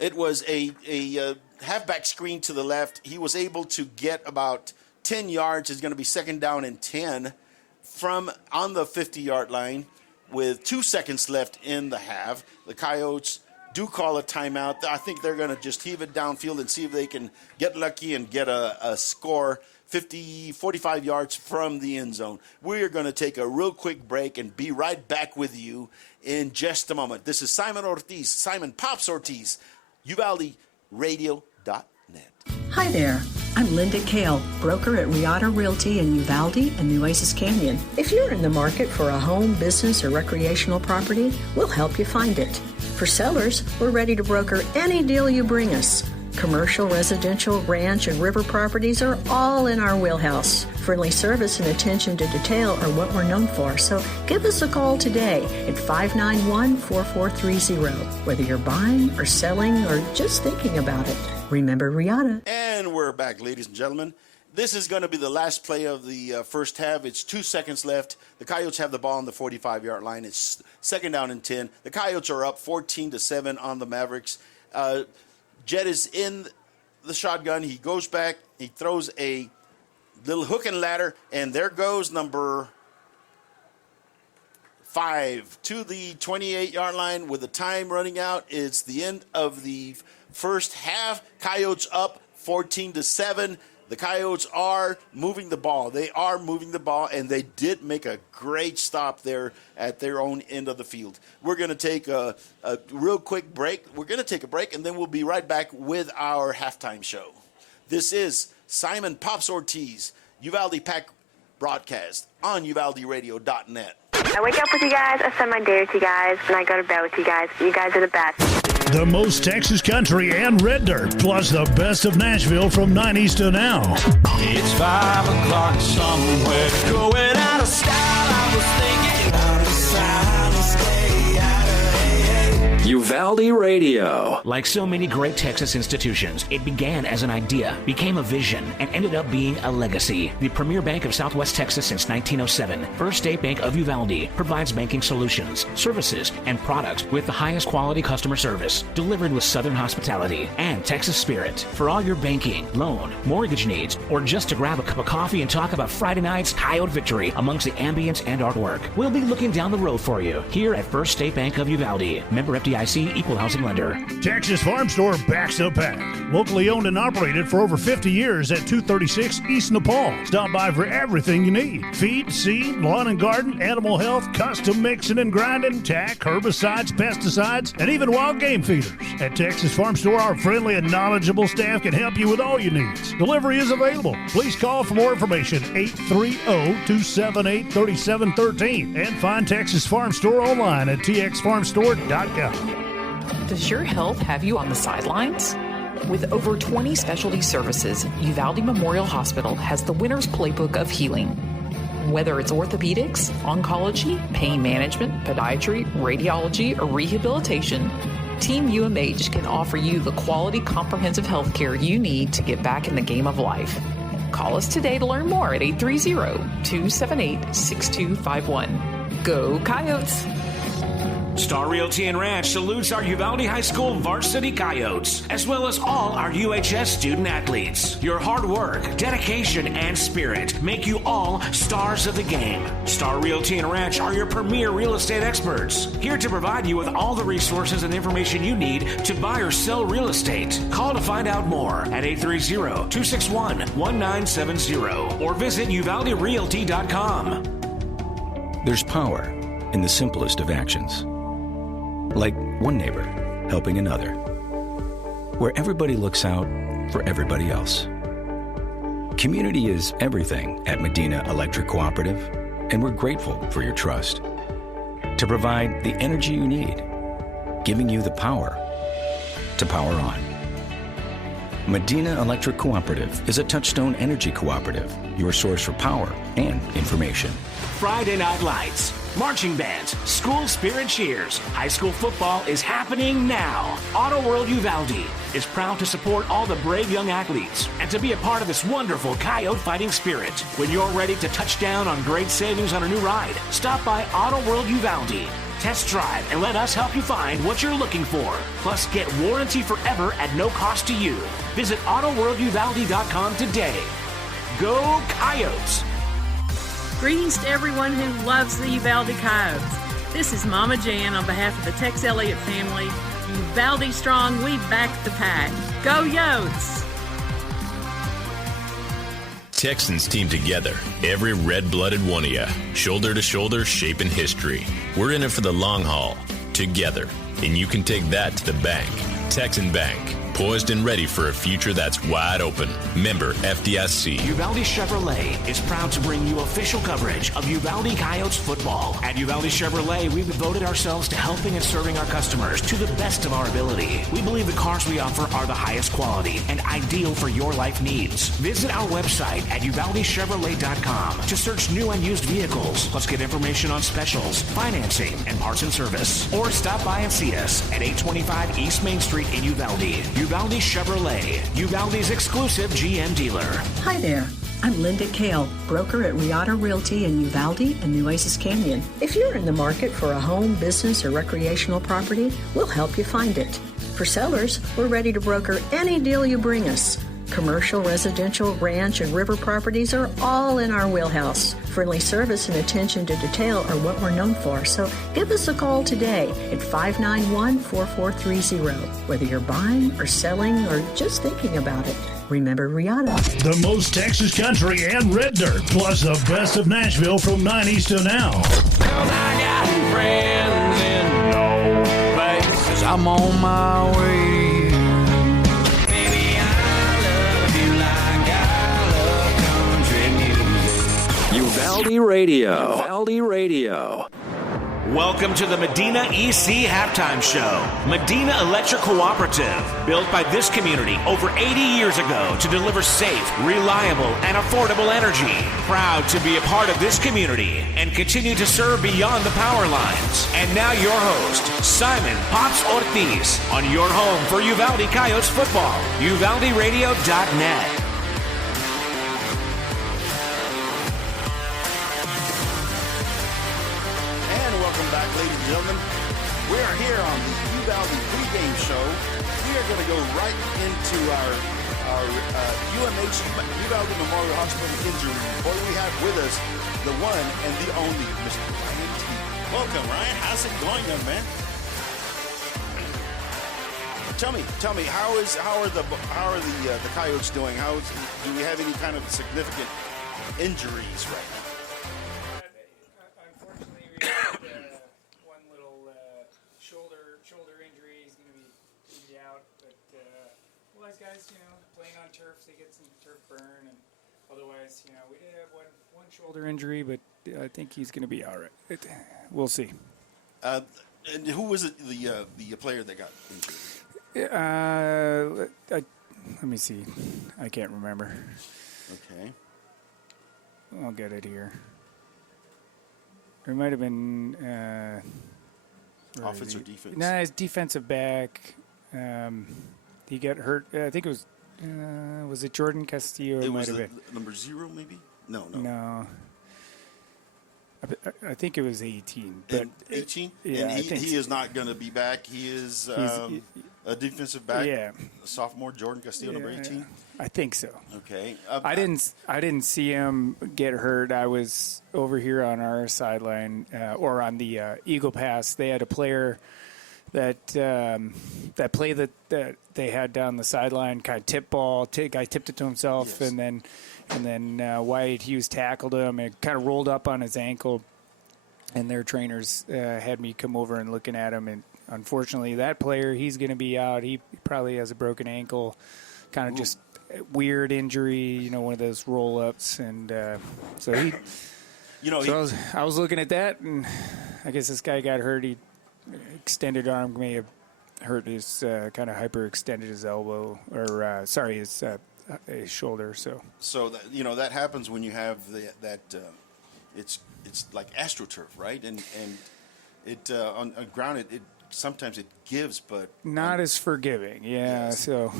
It was a halfback screen to the left. He was able to get about 10 yards. It's going to be 2nd down and 10 from on the 50-yard line with 2 seconds left in the half. The Coyotes do call a timeout. I think they're going to just heave it downfield and see if they can get lucky and get a score 45 yards from the end zone. We're going to take a real quick break and be right back with you in just a moment. This is Simon Pops Ortiz, UvaldeRadio.net. Hi there. I'm Linda Kale, broker at Riata Realty in Uvalde and Nueces Canyon. If you're in the market for a home, business, or recreational property, we'll help you find it. For sellers, we're ready to broker any deal you bring us. Commercial, residential, ranch, and river properties are all in our wheelhouse. Friendly service and attention to detail are what we're known for, so give us a call today at 591-4430, whether you're buying or selling or just thinking about it. Remember Riata. And we're back, ladies and gentlemen. This is going to be the last play of the first half. It's 2 seconds left. The Coyotes have the ball on the 45-yard line. It's 2nd down and 10. The Coyotes are up 14-7 on the Mavericks. Jet is in the shotgun. He goes back. He throws a little hook and ladder, and there goes number 5 to the 28-yard line with the time running out. It's the end of the first half. Coyotes up 14-7. The Coyotes are moving the ball. They are moving the ball, and they did make a great stop there at their own end of the field. We're going to take a real quick break. We're going to take a break, and then we'll be right back with our halftime show. This is Simon Pops Ortiz, Uvalde Pack broadcast on UvaldeRadio.net. I wake up with you guys, I spend my day with you guys, and I go to bed with you guys. You guys are the best. The most Texas country and red dirt, plus the best of Nashville from 90s to now. It's 5 o'clock somewhere, going out of style. I was thinking out of silence, stay out of Uvalde Radio. Like so many great Texas institutions, it began as an idea, became a vision, and ended up being a legacy. The premier bank of Southwest Texas since 1907, First State Bank of Uvalde, provides banking solutions, services, and products with the highest quality customer service, delivered with Southern hospitality and Texas spirit. For all your banking, loan, mortgage needs, or just to grab a cup of coffee and talk about Friday night's Coyote victory amongst the ambience and artwork, we'll be looking down the road for you here at First State Bank of Uvalde. Member FDIC, Equal Housing Lender. Texas Farm Store backs the pack. Locally owned and operated for over 50 years at 236 East Nepal. Stop by for everything you need. Feed, seed, lawn and garden, animal health, custom mixing and grinding, tack, herbicides, pesticides, and even wild game feeders. At Texas Farm Store, our friendly and knowledgeable staff can help you with all your needs. Delivery is available. Please call for more information, 830-278-3713, and find Texas Farm Store online at txfarmstore.com. Does your health have you on the sidelines? With over 20 specialty services, Uvalde Memorial Hospital has the winner's playbook of healing. Whether it's orthopedics, oncology, pain management, podiatry, radiology, or rehabilitation, Team UMH can offer you the quality comprehensive health care you need to get back in the game of life. Call us today to learn more at 830-278-6251. Go Coyotes! Star Realty and Ranch salutes our Uvalde High School varsity Coyotes, as well as all our UHS student athletes. Your hard work, dedication, and spirit make you all stars of the game. Star Realty and Ranch are your premier real estate experts, here to provide you with all the resources and information you need to buy or sell real estate. Call to find out more at 830-261-1970 or visit UvaldeRealty.com. There's power in the simplest of actions. Like one neighbor helping another, where everybody looks out for everybody else. Community is everything at Medina Electric Cooperative, and we're grateful for your trust. To provide the energy you need, giving you the power to power on. Medina Electric Cooperative is a Touchstone Energy Cooperative, your source for power and information. Friday Night Lights, marching bands, school spirit cheers. High school football is happening now. Auto World Uvalde is proud to support all the brave young athletes and to be a part of this wonderful Coyote fighting spirit. When you're ready to touch down on great savings on a new ride, stop by Auto World Uvalde. Test drive and let us help you find what you're looking for. Plus, get warranty forever at no cost to you. Visit AutoWorldUvalde.com today. Go Coyotes! Greetings to everyone who loves the Uvalde Coyotes. This is Mama Jan on behalf of the Tex Elliott family. Uvalde strong, we back the pack. Go Yotes! Texans team together, every red-blooded one of you, shoulder to shoulder, shaping history. We're in it for the long haul, together, and you can take that to the bank. Texan Bank, poised and ready for a future that's wide open. Member FDIC. Uvalde Chevrolet is proud to bring you official coverage of Uvalde Coyotes football. At Uvalde Chevrolet, we've devoted ourselves to helping and serving our customers to the best of our ability. We believe the cars we offer are the highest quality and ideal for your life needs. Visit our website at UvaldeChevrolet.com to search new and used vehicles, plus get information on specials, financing, and parts and service. Or stop by and see us at 825 East Main Street in Uvalde. Uvalde Chevrolet, Uvalde's exclusive GM dealer. Hi there. I'm Linda Kale, broker at Riata Realty in Uvalde and Nueces Canyon. If you're in the market for a home, business, or recreational property, we'll help you find it. For sellers, we're ready to broker any deal you bring us. Commercial, residential, ranch, and river properties are all in our wheelhouse. Friendly service and attention to detail are what we're known for, so give us a call today at 591-4430. Whether you're buying or selling or just thinking about it, Remember Riata. The most Texas country and red dirt, plus the best of Nashville from 90s to now. 'Cause I got friends in no places. I'm on my way. Baby, I love you like I love country music. Uvalde Radio. Uvalde Radio. Welcome to the Medina EC Halftime Show. Medina Electric Cooperative, built by this community over 80 years ago to deliver safe, reliable, and affordable energy. Proud to be a part of this community and continue to serve beyond the power lines. And now your host, Simon Pops Ortiz, on your home for Uvalde Coyotes football, UvaldeRadio.net. Ladies and gentlemen, we are here on the Uvalde pregame show. We are going to go right into our UMH, Uvalde Memorial Hospital injury report. We have with us the one and the only Mr. Ryan T. Welcome, Ryan. How's it going, young man? Tell me, how are the Coyotes doing? Do we have any kind of significant injuries right now? Unfortunately, we had one little shoulder injury. He's going to be out. But otherwise, guys, playing on turf, they get some turf burn, and otherwise, we did have one shoulder injury, but I think he's going to be all right. We'll see. And who was it? The player that got injured? Let me see. I can't remember. Okay. I'll get it here. It might have been offense or defense? No, it's defensive back. He got hurt. I think it was it Jordan Castillo? It might have been number 0, maybe. No. I think it was 18. But 18? Yeah, and he is not going to be back. He is a defensive back. Yeah. A sophomore, Jordan Castillo, number 18. I think so. Okay. I didn't see him get hurt. I was over here on our sideline or on the Eagle Pass. They had a player that play that they had down the sideline, kind of tip ball. Guy tipped it to himself, yes. and then Wyatt Hughes tackled him and kind of rolled up on his ankle. And their trainers had me come over and looking at him. And unfortunately, that player, he's going to be out. He probably has a broken ankle, kind of just weird injury, one of those roll-ups. And so he, I was looking at that, and I guess this guy got hurt. He extended arm may have hurt his kind of hyperextended his elbow, or his shoulder. So that, that happens when you have that. It's like AstroTurf, right? And it on ground it sometimes it gives, but not as forgiving. Yeah. Yes. So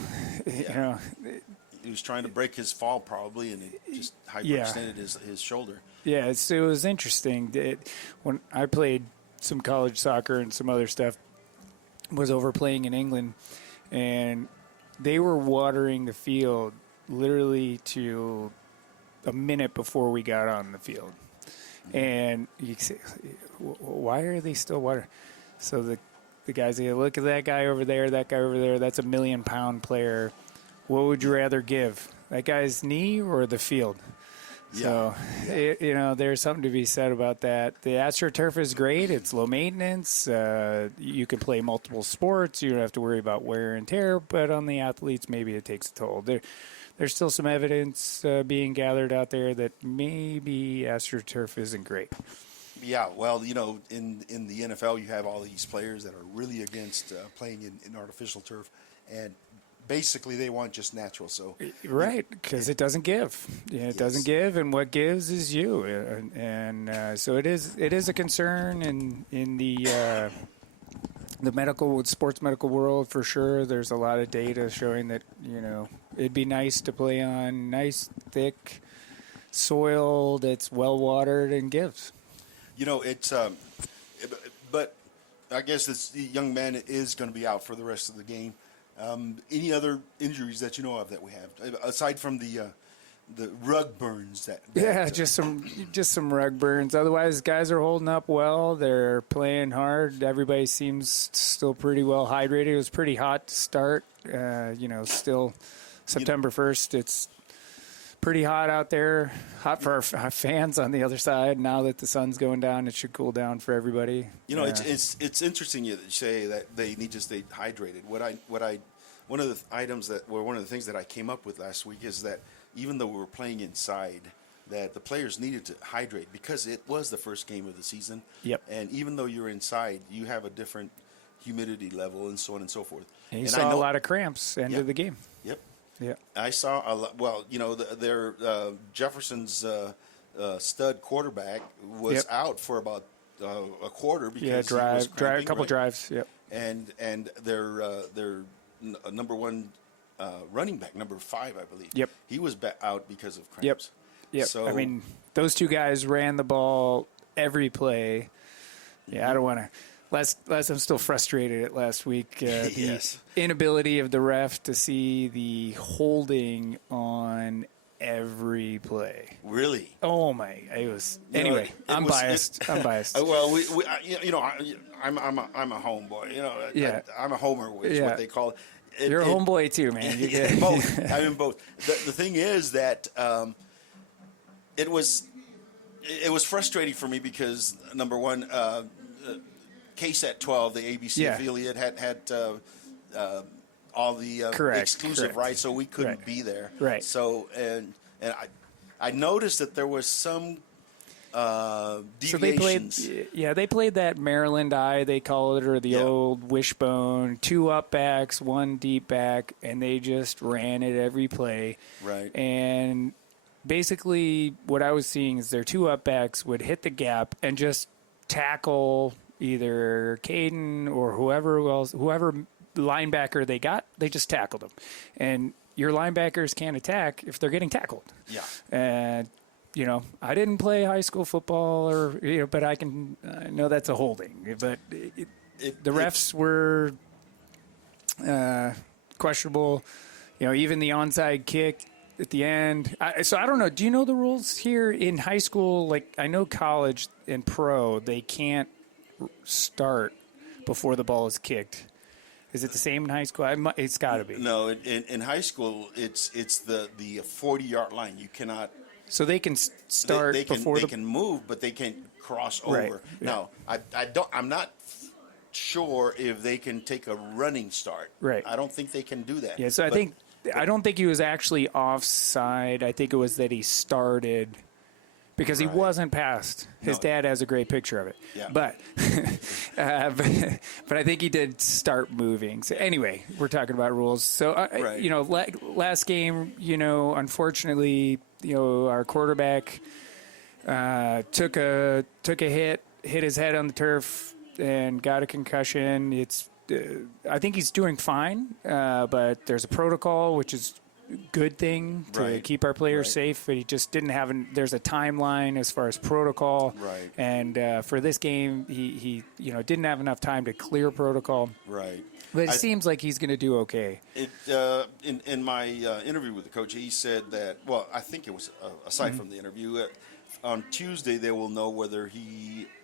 he was trying to break his fall probably, and it just hyperextended his shoulder. Yeah. It was interesting. When I played some college soccer and some other stuff, was over playing in England, and they were watering the field literally to a minute before we got on the field. And you say, why are they still watering? So the guys say, look at that guy over there, that's a 1 million pound player. What would you rather give, that guy's knee or the field? Yeah. So, there's something to be said about that. The AstroTurf is great. It's low maintenance. You can play multiple sports. You don't have to worry about wear and tear. But on the athletes, maybe it takes a toll. There's still some evidence being gathered out there that maybe AstroTurf isn't great. Yeah, well, in the NFL, you have all these players that are really against playing in artificial turf, and basically they want just natural. So right, because it doesn't give. It doesn't give, and what gives is you. And so it is a concern in the sports medical world for sure. There's a lot of data showing that it'd be nice to play on nice thick soil that's well watered and gives. It's but I guess this young man is going to be out for the rest of the game. Any other injuries that you know of that we have aside from the rug burns just some rug burns. Otherwise, guys are holding up well. They're playing hard. Everybody seems still pretty well hydrated. It was pretty hot to start. September 1st. It's pretty hot out there, hot for our fans on the other side. Now that the sun's going down, it should cool down for everybody. It's interesting you say that they need to stay hydrated. One of the things that I came up with last week is that even though we were playing inside, that the players needed to hydrate because it was the first game of the season. Yep. And even though you're inside, you have a different humidity level and so on and so forth. And you saw a lot of cramps end of the game. Yep. Yeah. I saw a lot. Well, their Jefferson's stud quarterback was out for about a quarter because he was cramping, a couple drives. Yep. And their number one running back, number 5, I believe. Yep. He was out because of cramps. Yep. So, I mean, those two guys ran the ball every play. Yeah, I don't want to. Last, I'm still frustrated at last week. The inability of the ref to see the holding on every play. Really? Oh my! It was. Anyway, I'm biased. I'm biased. Well, I'm a homeboy. Yeah. I'm a homer, which is what they call it. You're a homeboy too, man. You get both. I'm in both. The thing is that it was frustrating for me because number one. KSAT 12, the ABC affiliate, had all the exclusive rights, so we couldn't be there. Right. So and I noticed that there was some deviations. So they played that Maryland eye, they call it, or the old wishbone, 2 up backs, 1 deep back, and they just ran it every play. Right. And basically what I was seeing is their 2 up backs would hit the gap and just tackle either Caden or whoever linebacker they got, they just tackled them. And your linebackers can't attack if they're getting tackled. Yeah. And, I didn't play high school football but I know that's a holding. But the refs were questionable. Even the onside kick at the end. So I don't know. Do you know the rules here in high school? Like, I know college and pro, they can't start before the ball is kicked. Is it the same in high school? It's got to be. No, in high school, it's the 40-yard line. You cannot. So they can start before they can move, but they can't cross over. Right. Now, I'm not sure if they can take a running start. Right. I don't think they can do that. Yeah. So I don't think he was actually offside. I think it was that he started. Because he wasn't passed. His dad has a great picture of it. Yeah. But I think he did start moving. So anyway, we're talking about rules. So, last game, unfortunately, our quarterback took a hit his head on the turf, and got a concussion. It's I think he's doing fine, but there's a protocol, which is good thing to keep our players safe, but he just didn't have there's a timeline as far as protocol, and for this game he didn't have enough time to clear protocol, but it seems like he's going to do okay. In my interview with the coach, he said that, well, I think it was aside from the interview, on Tuesday they will know whether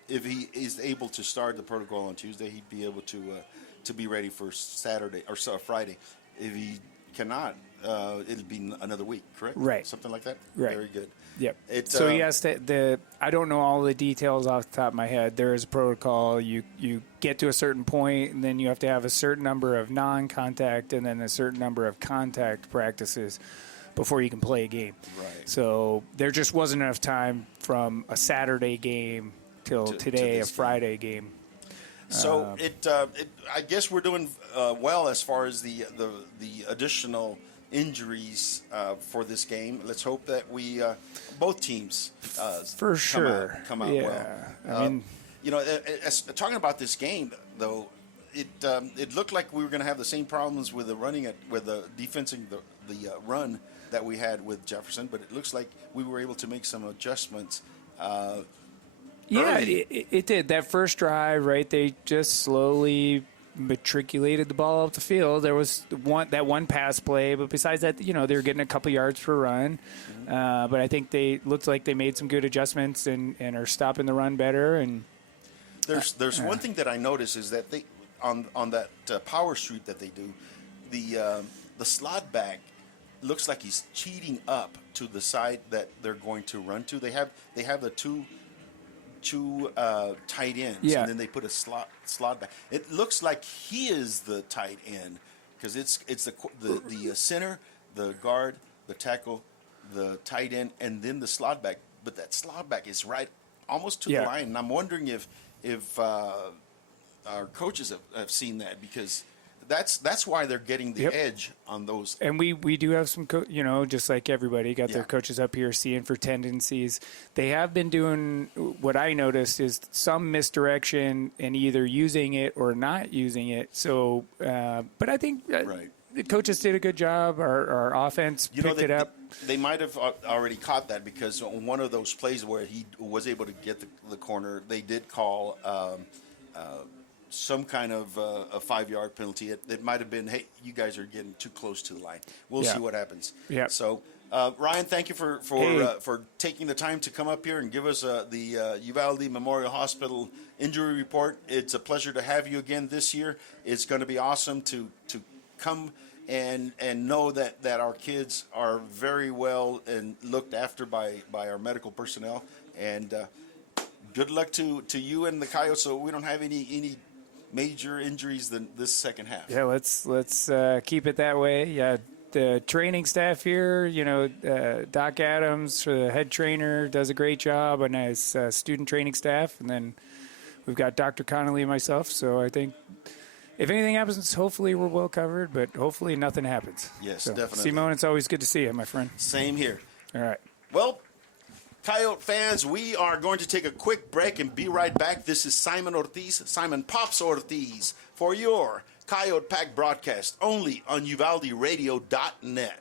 if he is able to start the protocol on Tuesday, he'd be able to be ready for Saturday or Friday. If he cannot, it'll be another week, correct? Right. Something like that? Right. Very good. Yep. So he has to, I don't know all the details off the top of my head. There is a protocol. You get to a certain point, and then you have to have a certain number of non-contact and then a certain number of contact practices before you can play a game. Right. So there just wasn't enough time from a Saturday game till today, a Friday game. So I guess we're doing well as far as the additional injuries for this game. Let's hope that we both teams for sure come out well. I mean, talking about this game though, it looked like we were going to have the same problems with the defensing the run that we had with Jefferson, but it looks like we were able to make some adjustments. Yeah, it did. That first drive, right, they just slowly matriculated the ball up the field. There was one pass play, but besides that, they were getting a couple yards per run. But I think they looked like they made some good adjustments and are stopping the run better. And there's one thing that I noticed is that they on that power street that they do, the slot back looks like he's cheating up to the side that they're going to run to. They have the two tight ends, and then they put a slot back. It looks like he is the tight end because it's the center, the guard, the tackle, the tight end, and then the slot back. But that slot back is right almost to the line, and I'm wondering if our coaches have seen that, because that's why they're getting the edge on those. And we do have some, just like everybody, got their coaches up here seeing for tendencies. They have been doing, what I noticed is some misdirection and either using it or not using it. So, but I think the coaches did a good job. Our offense picked it up. They might have already caught that, because on one of those plays where he was able to get the corner, they did call some kind of a 5-yard penalty. It might have been, hey, you guys are getting too close to the line. We'll see what happens. Yeah. So, Ryan, thank you for taking the time to come up here and give us the Uvalde Memorial Hospital injury report. It's a pleasure to have you again this year. It's going to be awesome to come and know that our kids are very well and looked after by our medical personnel. And good luck to you and the Coyotes, so we don't have any major injuries than this second half. Yeah, let's keep it that way. Yeah, the training staff here, Doc Adams, the head trainer, does a great job, and his student training staff, and then we've got Dr. Connolly and myself. So I think if anything happens, hopefully we're well covered, but hopefully nothing happens. Yes, so, definitely. Simone, it's always good to see you, my friend. Same here. All right. Well, Coyote fans, we are going to take a quick break and be right back. This is Simon Pops Ortiz, for your Coyote Pack broadcast, only on UvaldeRadio.net.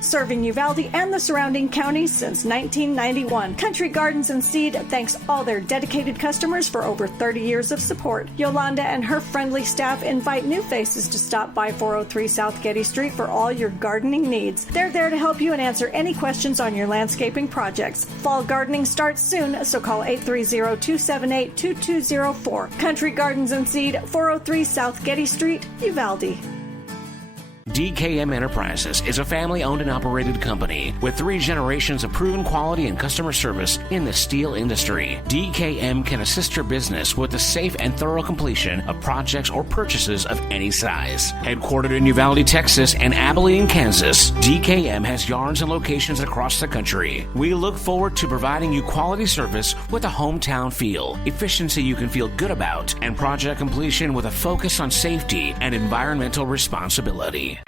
Serving Uvalde and the surrounding counties since 1991. Country Gardens and Seed thanks all their dedicated customers for over 30 years of support. Yolanda and her friendly staff invite new faces to stop by 403 South Getty Street for all your gardening needs. They're there to help you and answer any questions on your landscaping projects. Fall gardening starts soon, so call 830-278-2204. Country Gardens and Seed, 403 South Getty Street, Uvalde. DKM Enterprises is a family-owned and operated company with 3 generations of proven quality and customer service in the steel industry. DKM can assist your business with the safe and thorough completion of projects or purchases of any size. Headquartered in Uvalde, Texas and Abilene, Kansas, DKM has yards and locations across the country. We look forward to providing you quality service with a hometown feel, efficiency you can feel good about, and project completion with a focus on safety and environmental responsibility.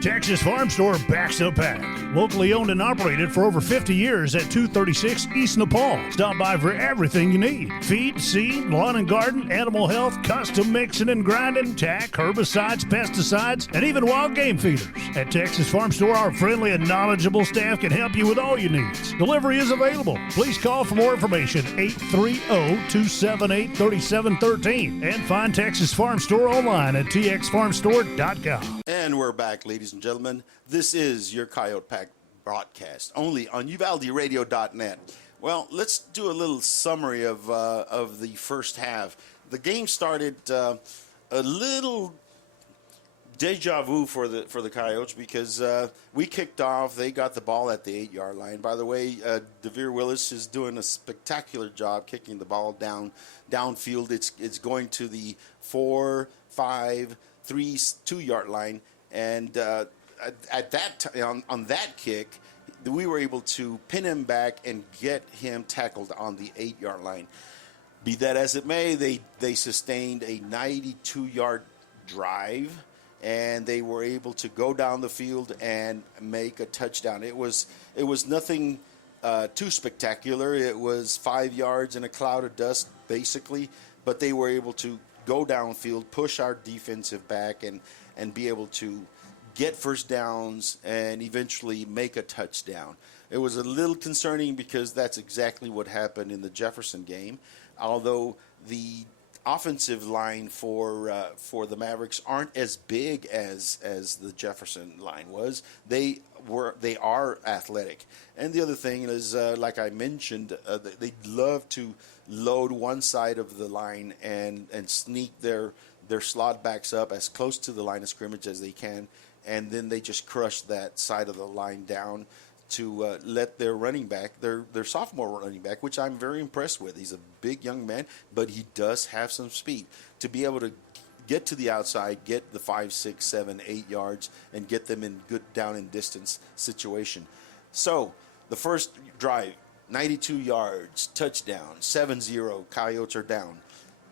Texas Farm Store backs the pack. Locally owned and operated for over 50 years at 236 East Nepal. Stop by for everything you need. Feed, seed, lawn and garden, animal health, custom mixing and grinding, tack, herbicides, pesticides, and even wild game feeders. At Texas Farm Store, our friendly and knowledgeable staff can help you with all your needs. Delivery is available. Please call for more information, 830-278-3713. And find Texas Farm Store online at txfarmstore.com. And we're back, ladies and gentlemen. This is your Coyote Pack broadcast, only on UvaldeRadio.net. Well, let's do a little summary of the first half. The game started a little deja vu for the Coyotes, because we kicked off. They got the ball at the 8-yard line. By the way, DeVere Willis is doing a spectacular job kicking the ball downfield. It's going to the 4, 5, 3, 2-yard line, and at that on that kick, we were able to pin him back and get him tackled on the 8-yard line. Be that as it may, they sustained a 92-yard drive, and they were able to go down the field and make a touchdown. It was nothing too spectacular. It was 5 yards in a cloud of dust, basically, but they were able to go downfield, push our defensive back, and be able to get first downs and eventually make a touchdown. It was a little concerning because that's exactly what happened in the Jefferson game. Although the offensive line for the Mavericks aren't as big as the Jefferson line was, they are athletic. And the other thing is, like I mentioned, they love to load one side of the line and sneak their slot backs up as close to the line of scrimmage as they can, and then they just crushed that side of the line down to let their running back, their sophomore running back, which I'm very impressed with. He's a big young man, but he does have some speed to be able to get to the outside, get the 5, 6, 7, 8 yards, and get them in good down and distance situation. So the first drive, 92 yards, touchdown, 7-0, Coyotes are down.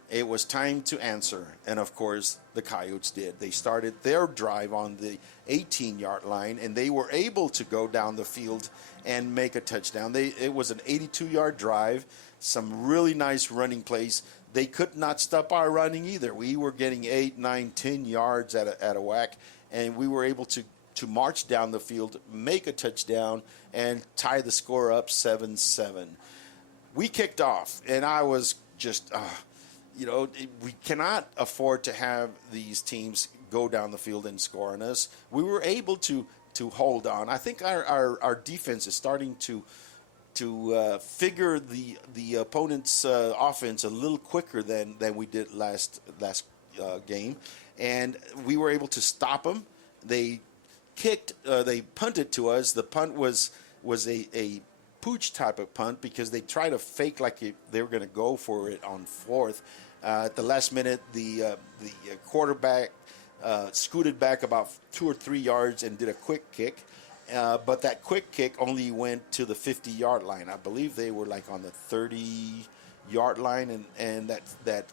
It was time to answer, and of course, the Coyotes did. They started their drive on the 18-yard line, and they were able to go down the field and make a touchdown. It was an 82-yard drive, some really nice running plays. They could not stop our running either. We were getting 8, 9, 10 yards at a whack, and we were able to march down the field, make a touchdown, and tie the score up 7-7. We kicked off, and I was just... we cannot afford to have these teams go down the field and score on us. We were able to hold on. I think our defense is starting to figure the opponent's offense a little quicker than we did last game, and we were able to stop them. They punted to us. The punt was a pooch type of punt because they tried to fake like they were going to go for it on fourth. At the last minute, the quarterback scooted back about 2 or 3 yards and did a quick kick. But that quick kick only went to the 50-yard line. I believe they were like on the 30-yard line, and that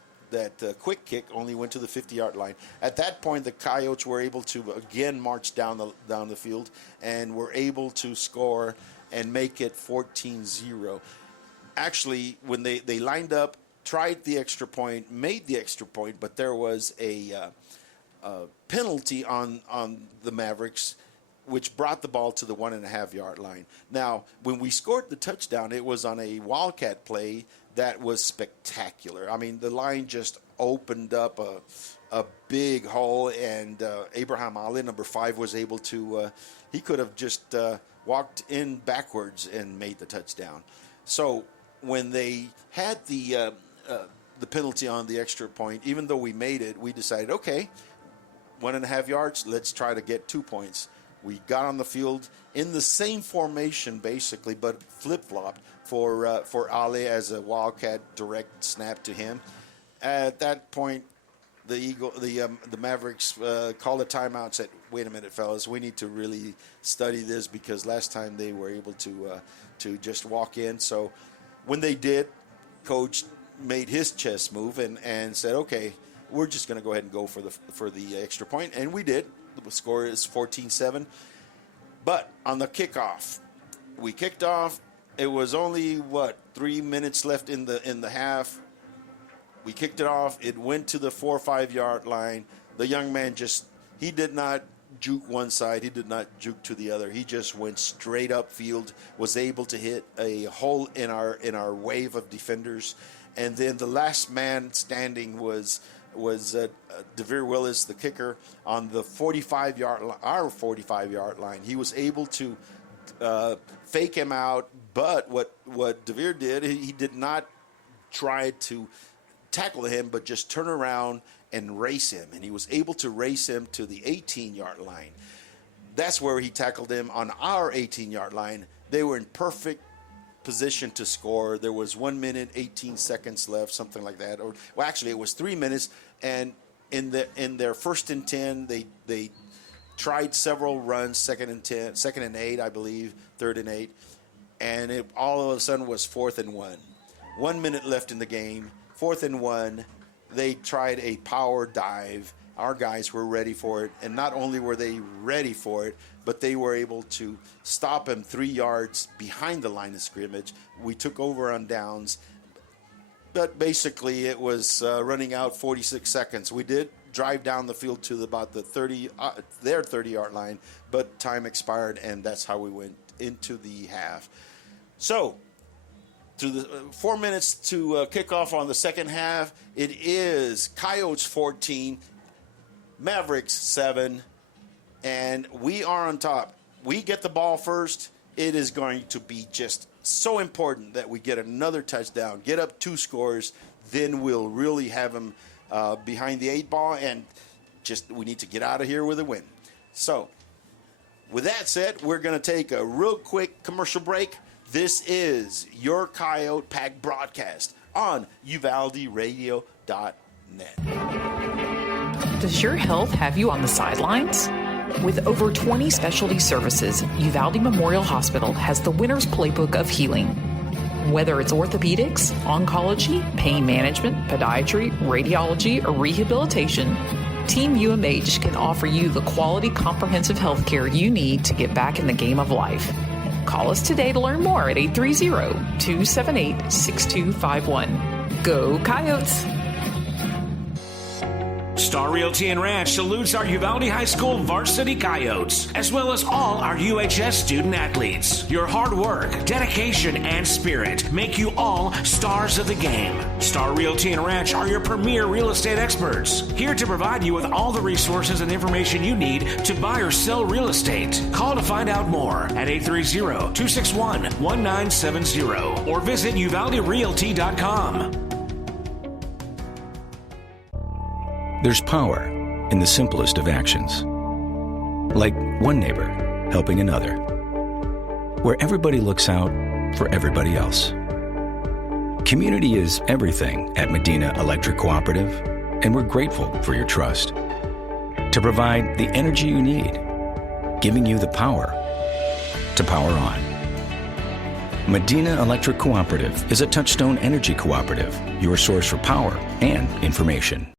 quick kick only went to the 50-yard line. At that point, the Coyotes were able to again march down the field and were able to score and make it 14-0. Actually, when they lined up, tried the extra point, made the extra point, but there was a penalty on the Mavericks, which brought the ball to the 1.5-yard line. Now, when we scored the touchdown, it was on a Wildcat play that was spectacular. I mean, the line just opened up a big hole, and Abraham Ali, number 5, was able to, he could have just walked in backwards and made the touchdown. So when they had the penalty on the extra point, even though we made it, we decided, okay, 1.5 yards, let's try to get 2 points. We got on the field in the same formation, basically, but flip-flopped for Ali as a Wildcat direct snap to him. At that point, the Mavericks called a timeout and said, wait a minute, fellas, we need to really study this because last time they were able to just walk in. So when they did, Coach made his chess move and said, okay, we're just going to go ahead and go for the extra point, and we did. The score is 14-7. But on the kickoff, we kicked off. It was only 3 minutes left in the half. We kicked it off. It went to the 4 or 5 yard line. The young man he did not juke one side. He did not juke to the other. He just went straight upfield. Was able to hit a hole in our wave of defenders, and then the last man standing was DeVere Willis, the kicker, on the 45-yard 45-yard line. He was able to fake him out, but what DeVere did, he did not try to tackle him, but just turn around and race him, and he was able to race him to the 18-yard line. That's where he tackled him on our 18-yard line. They were in perfect position to score. There was 1 minute, 18 seconds left, something like that. Actually, it was 3 minutes, and in their 1st and 10, they tried several runs, 2nd and 10, 2nd and 8, I believe, 3rd and 8, and it all of a sudden was 4th and 1. 1 minute left in the game, 4th and 1. They tried a power dive. Our guys were ready for it, and not only were they ready for it, but they were able to stop him 3 yards behind the line of scrimmage. We took over on downs, but basically it was running out 46 seconds. We did drive down the field to about the 30, their 30-yard line, but time expired, and that's how we went into the half. So, to the 4 minutes to kick off on the second half, it is Coyotes 14, Mavericks 7, and we are on top. We get the ball first. It is going to be just so important that we get another touchdown, get up 2 scores, then we'll really have them behind the 8 ball, and just we need to get out of here with a win. So, with that said, we're going to take a real quick commercial break. This is your Coyote Pack broadcast on UvaldeRadio.net. Does your health have you on the sidelines? With over 20 specialty services, Uvalde Memorial Hospital has the winner's playbook of healing. Whether it's orthopedics, oncology, pain management, podiatry, radiology, or rehabilitation, Team UMH can offer you the quality, comprehensive health care you need to get back in the game of life. Call us today to learn more at 830-278-6251. Go Coyotes! Star Realty and Ranch salutes our Uvalde High School varsity Coyotes, as well as all our UHS student athletes. Your hard work, dedication, and spirit make you all stars of the game. Star Realty and Ranch are your premier real estate experts, here to provide you with all the resources and information you need to buy or sell real estate. Call to find out more at 830-261-1970 or visit UvaldeRealty.com. There's power in the simplest of actions. Like one neighbor helping another. Where everybody looks out for everybody else. Community is everything at Medina Electric Cooperative, and we're grateful for your trust. To provide the energy you need, giving you the power to power on. Medina Electric Cooperative is a Touchstone Energy Cooperative, your source for power and information.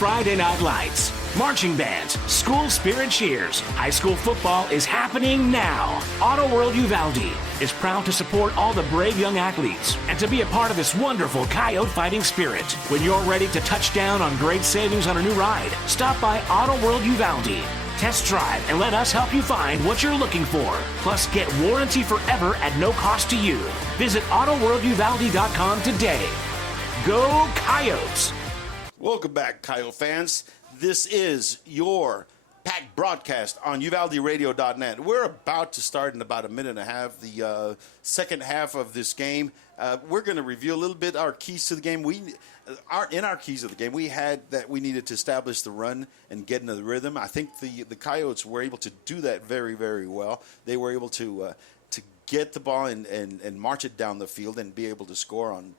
Friday Night Lights, marching bands, school spirit cheers. High school football is happening now. Auto World Uvalde is proud to support all the brave young athletes and to be a part of this wonderful Coyote fighting spirit. When you're ready to touch down on great savings on a new ride, stop by Auto World Uvalde. Test drive and let us help you find what you're looking for. Plus, get warranty forever at no cost to you. Visit AutoWorldUvalde.com today. Go Coyotes! Welcome back, Coyote fans. This is your Pack broadcast on UvaldeRadio.net. We're about to start in about a minute and a half, the second half of this game. We're going to review a little bit our keys to the game. In our keys of the game, we had that we needed to establish the run and get into the rhythm. I think the Coyotes were able to do that very, very well. They were able to get the ball and march it down the field and be able to score on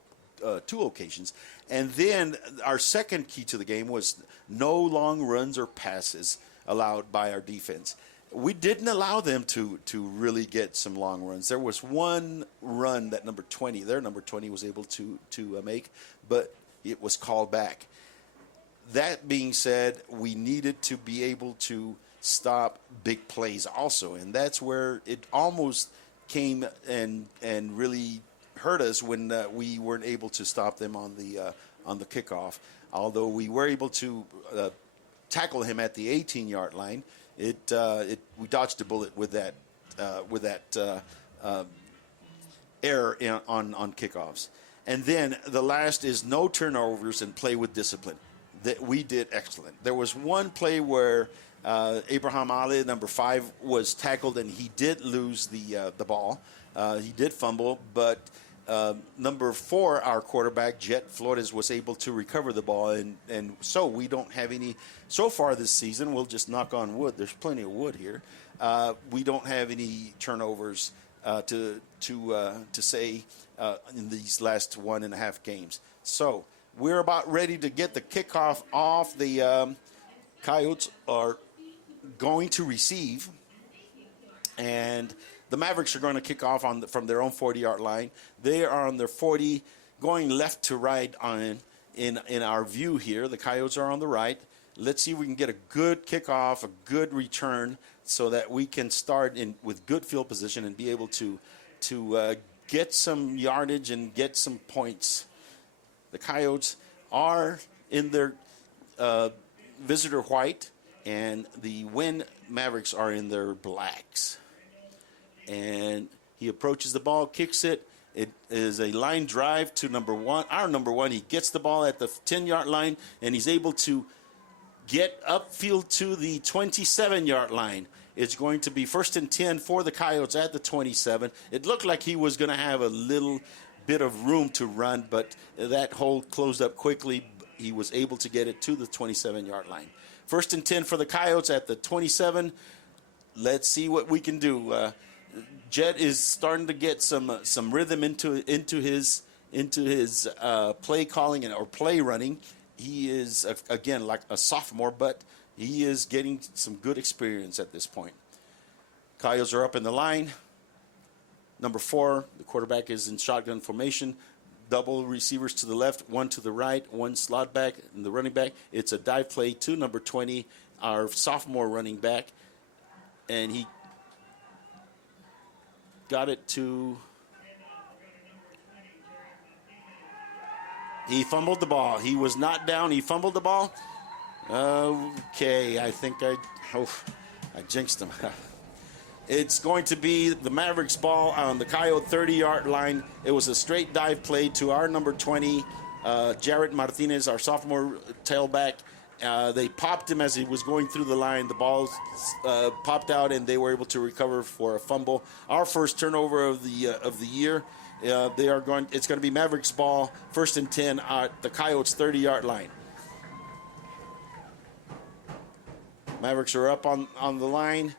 two occasions. And then our second key to the game was no long runs or passes allowed by our defense. We didn't allow them to really get some long runs. There was one run that their number 20 was able to make, but it was called back. That being said, we needed to be able to stop big plays also, and that's where it almost came and really hurt us when we weren't able to stop them on the kickoff. Although we were able to tackle him at the 18-yard line, we dodged a bullet with that error on kickoffs. And then the last is no turnovers and play with discipline. That we did excellent. There was one play where Abraham Ali, number 5, was tackled and he did lose the ball. He did fumble, but number 4, our quarterback, Jet Flores, was able to recover the ball, and so we don't have any, so far this season, we'll just knock on wood, there's plenty of wood here, we don't have any turnovers to say in these last 1.5 games. So we're about ready to get the kickoff off. The Coyotes are going to receive, and the Mavericks are going to kick off from their own 40-yard line. They are on their 40, going left to right in our view here. The Coyotes are on the right. Let's see if we can get a good kickoff, a good return, so that we can start with good field position and be able to get some yardage and get some points. The Coyotes are in their visitor white, and the Winn Mavericks are in their blacks. And he approaches the ball, kicks it. It is a line drive to number 1. Our number 1, he gets the ball at the 10-yard line, and he's able to get upfield to the 27-yard line. It's going to be 1st and 10 for the Coyotes at the 27. It looked like he was going to have a little bit of room to run, but that hole closed up quickly. He was able to get it to the 27-yard line. First and 10 for the Coyotes at the 27. Let's see what we can do. Jet is starting to get some rhythm into his play calling or play running. He is again like a sophomore, but he is getting some good experience at this point. Coyotes are up in the line. Number 4, the quarterback is in shotgun formation. Double receivers to the left, one to the right, one slot back, and the running back. It's a dive play to number 20, our sophomore running back. And he got it to... He fumbled the ball. He was not down. He fumbled the ball. Okay, I think I jinxed him. It's going to be the Mavericks ball on the Coyote 30-yard line. It was a straight dive play to our number 20, Jared Martinez, our sophomore tailback. They popped him as he was going through the line. The ball popped out, and they were able to recover for a fumble. Our first turnover of the year. It's going to be Mavericks ball, first and 10 at the Coyotes 30-yard line. Mavericks are up on the line.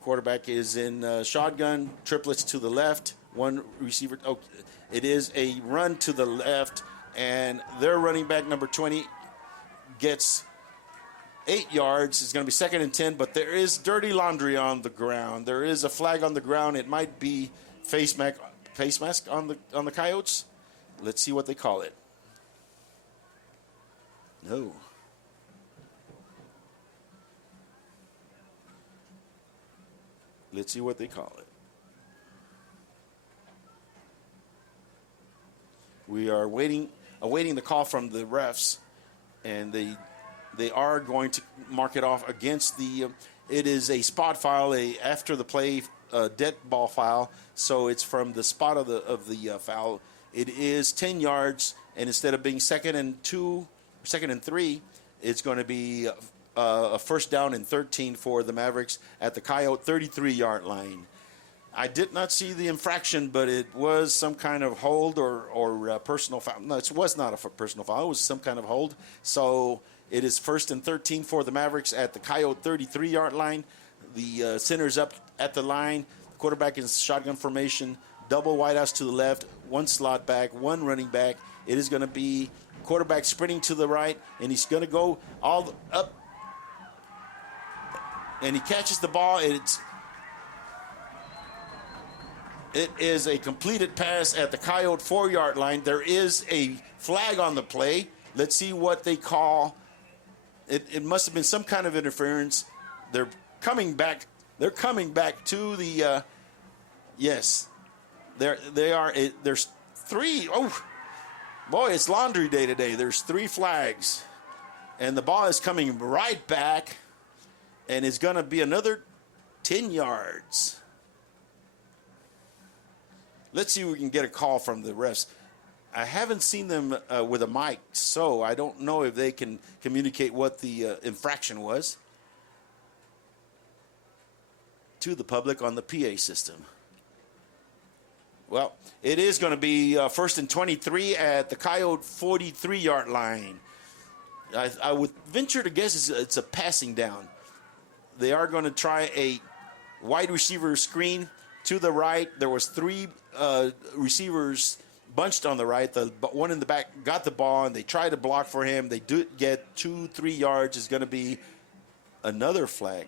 Quarterback is in shotgun, triplets to the left, one receiver. Oh, it is a run to the left, and their running back, number 20, gets 8 yards. It's going to be second and 10, but there is dirty laundry on the ground. There is a flag on the ground. It might be face mask on the Coyotes. Let's see what they call it. No. Let's see what they call it. We are awaiting the call from the refs, and they are going to mark it off against the. It is a spot foul, after the play dead ball foul. So it's from the spot of the foul. It is 10 yards, and instead of being second and 3, it's going to be a first down and 13 for the Mavericks at the Coyote 33-yard line. I did not see the infraction, but it was some kind of hold or personal foul. No, it was not a personal foul. It was some kind of hold. So it is first and 13 for the Mavericks at the Coyote 33-yard line. The center's up at the line. The quarterback is shotgun formation, double wideouts to the left, one slot back, one running back. It is going to be quarterback sprinting to the right, and he's going to go all up. And he catches the ball. It is a completed pass at the Coyote 4-yard line. There is a flag on the play. Let's see what they call. It must have been some kind of interference. They're coming back. They're coming back to the. Yes, they are. There's 3. Oh, boy, it's laundry day today. There's 3 flags, and the ball is coming right back. And it's going to be another 10 yards. Let's see if we can get a call from the refs. I haven't seen them with a mic, so I don't know if they can communicate what the infraction was to the public on the PA system. Well, it is going to be first and 23 at the Coyote 43-yard line. I would venture to guess it's a passing down. They are going to try a wide receiver screen to the right. There was 3 receivers bunched on the right. The one in the back got the ball, and they tried to block for him. They do get 2-3 yards. Is going to be another flag.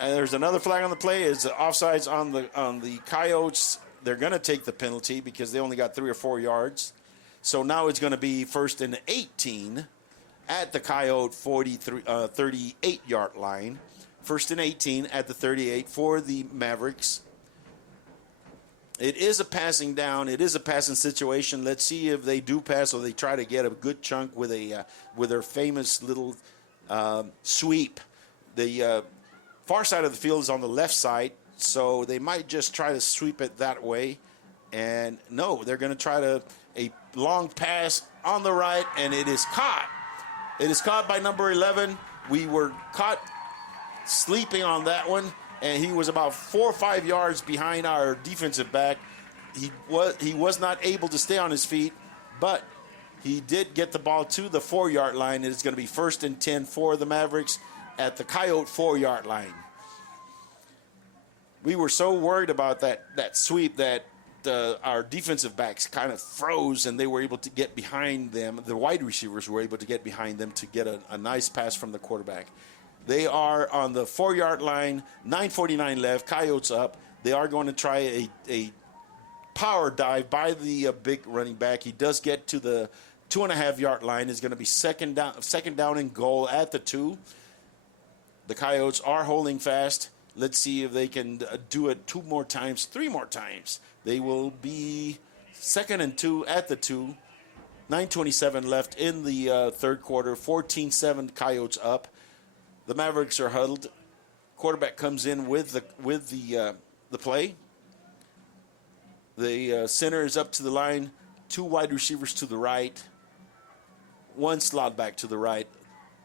And there's another flag on the play. It's offsides on the Coyotes. They're going to take the penalty because they only got 3 or 4 yards. So now it's going to be first and 18 at the Coyote 38-yard line. First and 18 at the 38 for the Mavericks. It is a passing down. It is a passing situation. Let's see if they do pass or they try to get a good chunk with their famous little sweep. The far side of the field is on the left side, so they might just try to sweep it that way. And no, they're going to try a long pass on the right, and it is caught. It is caught by number 11. We were caught sleeping on that one, and he was about 4 or 5 yards behind our defensive back. he was not able to stay on his feet, but he did get the ball to the 4-yard line. It's going to be 1st and 10 for the Mavericks at the Coyote 4-yard line. We were so worried about that sweep that our defensive backs kind of froze, and they were able to get behind them. The wide receivers were able to get behind them to get a nice pass from the quarterback. They are on the 4-yard line, 9:49 left, Coyotes up. They are going to try a power dive by the big running back. He does get to the 2.5-yard line. It's going to be second down and goal at the 2. The Coyotes are holding fast. Let's see if they can do it 2 more times, 3 more times. They will be 2nd and 2 at the 2. 9:27 left in the third quarter. 14-7 Coyotes up. The Mavericks are huddled. Quarterback comes in with the play. The center is up to the line. 2 wide receivers to the right. 1 slot back to the right.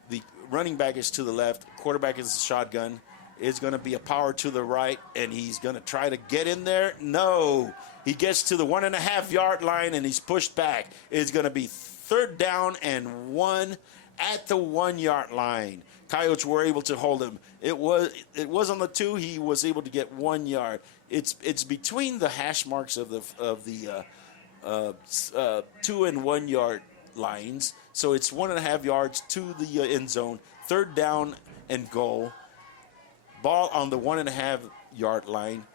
The running back is to the left. Quarterback is a shotgun. It's going to be a power to the right, and he's going to try to get in there. No. He gets to the 1.5-yard line, and he's pushed back. It's going to be 3rd down and 1 at the 1-yard line. Coyotes were able to hold him. It was on the 2. He was able to get 1 yard. It's between the hash marks of the 2 and 1 yard lines. So it's 1.5 yards to the end zone. 3rd down and goal. Ball on the 1.5 yard line.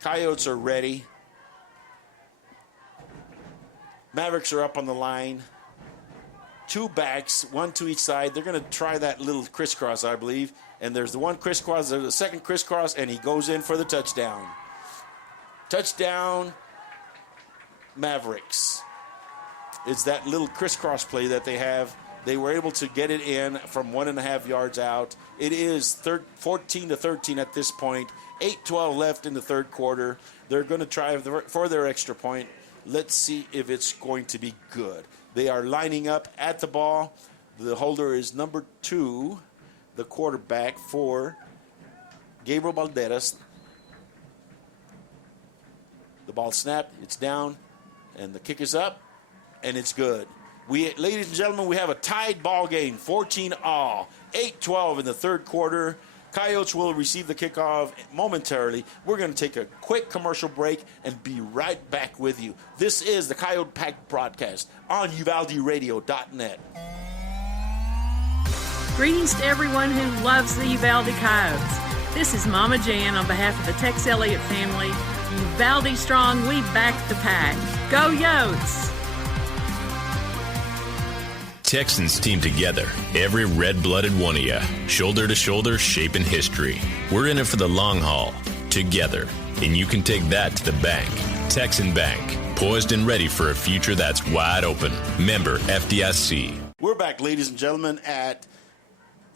Coyotes are ready. Mavericks are up on the line. 2 backs, 1 to each side. They're going to try that little crisscross, I believe. And there's the 1 crisscross, there's the 2nd crisscross, and he goes in for the touchdown. Touchdown, Mavericks. It's that little crisscross play that they have. They were able to get it in from 1.5 yards out. It is 14-13 at this point. 8:12 left in the third quarter. They're going to try for their extra point. Let's see if it's going to be good. They are lining up at the ball. The holder is number 2, the quarterback for Gabriel Balderas. The ball snapped. It's down, and the kick is up, and it's good. Ladies and gentlemen, we have a tied ball game, 14-all, 8-12 in the third quarter. Coyotes will receive the kickoff momentarily. We're going to take a quick commercial break and be right back with you. This is the Coyote Pack broadcast on UvaldeRadio.net. Greetings to everyone who loves the Uvalde Coyotes. This is Mama Jan on behalf of the Tex Elliott family. Uvalde strong, we back the pack. Go Yotes! Texans team together, every red-blooded one of you, shoulder to shoulder, shaping history. We're in it for the long haul, together, and you can take that to the bank. Texan Bank, poised and ready for a future that's wide open. Member FDIC. We're back, ladies and gentlemen, at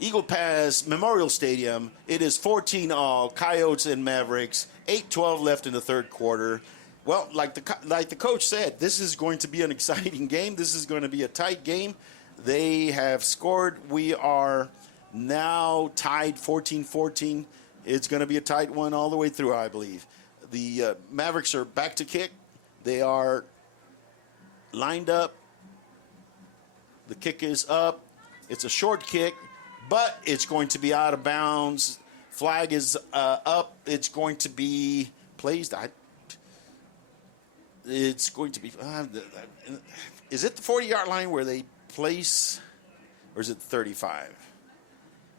Eagle Pass Memorial Stadium. It is 14-all, Coyotes and Mavericks, 8:12 left in the third quarter. Well, like the coach said, this is going to be an exciting game. This is going to be a tight game. They have scored. We are now tied 14-14. It's going to be a tight one all the way through, I believe. The Mavericks are back to kick. They are lined up. The kick is up. It's a short kick, but it's going to be out of bounds. Flag is up. It's going to be placed. It's going to be. Is it the 40-yard line where they place, or is it 35?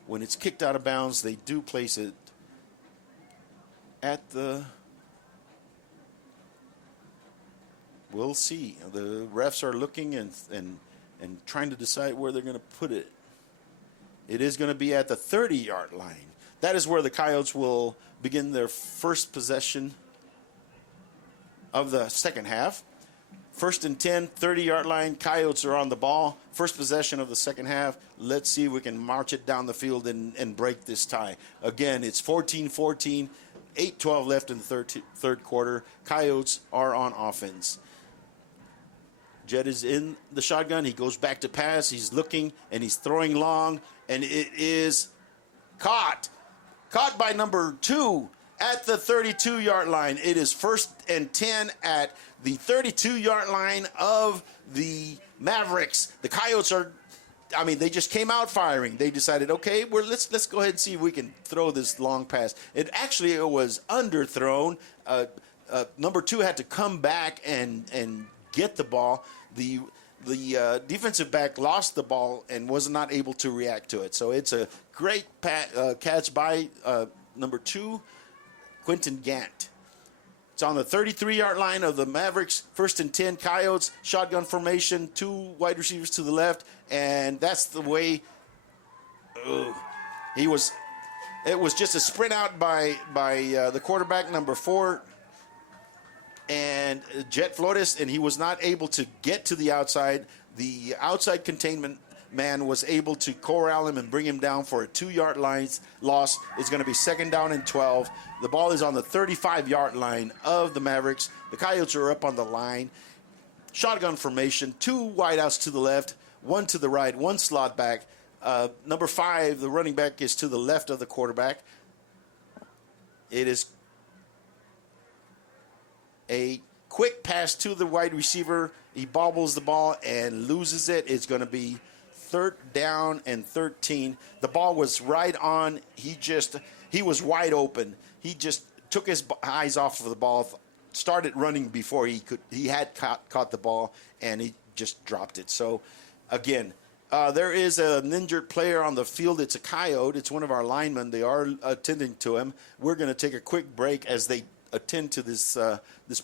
When it's kicked out of bounds, they do place it at the. We'll see. The refs are looking and trying to decide where they're going to put it. It is going to be at the 30-yard line. That is where the Coyotes will begin their first possession of the second half. 1st and 10, 30-yard line. Coyotes are on the ball. First possession of the second half. Let's see if we can march it down the field and break this tie. Again, it's 14-14, 8:12 left in the third quarter. Coyotes are on offense. Jed is in the shotgun. He goes back to pass. He's looking, and he's throwing long, and it is caught. Caught by number 2 at the 32-yard line. It is 1st and 10 at the 32-yard line of the Mavericks. The Coyotes they just came out firing. They decided, okay, let's go ahead and see if we can throw this long pass. It was underthrown. Number 2 had to come back and get the ball. The defensive back lost the ball and was not able to react to it. So it's a great catch by number 2, Quentin Gant. It's on the 33-yard line of the Mavericks. 1st and 10, Coyotes, shotgun formation, 2 wide receivers to the left, and that's the way it was just a sprint out by the quarterback, number 4, and Jet Flores, and he was not able to get to the outside. The outside containment man was able to corral him and bring him down for a 2-yard line loss. It's going to be 2nd down and 12. The ball is on the 35-yard line of the Mavericks. The Coyotes are up on the line. Shotgun formation, 2 wideouts to the left, 1 to the right, 1 slot back. Number 5, the running back, is to the left of the quarterback. It is a quick pass to the wide receiver. He bobbles the ball and loses it. It's going to be 3rd down and 13. The ball was right on. He was wide open. He just took his eyes off of the ball, started running before he had caught the ball, and he just dropped it. So, again, there is an injured player on the field. It's a Coyote. It's one of our linemen. They are attending to him. We're going to take a quick break as they attend to this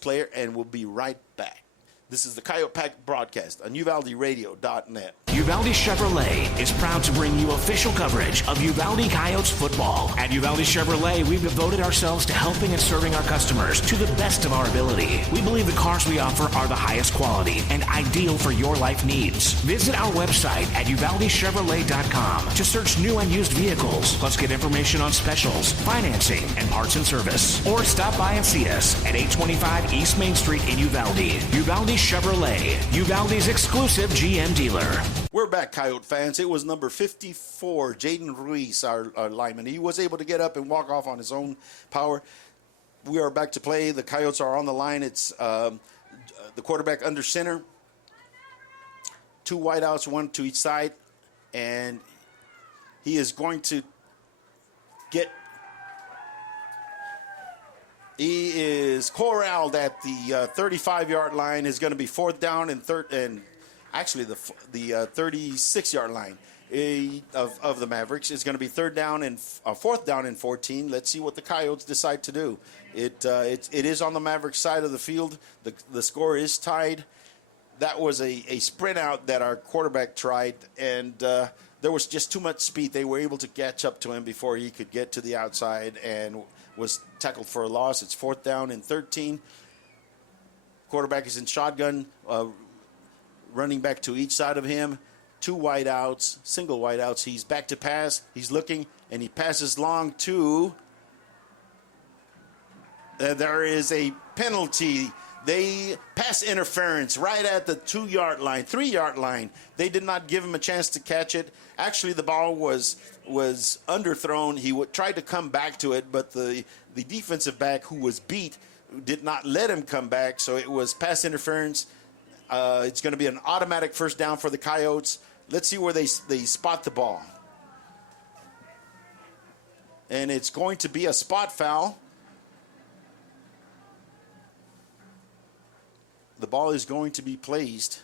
player, and we'll be right back. This is the Coyote Pack broadcast on UvaldeRadio.net. Uvalde Chevrolet is proud to bring you official coverage of Uvalde Coyotes football. At Uvalde Chevrolet, we've devoted ourselves to helping and serving our customers to the best of our ability. We believe the cars we offer are the highest quality and ideal for your life needs. Visit our website at UvaldeChevrolet.com to search new and used vehicles, plus get information on specials, financing, and parts and service. Or stop by and see us at 825 East Main Street in Uvalde. Uvalde Chevrolet, Uvalde's exclusive GM dealer. We're back, Coyote fans. It was number 54, Jaden Ruiz, our lineman. He was able to get up and walk off on his own power. We are back to play. The Coyotes are on the line. It's the quarterback under center. 2 wideouts, 1 to each side. And he is going to get... He is corralled at the 35-yard line. Is going to be 4th down and actually the 36-yard line of the Mavericks. Is going to be 4th down and 14. Let's see what the Coyotes decide to do. It is on the Mavericks side of the field. The score is tied. That was a sprint out that our quarterback tried, and there was just too much speed. They were able to catch up to him before he could get to the outside and was tackled for a loss. It's 4th down and 13. Quarterback is in shotgun, running back to each side of him. 2 wideouts, single wideouts. He's back to pass. He's looking, and he passes long to... there is a penalty. They pass interference right at the 2-yard line, 3-yard line. They did not give him a chance to catch it. Actually, the ball was underthrown. He tried to come back to it, but the defensive back who was beat did not let him come back, so it was pass interference. It's going to be an automatic 1st down for the Coyotes. Let's see where they spot the ball. And it's going to be a spot foul. The ball is going to be placed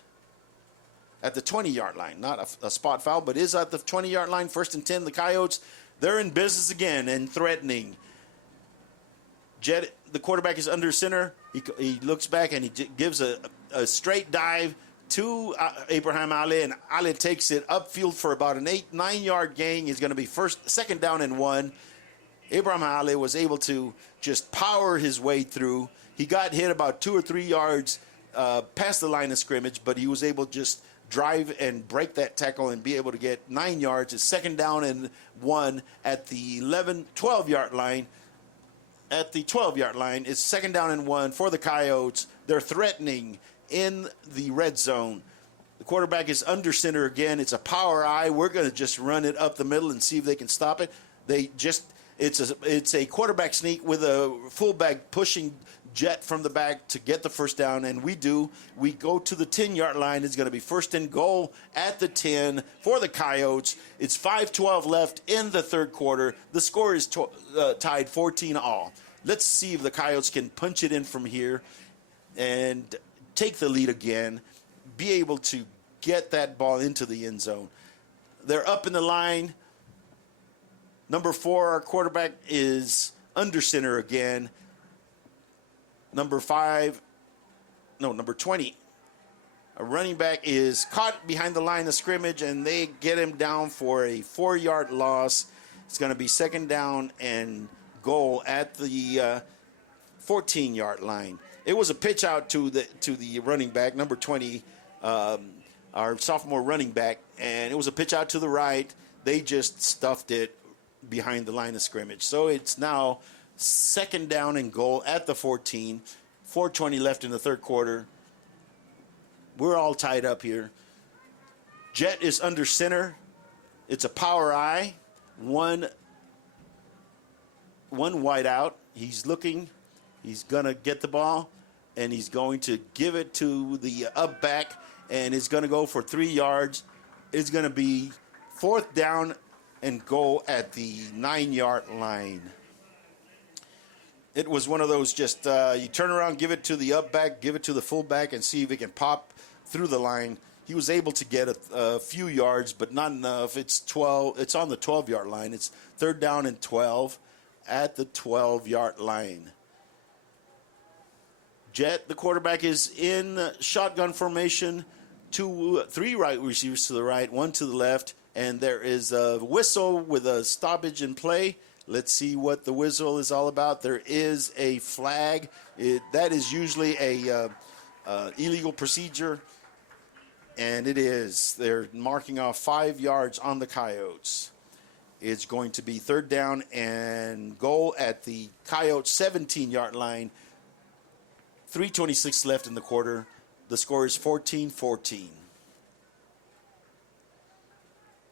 at the 20-yard line. Not a spot foul, but is at the 20-yard line. 1st and 10, the Coyotes, they're in business again and threatening. The quarterback is under center. He looks back and he gives a straight dive to Abraham Ale, and Ale takes it upfield for about an 8-9-yard gain. Is going to be 2nd down and 1. Abraham Ale was able to just power his way through. He got hit about 2 or 3 yards past the line of scrimmage, but he was able to just drive and break that tackle and be able to get 9 yards. It's 2nd down and 1 at the 12-yard line. At the 12-yard line, it's 2nd down and 1 for the Coyotes. They're threatening in the red zone. The quarterback is under center again. It's a power eye. We're going to just run it up the middle and see if they can stop it. They just It's a quarterback sneak with a fullback pushing Jet from the back to get the first down, and we do. We go to the 10-yard line. It's going to be first and goal at the 10 for the Coyotes. It's 5:12 left in the third quarter. The score is tied 14-all. Let's see if the Coyotes can punch it in from here and take the lead again, be able to get that ball into the end zone. They're up in the line. Number 4, our quarterback, is under center again. Number 20, a running back, is caught behind the line of scrimmage, and they get him down for a 4-yard loss. It's going to be second down and goal at the 14-yard line. It was a pitch out to the running back, number 20, our sophomore running back, and it was a pitch out to the right. They just stuffed it behind the line of scrimmage. So it's now second down and goal at the 14. 4:20 left in the third quarter. We're all tied up here. Jet is under center. It's a power I. One wide out. He's looking. He's going to get the ball, and he's going to give it to the up back, and it's going to go for 3 yards. It's going to be fourth down and goal at the 9-yard line. It was one of those just you turn around, give it to the up back, give it to the fullback, and see if it can pop through the line. He was able to get a few yards, but not enough. It's 12. It's on the 12-yard line. It's third down and 12 at the 12-yard line. Jet, the quarterback, is in shotgun formation. 3 right receivers to the right, 1 to the left, and there is a whistle with a stoppage in play. Let's see what the whistle is all about. There is a flag. That is usually a illegal procedure, and it is. They're marking off 5 yards on the Coyotes. It's going to be third down and goal at the Coyotes 17-yard line. 3:26 left in the quarter. The score is 14-14.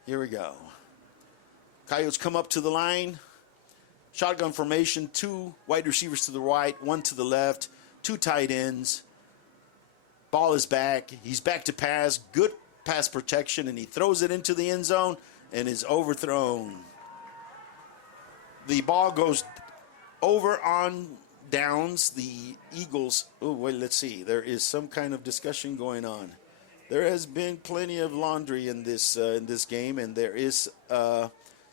Here we go. Coyotes come up to the line. Shotgun formation, 2 wide receivers to the right, 1 to the left, 2 tight ends. Ball is back. He's back to pass. Good pass protection, and he throws it into the end zone and is overthrown. The ball goes over on downs. The Eagles, let's see. There is some kind of discussion going on. There has been plenty of laundry in this game, and there is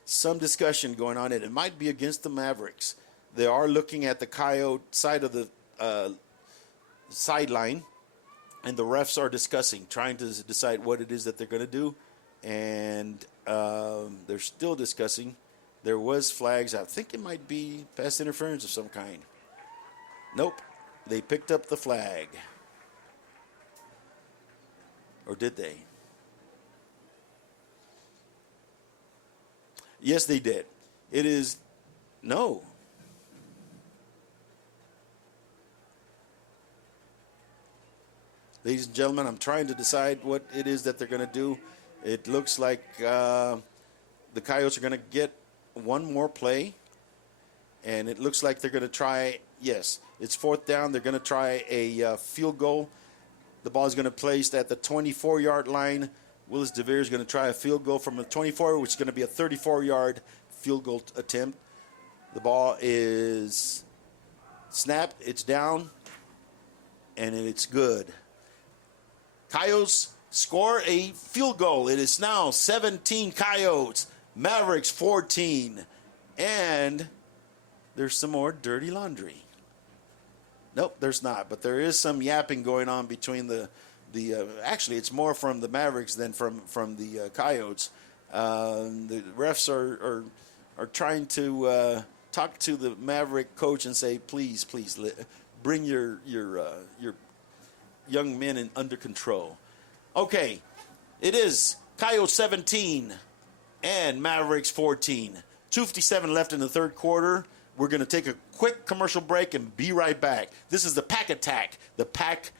some discussion going on, and it might be against the Mavericks. They are looking at the Coyote side of the sideline, and the refs are discussing, trying to decide what it is that they're going to do, and they're still discussing. There was flags. I think it might be pass interference of some kind. Nope. They picked up the flag. Or did they? Yes, they did. It is no. Ladies and gentlemen, I'm trying to decide what it is that they're going to do. It looks like the Coyotes are going to get one more play, and it looks like they're going to try. Yes, it's fourth down. They're going to try a field goal. The ball is going to be placed at the 24-yard line. Willis DeVere is going to try a field goal from the 24, which is going to be a 34-yard field goal attempt. The ball is snapped. It's down, and it's good. Coyotes score a field goal. It is now 17 Coyotes, Mavericks 14, and there's some more dirty laundry. Nope, there's not, but there is some yapping going on between the actually, it's more from the Mavericks than from the Coyotes. The refs are trying to talk to the Maverick coach and say, please, bring your young men under control. Okay, it is Coyotes 17 and Mavericks 14. 2:57 left in the third quarter. We're going to take a quick commercial break and be right back. This is the Pack Attack, the Pack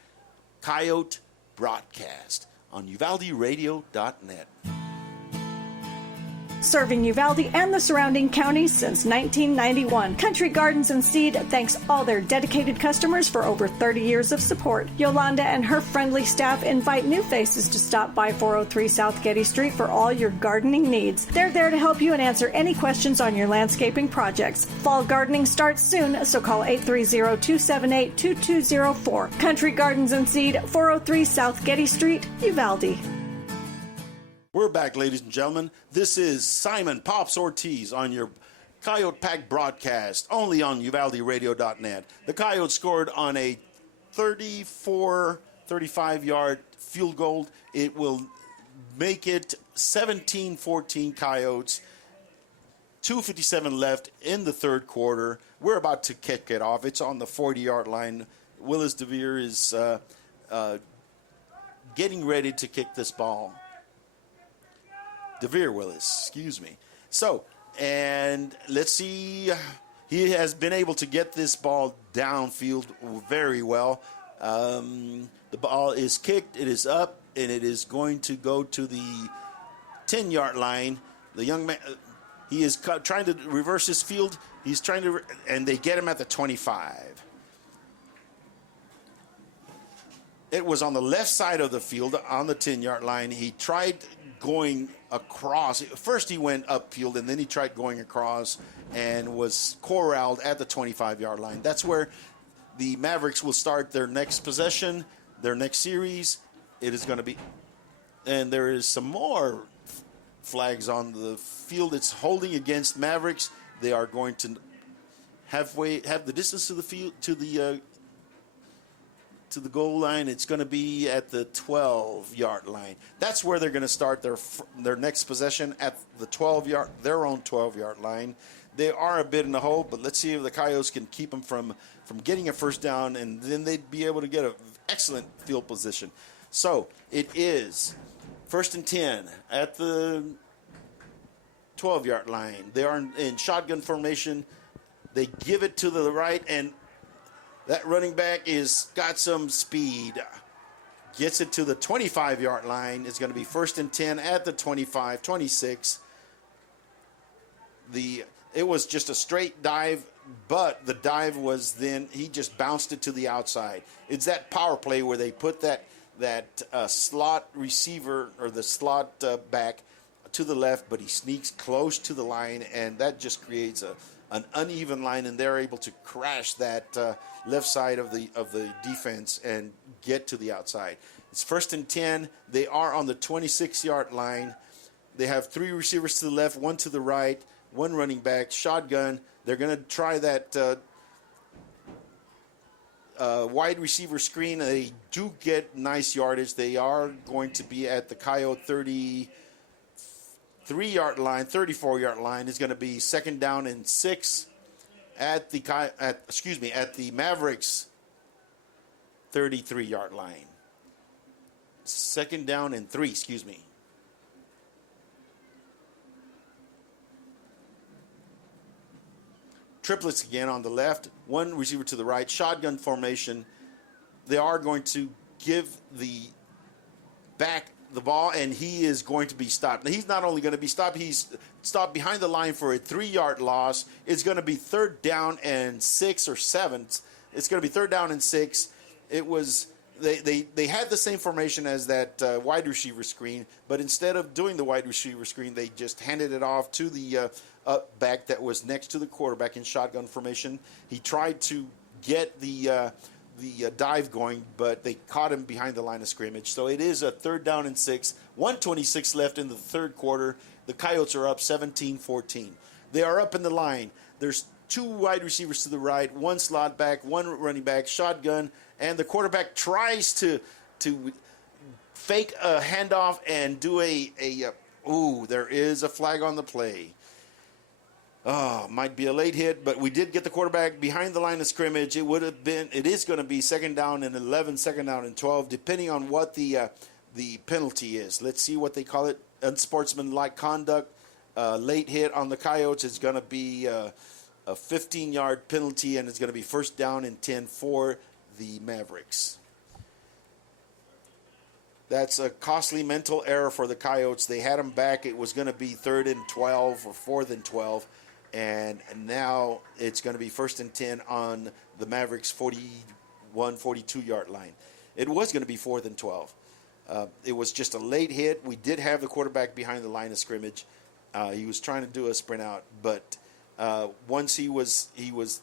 Coyote broadcast on UvaldeRadio.net. Serving Uvalde and the surrounding counties since 1991. Country Gardens and Seed thanks all their dedicated customers for over 30 years of support. Yolanda and her friendly staff invite new faces to stop by 403 South Getty Street for all your gardening needs. They're there to help you and answer any questions on your landscaping projects. Fall gardening starts soon, so call 830-278-2204. Country Gardens and Seed, 403 South Getty Street, Uvalde. We're back, ladies and gentlemen. This is Simon Pops Ortiz on your Coyote Pack broadcast, only on UvaldeRadio.net. The Coyotes scored on a 35-yard field goal. It will make it 17-14 Coyotes. 2:57 left in the third quarter. We're about to kick it off. It's on the 40-yard line. Willis DeVere is getting ready to kick this ball. DeVere Willis, excuse me. So, and let's see. He has been able to get this ball downfield very well. The ball is kicked. It is up, and it is going to go to the 10-yard line. The young man, he is trying to reverse his field. He's trying to, and they get him at the 25. It was on the left side of the field on the 10-yard line. He tried going across. First he went upfield, and then he tried going across and was corralled at the 25-yard line. That's where the Mavericks will start their next possession, their next series. It is going to be, and there is some more flags on the field. It's holding against Mavericks. They are going to have the distance to the field to the goal line. It's going to be at the 12-yard line. That's where they're going to start their next possession, at the 12-yard, their own 12-yard line. They are a bit in the hole, but let's see if the Coyotes can keep them from getting a first down, and then they'd be able to get an excellent field position. So it is 1st and 10 at the 12-yard line. They are in shotgun formation. They give it to the right, and that running back is got some speed. Gets it to the 25-yard line. It's going to be 1st and 10 at the 25, 26. It was just a straight dive, but the dive was then he just bounced it to the outside. It's that power play where they put that slot receiver or the slot back to the left, but he sneaks close to the line, and that just creates an uneven line, and they're able to crash that left side of the defense and get to the outside. It's 1st and 10. They are on the 26-yard line. They have 3 receivers to the left, 1 to the right, 1 running back, shotgun. They're going to try that wide receiver screen. They do get nice yardage. They are going to be at the Coyote 33-yard line, 34-yard line. Is going to be 2nd down and 6 at the Mavericks 33-yard line. 2nd down and 3, excuse me. Triplets again on the left, 1 receiver to the right, shotgun formation. They are going to give the back the ball, and he is going to be stopped. Now, he's not only going to be stopped, he's stopped behind the line for a 3-yard loss. It's going to be 3rd down and 6 or 7. It's going to be 3rd down and 6. It was they had the same formation as that wide receiver screen, but instead of doing the wide receiver screen, they just handed it off to the back that was next to the quarterback in shotgun formation. He tried to get the dive going, but they caught him behind the line of scrimmage. So it is a 3rd down and 6. 1:26 left in the third quarter. The Coyotes are up 17-14. They are up in the line. There's 2 wide receivers to the right, 1 slot back, 1 running back, shotgun, and the quarterback tries to fake a handoff and do there is a flag on the play. Might be a late hit, but we did get the quarterback behind the line of scrimmage. It is going to be 2nd down and 11, 2nd down and 12, depending on what the penalty is. Let's see what they call it. Unsportsmanlike conduct. Late hit on the Coyotes is going to be a 15-yard penalty, and it's going to be 1st down and 10 for the Mavericks. That's a costly mental error for the Coyotes. They had them back. It was going to be 3rd and 12 or 4th and 12. And now it's going to be 1st and 10 on the Mavericks 41, 42-yard line. It was going to be 4th and 12. It was just a late hit. We did have the quarterback behind the line of scrimmage. He was trying to do a sprint out, but once he was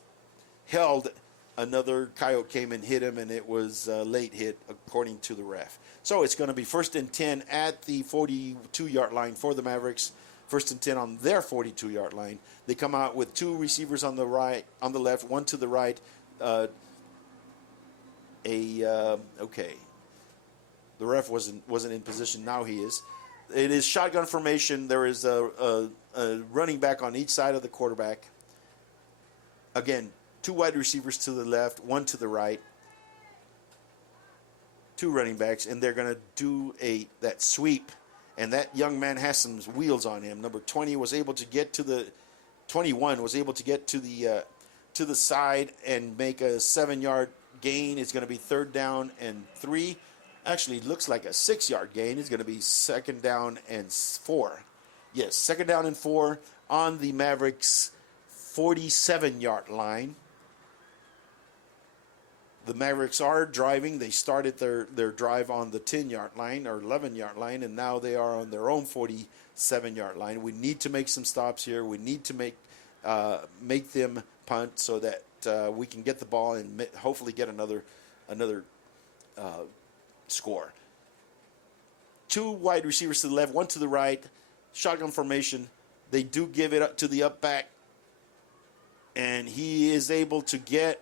held, another Coyote came and hit him, and it was a late hit according to the ref. So it's going to be 1st and 10 at the 42-yard line for the Mavericks. 1st and 10 on their 42-yard line. They come out with 2 receivers on the left, 1 to the right. Okay. The ref wasn't in position. Now he is. It is shotgun formation. There is a running back on each side of the quarterback. Again, 2 wide receivers to the left, 1 to the right. 2 running backs, and they're going to do that sweep. And that young man has some wheels on him. Number 21 was able to get to the side and make a 7-yard gain. It's going to be 3rd down and 3. Actually, it looks like a 6-yard gain. It's going to be 2nd down and 4. Yes, 2nd down and 4 on the Mavericks 47-yard line. The Mavericks are driving. They started their drive on the 10-yard line or 11-yard line, and now they are on their own 47-yard line. We need to make some stops here. We need to make them punt so that we can get the ball and hopefully get another score. 2 wide receivers to the left, 1 to the right. Shotgun formation. They do give it up to the up back, and he is able to get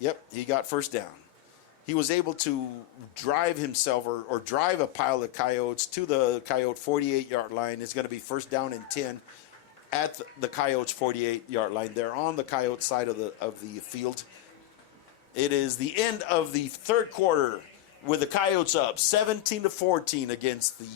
Yep, he got 1st down. He was able to drive himself or drive a pile of Coyotes to the Coyote 48-yard line. It's going to be 1st down and 10 at the Coyotes 48-yard line. They're on the Coyote side of the field. It is the end of the 3rd quarter with the Coyotes up 17-14 against the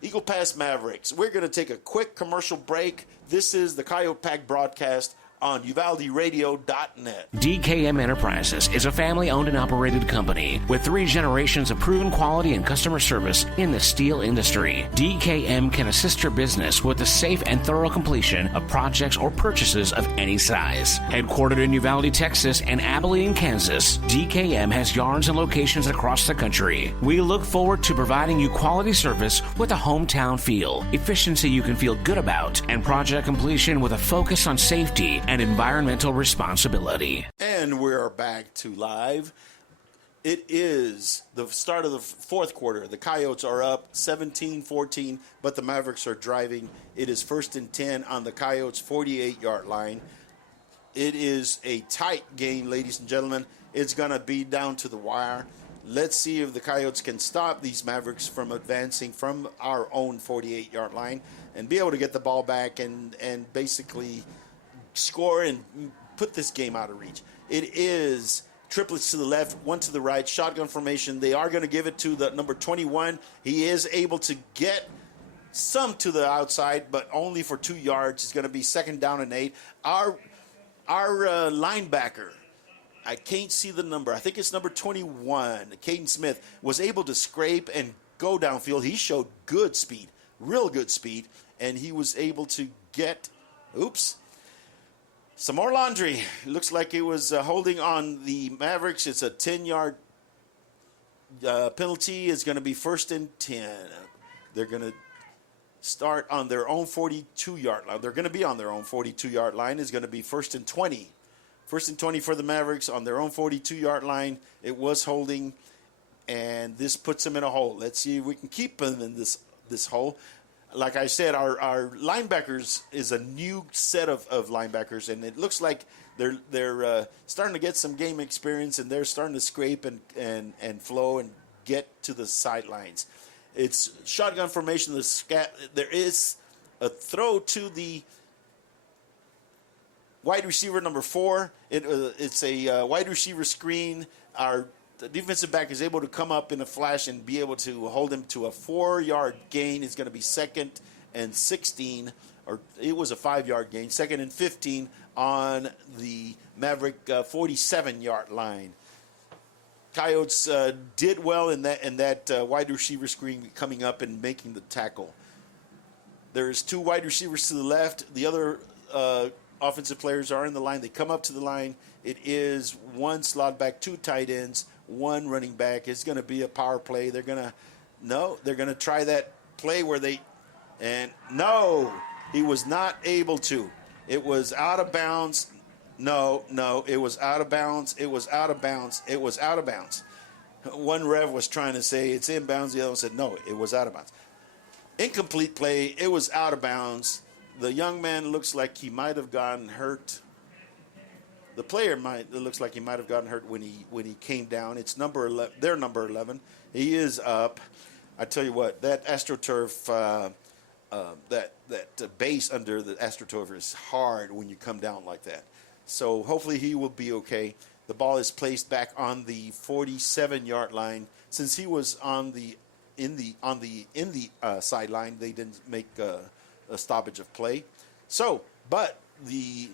Eagle Pass Mavericks. We're going to take a quick commercial break. This is the Coyote Pack broadcast on UvaldeRadio.net. DKM Enterprises is a family-owned and operated company with 3 generations of proven quality and customer service in the steel industry. DKM can assist your business with the safe and thorough completion of projects or purchases of any size. Headquartered in Uvalde, Texas and Abilene, Kansas, DKM has yards and locations across the country. We look forward to providing you quality service with a hometown feel, efficiency you can feel good about, and project completion with a focus on safety and environmental responsibility. And we're back to live. It is the start of the 4th quarter. The Coyotes are up 17-14, but the Mavericks are driving. It is 1st and 10 on the Coyotes 48-yard line. It is a tight game, ladies and gentlemen. It's going to be down to the wire. Let's see if the Coyotes can stop these Mavericks from advancing from our own 48-yard line and be able to get the ball back and basically score and put this game out of reach. It is triplets to the left, 1 to the right, shotgun formation. They are going to give it to the number 21. He is able to get some to the outside, but only for 2 yards. It's going to be 2nd down and 8. Our linebacker, I can't see the number. I think it's number 21, Caden Smith, was able to scrape and go downfield. He showed good speed, real good speed, and he was able to get, some more laundry. It looks like it was holding on the Mavericks. It's a 10-yard penalty. It's going to be 1st and 10. They're going to start on their own 42-yard line. They're going to be on their own 42-yard line. It's going to be 1st and 20. 1st and 20 for the Mavericks on their own 42-yard line. It was holding, and this puts them in a hole. Let's see if we can keep them in this hole. Like I said, our linebackers is a new set of linebackers, and it looks like they're starting to get some game experience, and they're starting to scrape and flow and get to the sidelines. It's shotgun formation. There is a throw to the wide receiver number 4. It's a wide receiver screen. Our defensive back is able to come up in a flash and be able to hold him to a 4-yard gain. It's going to be 2nd and 16, or it was a 5-yard gain. 2nd and 15 on the Maverick 47-yard line. Coyotes did well in that wide receiver screen coming up and making the tackle. There's two wide receivers to the left. The other offensive players are in the line. They come up to the line. It is one slot back, two tight ends, one running back. It's going to be a power play. They're going to try that play where no, he was not able to. It was out of bounds. No, it was out of bounds. It was out of bounds. It was out of bounds. One rev was trying to say it's in bounds. The other one said, no, it was out of bounds. Incomplete play. It was out of bounds. The young man looks like he might have gotten hurt. The player looks like he might have gotten hurt when he came down. It's number 11. They're number 11. He is up. I tell you what, that AstroTurf, that base under the AstroTurf is hard when you come down like that. So hopefully he will be okay. The ball is placed back on the 47-yard line. Since he was in the sideline, they didn't make a stoppage of play. So, but the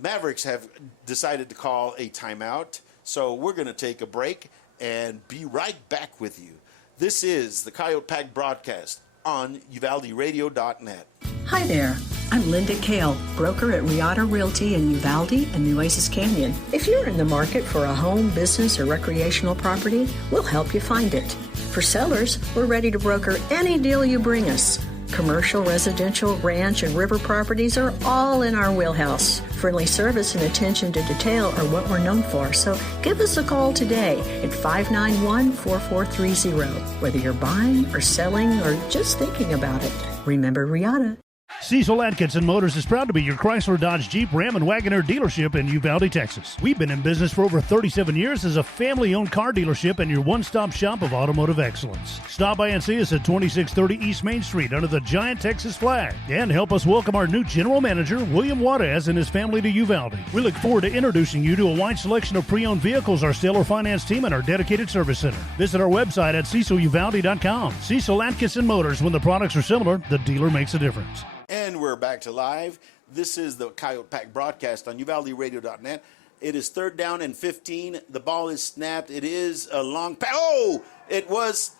Mavericks have decided to call a timeout. So we're going to take a break and be right back with you. This is the Coyote Pack broadcast on UvaldeRadio.net. Hi there. I'm Linda Kale, broker at Riata Realty in Uvalde and Nueces Canyon. If you're in the market for a home, business, or recreational property, we'll help you find it. For sellers, we're ready to broker any deal you bring us. Commercial, residential, ranch, and river properties are all in our wheelhouse. Friendly service and attention to detail are what we're known for, so give us a call today at 591-4430, whether you're buying or selling or just thinking about it. Remember Riata. Cecil Atkinson Motors is proud to be your Chrysler, Dodge, Jeep, Ram, and Wagoneer dealership in Uvalde, Texas. We've been in business for over 37 years as a family-owned car dealership and your one-stop shop of automotive excellence. Stop by and see us at 2630 East Main Street under the giant Texas flag. And help us welcome our new general manager, William Juarez, and his family to Uvalde. We look forward to introducing you to a wide selection of pre-owned vehicles, our stellar finance team, and our dedicated service center. Visit our website at CecilUvalde.com. Cecil Atkinson Motors. When the products are similar, the dealer makes a difference. And we're back to live. This is the Coyote Pack broadcast on UvaldeRadio.net. It is 3rd down and 15. The ball is snapped. It is a long pass. Oh, it was.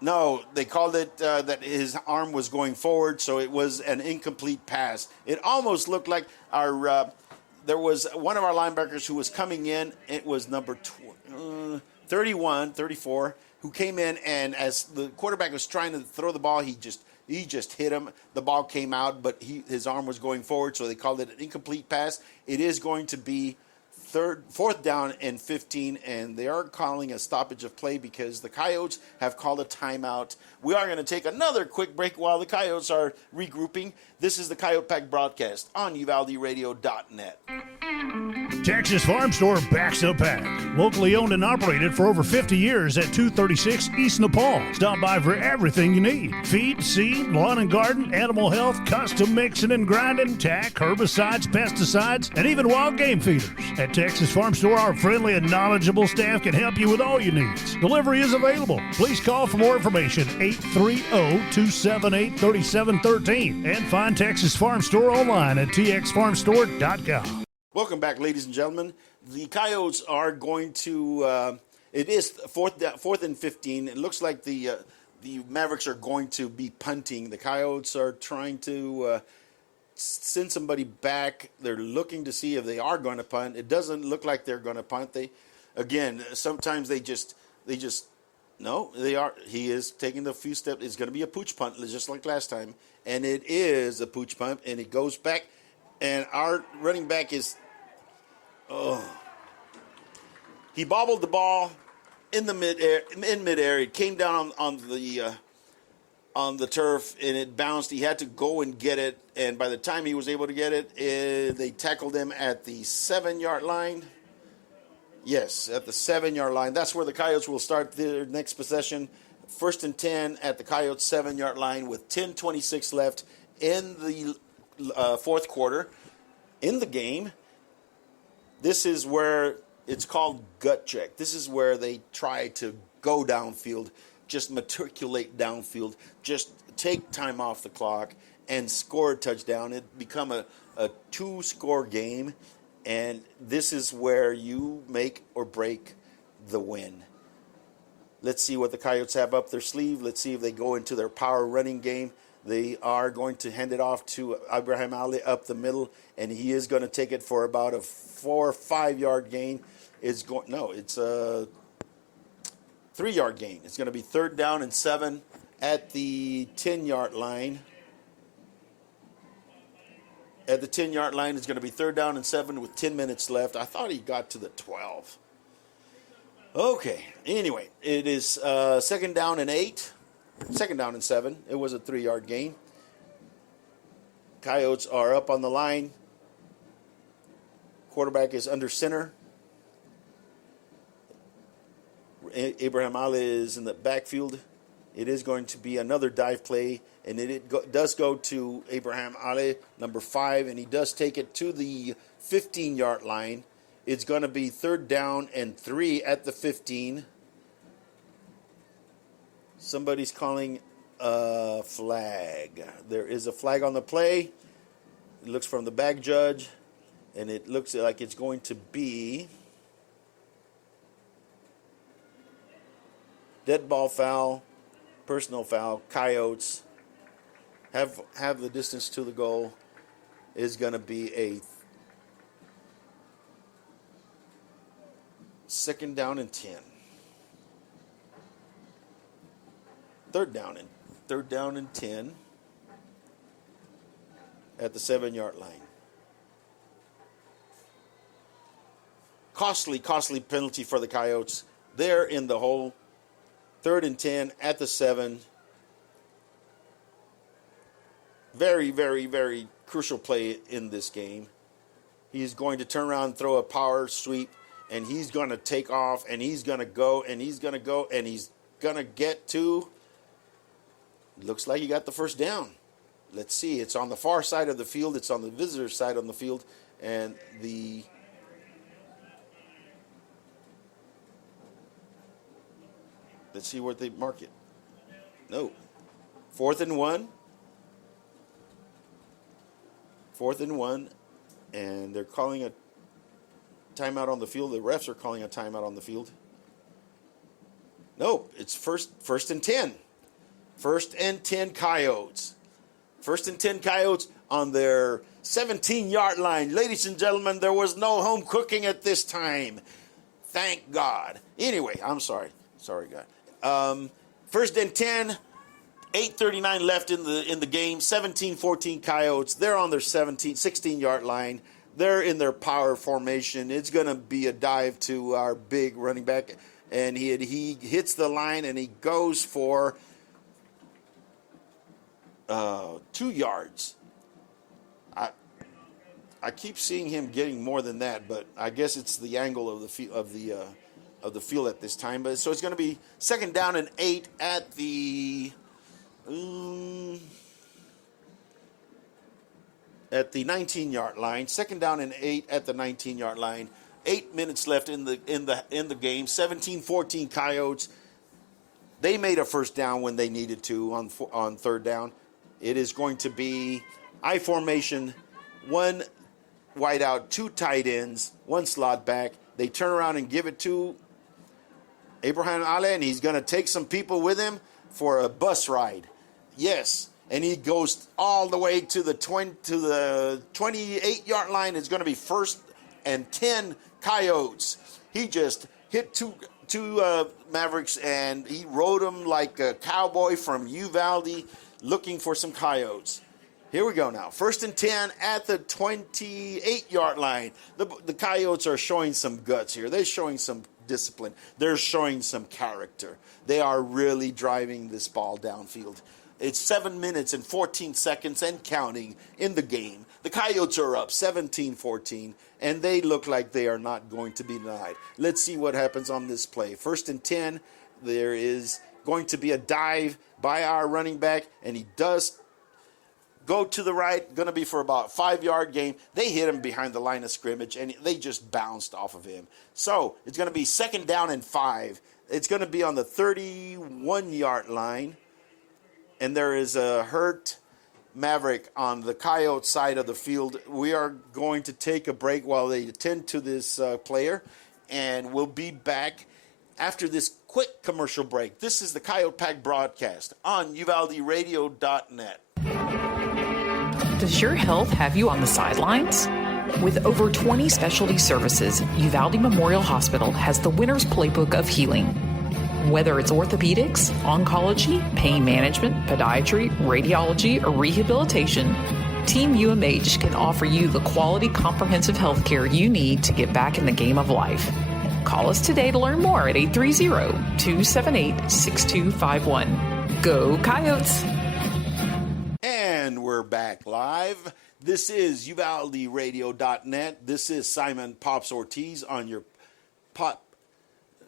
No, they called it that his arm was going forward, so it was an incomplete pass. It almost looked like there was one of our linebackers who was coming in. It was number 34, who came in, and as the quarterback was trying to throw the ball, he just hit him. The ball came out, but his arm was going forward, so they called it an incomplete pass. It is going to be 4th down and 15, and they are calling a stoppage of play because the Coyotes have called a timeout. We are going to take another quick break while the Coyotes are regrouping. This is the Coyote Pack broadcast on UvaldeRadio.net. Texas Farm Store backs up pack. Locally owned and operated for over 50 years at 236 East Nepal. Stop by for everything you need. Feed, seed, lawn and garden, animal health, custom mixing and grinding, tack, herbicides, pesticides, and even wild game feeders. At Texas Farm Store, our friendly and knowledgeable staff can help you with all your needs. Delivery is available. Please call for more information, 830-278-3713. And find Texas Farm Store online at txfarmstore.com. Welcome back, ladies and gentlemen. The Coyotes are going to, it is 4th and 15. It looks like the Mavericks are going to be punting. The Coyotes are trying to send somebody back. They're looking to see if they are going to punt. It doesn't look like they're going to punt. Sometimes they just, no, they are. He is taking the few steps. It's going to be a pooch punt, just like last time. And it is a pooch punt, and it goes back. And our running back is, he bobbled the ball in midair. It came down on the turf, and it bounced. He had to go and get it, and by the time he was able to get it, they tackled him at the 7-yard line. Yes, at the 7-yard line. That's where the Coyotes will start their next possession. 1st and 10 at the Coyotes 7-yard line with 10:26 left in the 4th quarter in the game. This is where it's called gut check. This is where they try to go downfield, just matriculate downfield, just take time off the clock and score a touchdown. It become a 2-score game, and this is where you make or break the Winn. Let's see what the Coyotes have up their sleeve. Let's see if they go into their power running game. They are going to hand it off to Abraham Ali up the middle, and he is going to take it for about a 4 or 5 yard gain. It's a 3 yard gain. It's going to be 3rd down and 7 at the 10-yard line. At the 10-yard line, it's going to be 3rd down and 7 with 10 minutes left. I thought he got to the 12. Okay. Anyway, it is 2nd down and 8. 2nd down and 7. It was a 3 yard gain. Coyotes are up on the line. Quarterback is under center. Abraham Ali is in the backfield. It is going to be another dive play, and does go to Abraham Ali, number 5, and he does take it to the 15-yard line. It's going to be 3rd down and 3 at the 15. Somebody's calling a flag. There is a flag on the play. It looks from the back judge, and it looks like it's going to be dead ball foul, personal foul. Coyotes have the distance to the goal. Is going to be a 2nd down and 10. 3rd down and 10 at the 7-yard line. Costly penalty for the Coyotes. They're in the hole. 3rd and 10 at the 7. Very, very, very crucial play in this game. He's going to turn around and throw a power sweep, and he's going to take off, and he's going to go, and he's going to go, and he's going to get to. Looks like he got the 1st down. Let's see. It's on the far side of the field. It's on the visitor side on the field, and let's see where they mark it. No. 4th and 1. 4th and 1. And they're calling a timeout on the field. The refs are calling a timeout on the field. No, it's first and 10. 1st and 10 Coyotes. 1st and 10 Coyotes on their 17-yard line. Ladies and gentlemen, there was no home cooking at this time. Thank God. Anyway, I'm sorry. Sorry, God. 1st and 10, 8:39 left in the game. 17-14 Coyotes. They're on their 16-yard line. They're in their power formation. It's going to be a dive to our big running back, and he hits the line and he goes for 2 yards. I keep seeing him getting more than that, but I guess it's the angle of the field at this time. But so it's going to be 2nd down and 8 at the 19-yard line. 2nd down and 8 at the 19-yard line. 8 minutes left in the game. 17-14 Coyotes. They made a 1st down when they needed to on 3rd down. It is going to be I formation, 1 wide out, 2 tight ends, 1 slot back. They turn around and give it to Abraham Ali, and he's going to take some people with him for a bus ride. Yes, and he goes all the way to the 28-yard line. It's going to be 1st and 10 Coyotes. He just hit two Mavericks, and he rode them like a cowboy from Uvalde looking for some Coyotes. Here we go now. 1st and 10 at the 28-yard line. The Coyotes are showing some guts here. They're showing some discipline. They're showing some character. They are really driving this ball downfield. It's 7 minutes and 14 seconds and counting in the game. The Coyotes are up 17-14, and they look like they are not going to be denied. Let's see what happens on this play. 1st and 10, there is going to be a dive by our running back, and he does go to the right, going to be for about 5-yard gain. They hit him behind the line of scrimmage, and they just bounced off of him. So it's going to be 2nd down and 5. It's going to be on the 31-yard line, and there is a hurt Maverick on the Coyote side of the field. We are going to take a break while they attend to this player, and we'll be back after this quick commercial break. This is the Coyote Pack broadcast on UvaldeRadio.net. Does your health have you on the sidelines? With over 20 specialty services, Uvalde Memorial Hospital has the winner's playbook of healing. Whether it's orthopedics, oncology, pain management, podiatry, radiology, or rehabilitation, Team UMH can offer you the quality comprehensive health care you need to get back in the game of life. Call us today to learn more at 830-278-6251. Go Coyotes! And we're back live. This is UvaldeRadio.net. This is Simon Pops Ortiz on your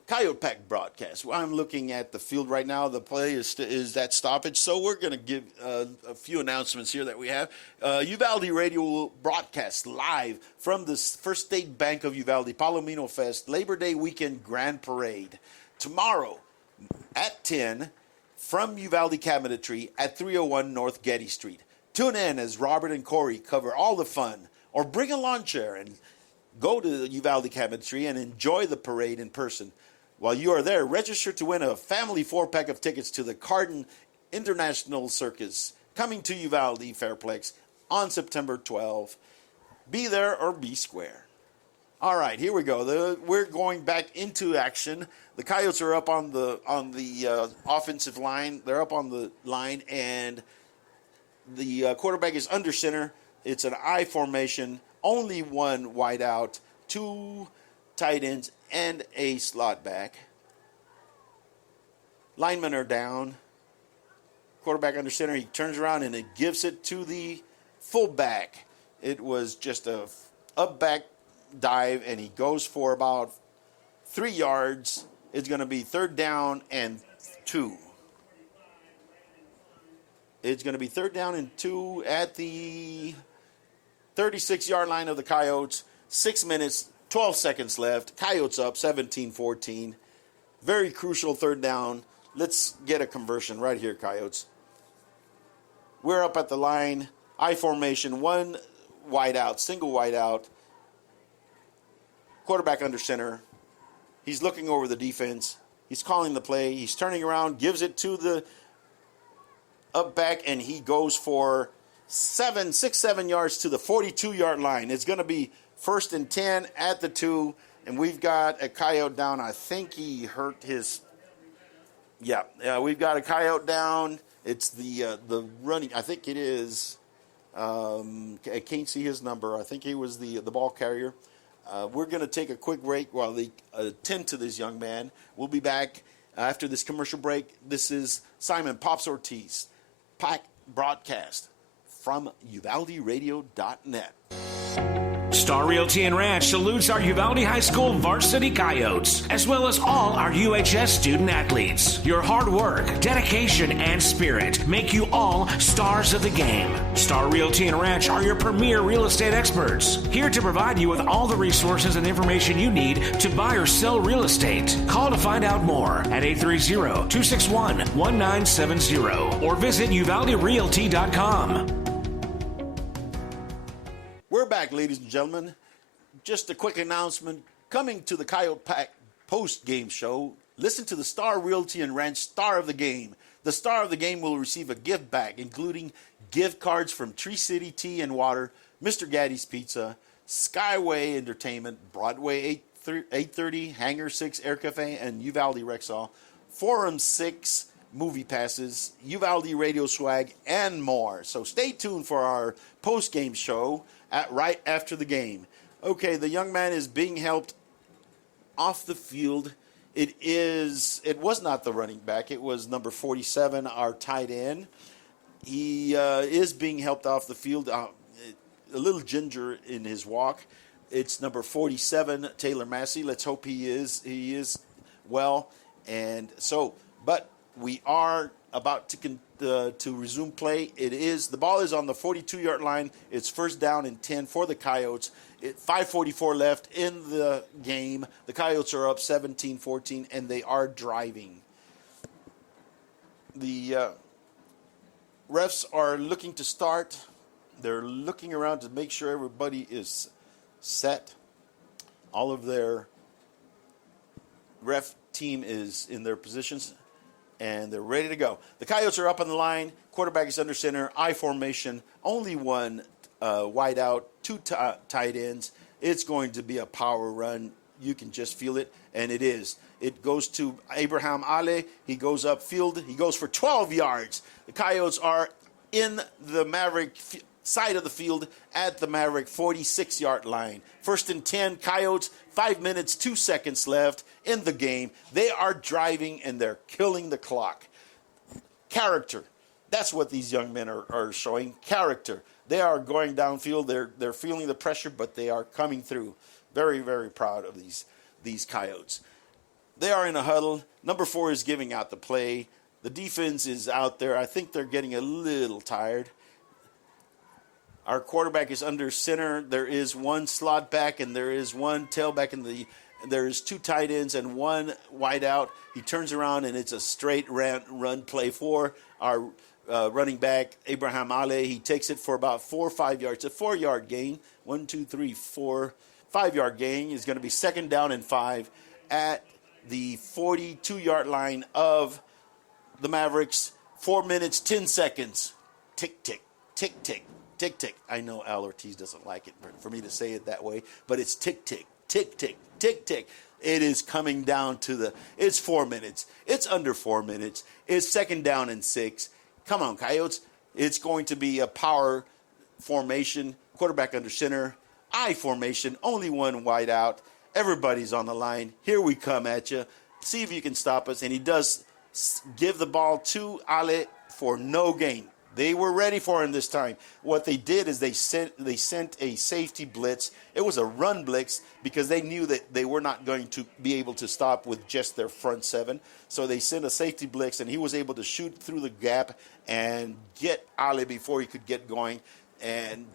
Coyote Pack broadcast. I'm looking at the field right now. The play is at stoppage, so we're going to give a few announcements here that we have. Uvalde Radio will broadcast live from the First State Bank of Uvalde Palomino Fest Labor Day Weekend Grand Parade. Tomorrow at 10 from Uvalde Cabinetry at 301 North Getty Street. Tune in as Robert and Corey cover all the fun, or bring a lawn chair and go to the Uvalde Cabinetry and enjoy the parade in person. While you are there, register to win a family 4-pack of tickets to the Cardin International Circus coming to Uvalde Fairplex on September 12. Be there or be square. All right, here we go. We're going back into action. The Coyotes are up on the offensive line. They're up on the line, and the quarterback is under center. It's an I formation. Only one wide out, 2 tight ends, and a slot back. Linemen are down. Quarterback under center. He turns around and it gives it to the fullback. It was just a up back dive, and he goes for about 3 yards. It's going to be 3rd down and 2. It's going to be 3rd down and 2 at the 36-yard line of the Coyotes. 6 minutes, 12 seconds left. Coyotes up 17-14. Very crucial 3rd down. Let's get a conversion right here, Coyotes. We're up at the line. I formation, 1 wide out, single wide out. Quarterback under center. He's looking over the defense. He's calling the play. He's turning around, gives it to the up back, and he goes for 6-7 yards to the 42-yard line. It's going to be 1st and 10 at the 2, and we've got a Coyote down. I think he hurt his. Yeah, we've got a Coyote down. It's the running. I think it is. I can't see his number. I think he was the ball carrier. We're going to take a quick break while they attend to this young man. We'll be back after this commercial break. This is Simon Pops Ortiz, Pack broadcast from UvaldeRadio.net. Star Realty and Ranch salutes our Uvalde High School varsity Coyotes, as well as all our UHS student athletes. Your hard work, dedication, and spirit make you all stars of the game. Star Realty and Ranch are your premier real estate experts, here to provide you with all the resources and information you need to buy or sell real estate. Call to find out more at 830-261-1970 or visit UvaldeRealty.com. We're back, ladies and gentlemen. Just a quick announcement. Coming to the Coyote Pack post-game show, listen to the Star Realty and Ranch Star of the Game. The Star of the Game will receive a gift bag, including gift cards from Tree City Tea and Water, Mr. Gaddy's Pizza, Skyway Entertainment, Broadway 830, Hangar 6 Air Cafe, and Uvalde Rexall, Forum 6 movie passes, Uvalde radio swag, and more. So stay tuned for our post-game show right after the game. Okay, the young man is being helped off the field. It was not the running back. It was number 47, our tight end. He is being helped off the field. A little ginger in his walk. It's number 47, Taylor Massey. Let's hope he is well. And so, but we are about to resume play. The ball is on the 42-yard line. It's 1st down and 10 for the Coyotes. 5:44 left in the game. The Coyotes are up 17-14, and they are driving. The refs are looking to start. They're looking around to make sure everybody is set. All of their ref team is in their positions, and they're ready to go. The Coyotes are up on the line. Quarterback is under center. I formation. Only one wide out. Two tight ends. It's going to be a power run. You can just feel it, and it is. It goes to Abraham Ale. He goes upfield. He goes for 12 yards. The Coyotes are in the Maverick side of the field at the Maverick 46-yard line. 1st and 10, Coyotes, 5 minutes, 2 seconds left in the game. They are driving, and they're killing the clock. Character. That's what these young men are showing, character. They are going downfield. They're feeling the pressure, but they are coming through. Very, very proud of these Coyotes. They are in a huddle. Number 4 is giving out the play. The defense is out there. I think they're getting a little tired. Our quarterback is under center. There is one slot back, and there is one tailback there is 2 tight ends and 1 wide out. He turns around, and it's a straight run play for our running back, Abraham Ale. He takes it for about 4 or 5 yards. It's a 4-yard gain. 1, 2, 3, 4. 5-yard gain is going to be 2nd down and 5 at the 42-yard line of the Mavericks. 4 minutes, 10 seconds. Tick, tick, tick, tick, tick, tick. I know Al Ortiz doesn't like it for me to say it that way, but it's tick, tick, tick, tick, tick, tick. It is coming down to it's 4 minutes. It's under 4 minutes. It's 2nd down and 6. Come on, Coyotes. It's going to be a power formation, quarterback under center, I formation, only one wide out. Everybody's on the line. Here we come at you. See if you can stop us. And he does give the ball to Ale for no gain. They were ready for him this time. What they did is they sent a safety blitz. It was a run blitz because they knew that they were not going to be able to stop with just their front 7. So they sent a safety blitz, and he was able to shoot through the gap and get Ale before he could get going, and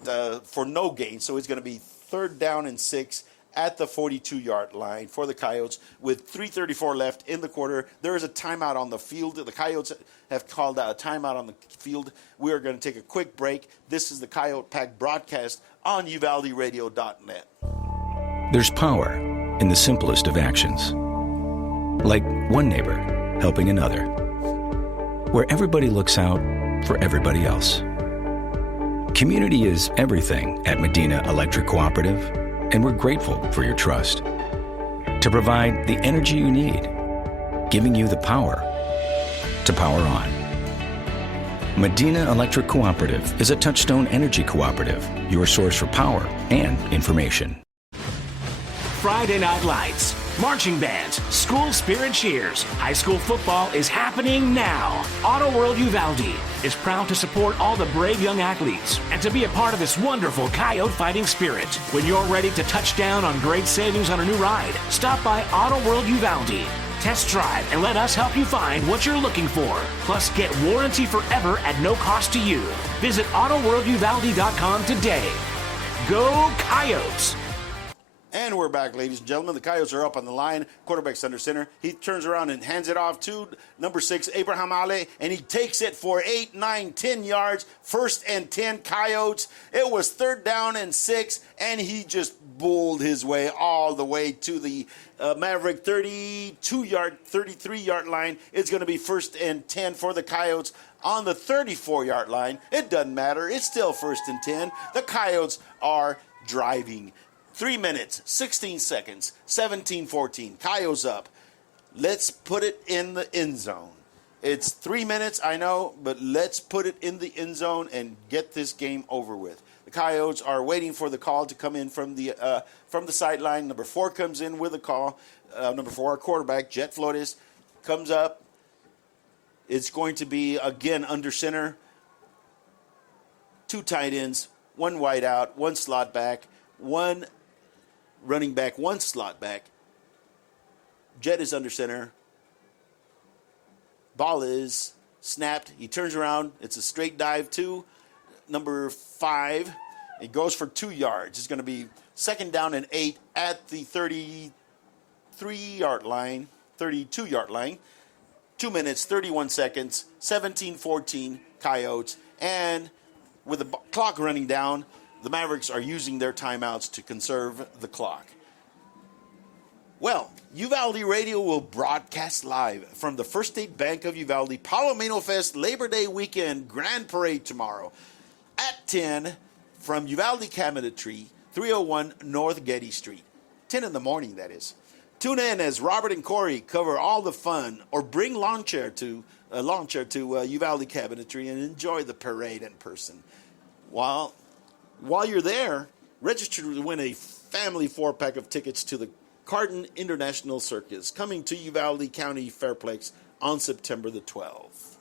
for no gain. So it's going to be 3rd down and 6 at the 42-yard line for the Coyotes with 3:34 left in the quarter. There is a timeout on the field. The Coyotes have called out a timeout on the field. We are going to take a quick break. This is the Coyote Pack broadcast on UvaldeRadio.net. There's power in the simplest of actions. Like one neighbor helping another. Where everybody looks out for everybody else. Community is everything at Medina Electric Cooperative, and we're grateful for your trust. To provide the energy you need, giving you the power to power on. Medina Electric Cooperative is a Touchstone Energy Cooperative, your source for power and information. Friday Night Lights, marching bands, school spirit cheers. High school football is happening now. Auto World Uvalde is proud to support all the brave young athletes and to be a part of this wonderful Coyote fighting spirit. When you're ready to touch down on great savings on a new ride, stop by Auto World Uvalde. Test drive and let us help you find what you're looking for. Plus, get warranty forever at no cost to you. Visit AutoWorldUvalde.com today. Go Coyotes! And we're back, ladies and gentlemen. The Coyotes are up on the line. Quarterback's under center. He turns around and hands it off to number 6, Abraham Ale, and he takes it for 8, 9, 10 yards. 1st and 10, Coyotes. It was 3rd down and 6, and he just bowled his way all the way to the Maverick 33-yard line. It's going to be 1st and 10 for the Coyotes on the 34-yard line. It doesn't matter. It's still 1st and 10. The Coyotes are driving. 3 minutes, 16 seconds, 17-14. Coyotes up. Let's put it in the end zone. It's 3 minutes, I know, but let's put it in the end zone and get this game over with. The Coyotes are waiting for the call to come in from the sideline. Number 4 comes in with a call. Number 4, our quarterback, Jet Flores, comes up. It's going to be, again, under center. 2 tight ends, 1 wide out, 1 slot back, 1 running back, 1 slot back. Jet is under center. Ball is snapped. He turns around. It's a straight dive to number 5. It goes for 2 yards. It's going to be 2nd down and 8 at the 33-yard line, 32-yard line. 2 minutes, 31 seconds, 17-14 Coyotes. And with the clock running down, the Mavericks are using their timeouts to conserve the clock. Well, Uvalde Radio will broadcast live from the First State Bank of Uvalde Palomino Fest Labor Day Weekend Grand Parade tomorrow at 10 from Uvalde Cabinetry, 301 North Getty Street. 10 in the morning, that is. Tune in as Robert and Corey cover all the fun, or bring a lawn chair to Uvalde Cabinetry and enjoy the parade in person. While you're there, register to win a family 4-pack of tickets to the Carton International Circus, coming to Uvalde County Fairplex on September the 12th.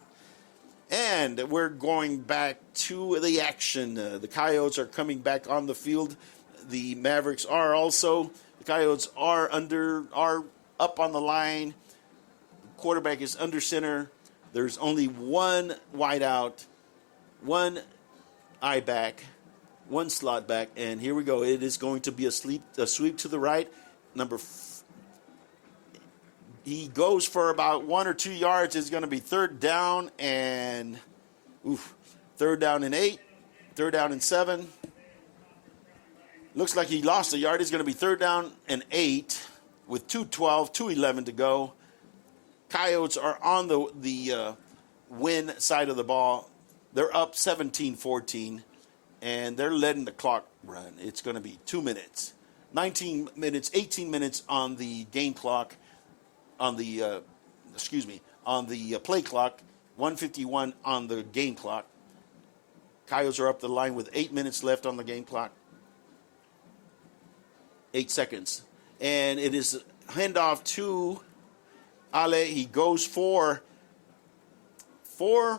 And we're going back to the action. The Coyotes are coming back on the field. The Mavericks are also. The Coyotes are up on the line. The quarterback is under center. There's only one wide out, one eye back, one slot back, and here we go. It is going to be a sweep to the right. He goes for about 1 or 2 yards. It's going to be third down and 8, third down and 7. Looks like he lost a yard. It's going to be third down and 8 with 2:11 to go. Coyotes are on the Winn side of the ball. They're up 17-14, and they're letting the clock run. It's going to be 2 minutes. 18 minutes on the game clock, on the play clock, 1:51 on the game clock. Coyotes are up the line with 8 minutes left on the game clock. 8 seconds. And it is handoff to Ale. He goes for 4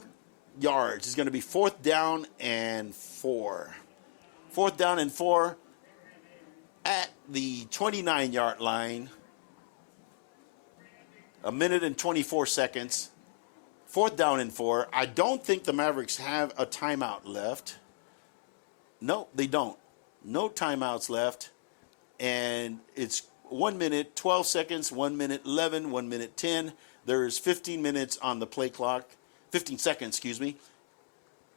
yards. It's going to be 4th down and 4. 4th down and 4 at the 29-yard line. 1 minute and 24 seconds. 4th down and 4. I don't think the Mavericks have a timeout left. No, they don't. No timeouts left. And it's 1 minute, 12 seconds, 1 minute, 11, 1 minute, 10. There is 15 minutes on the play clock. 15 seconds, excuse me.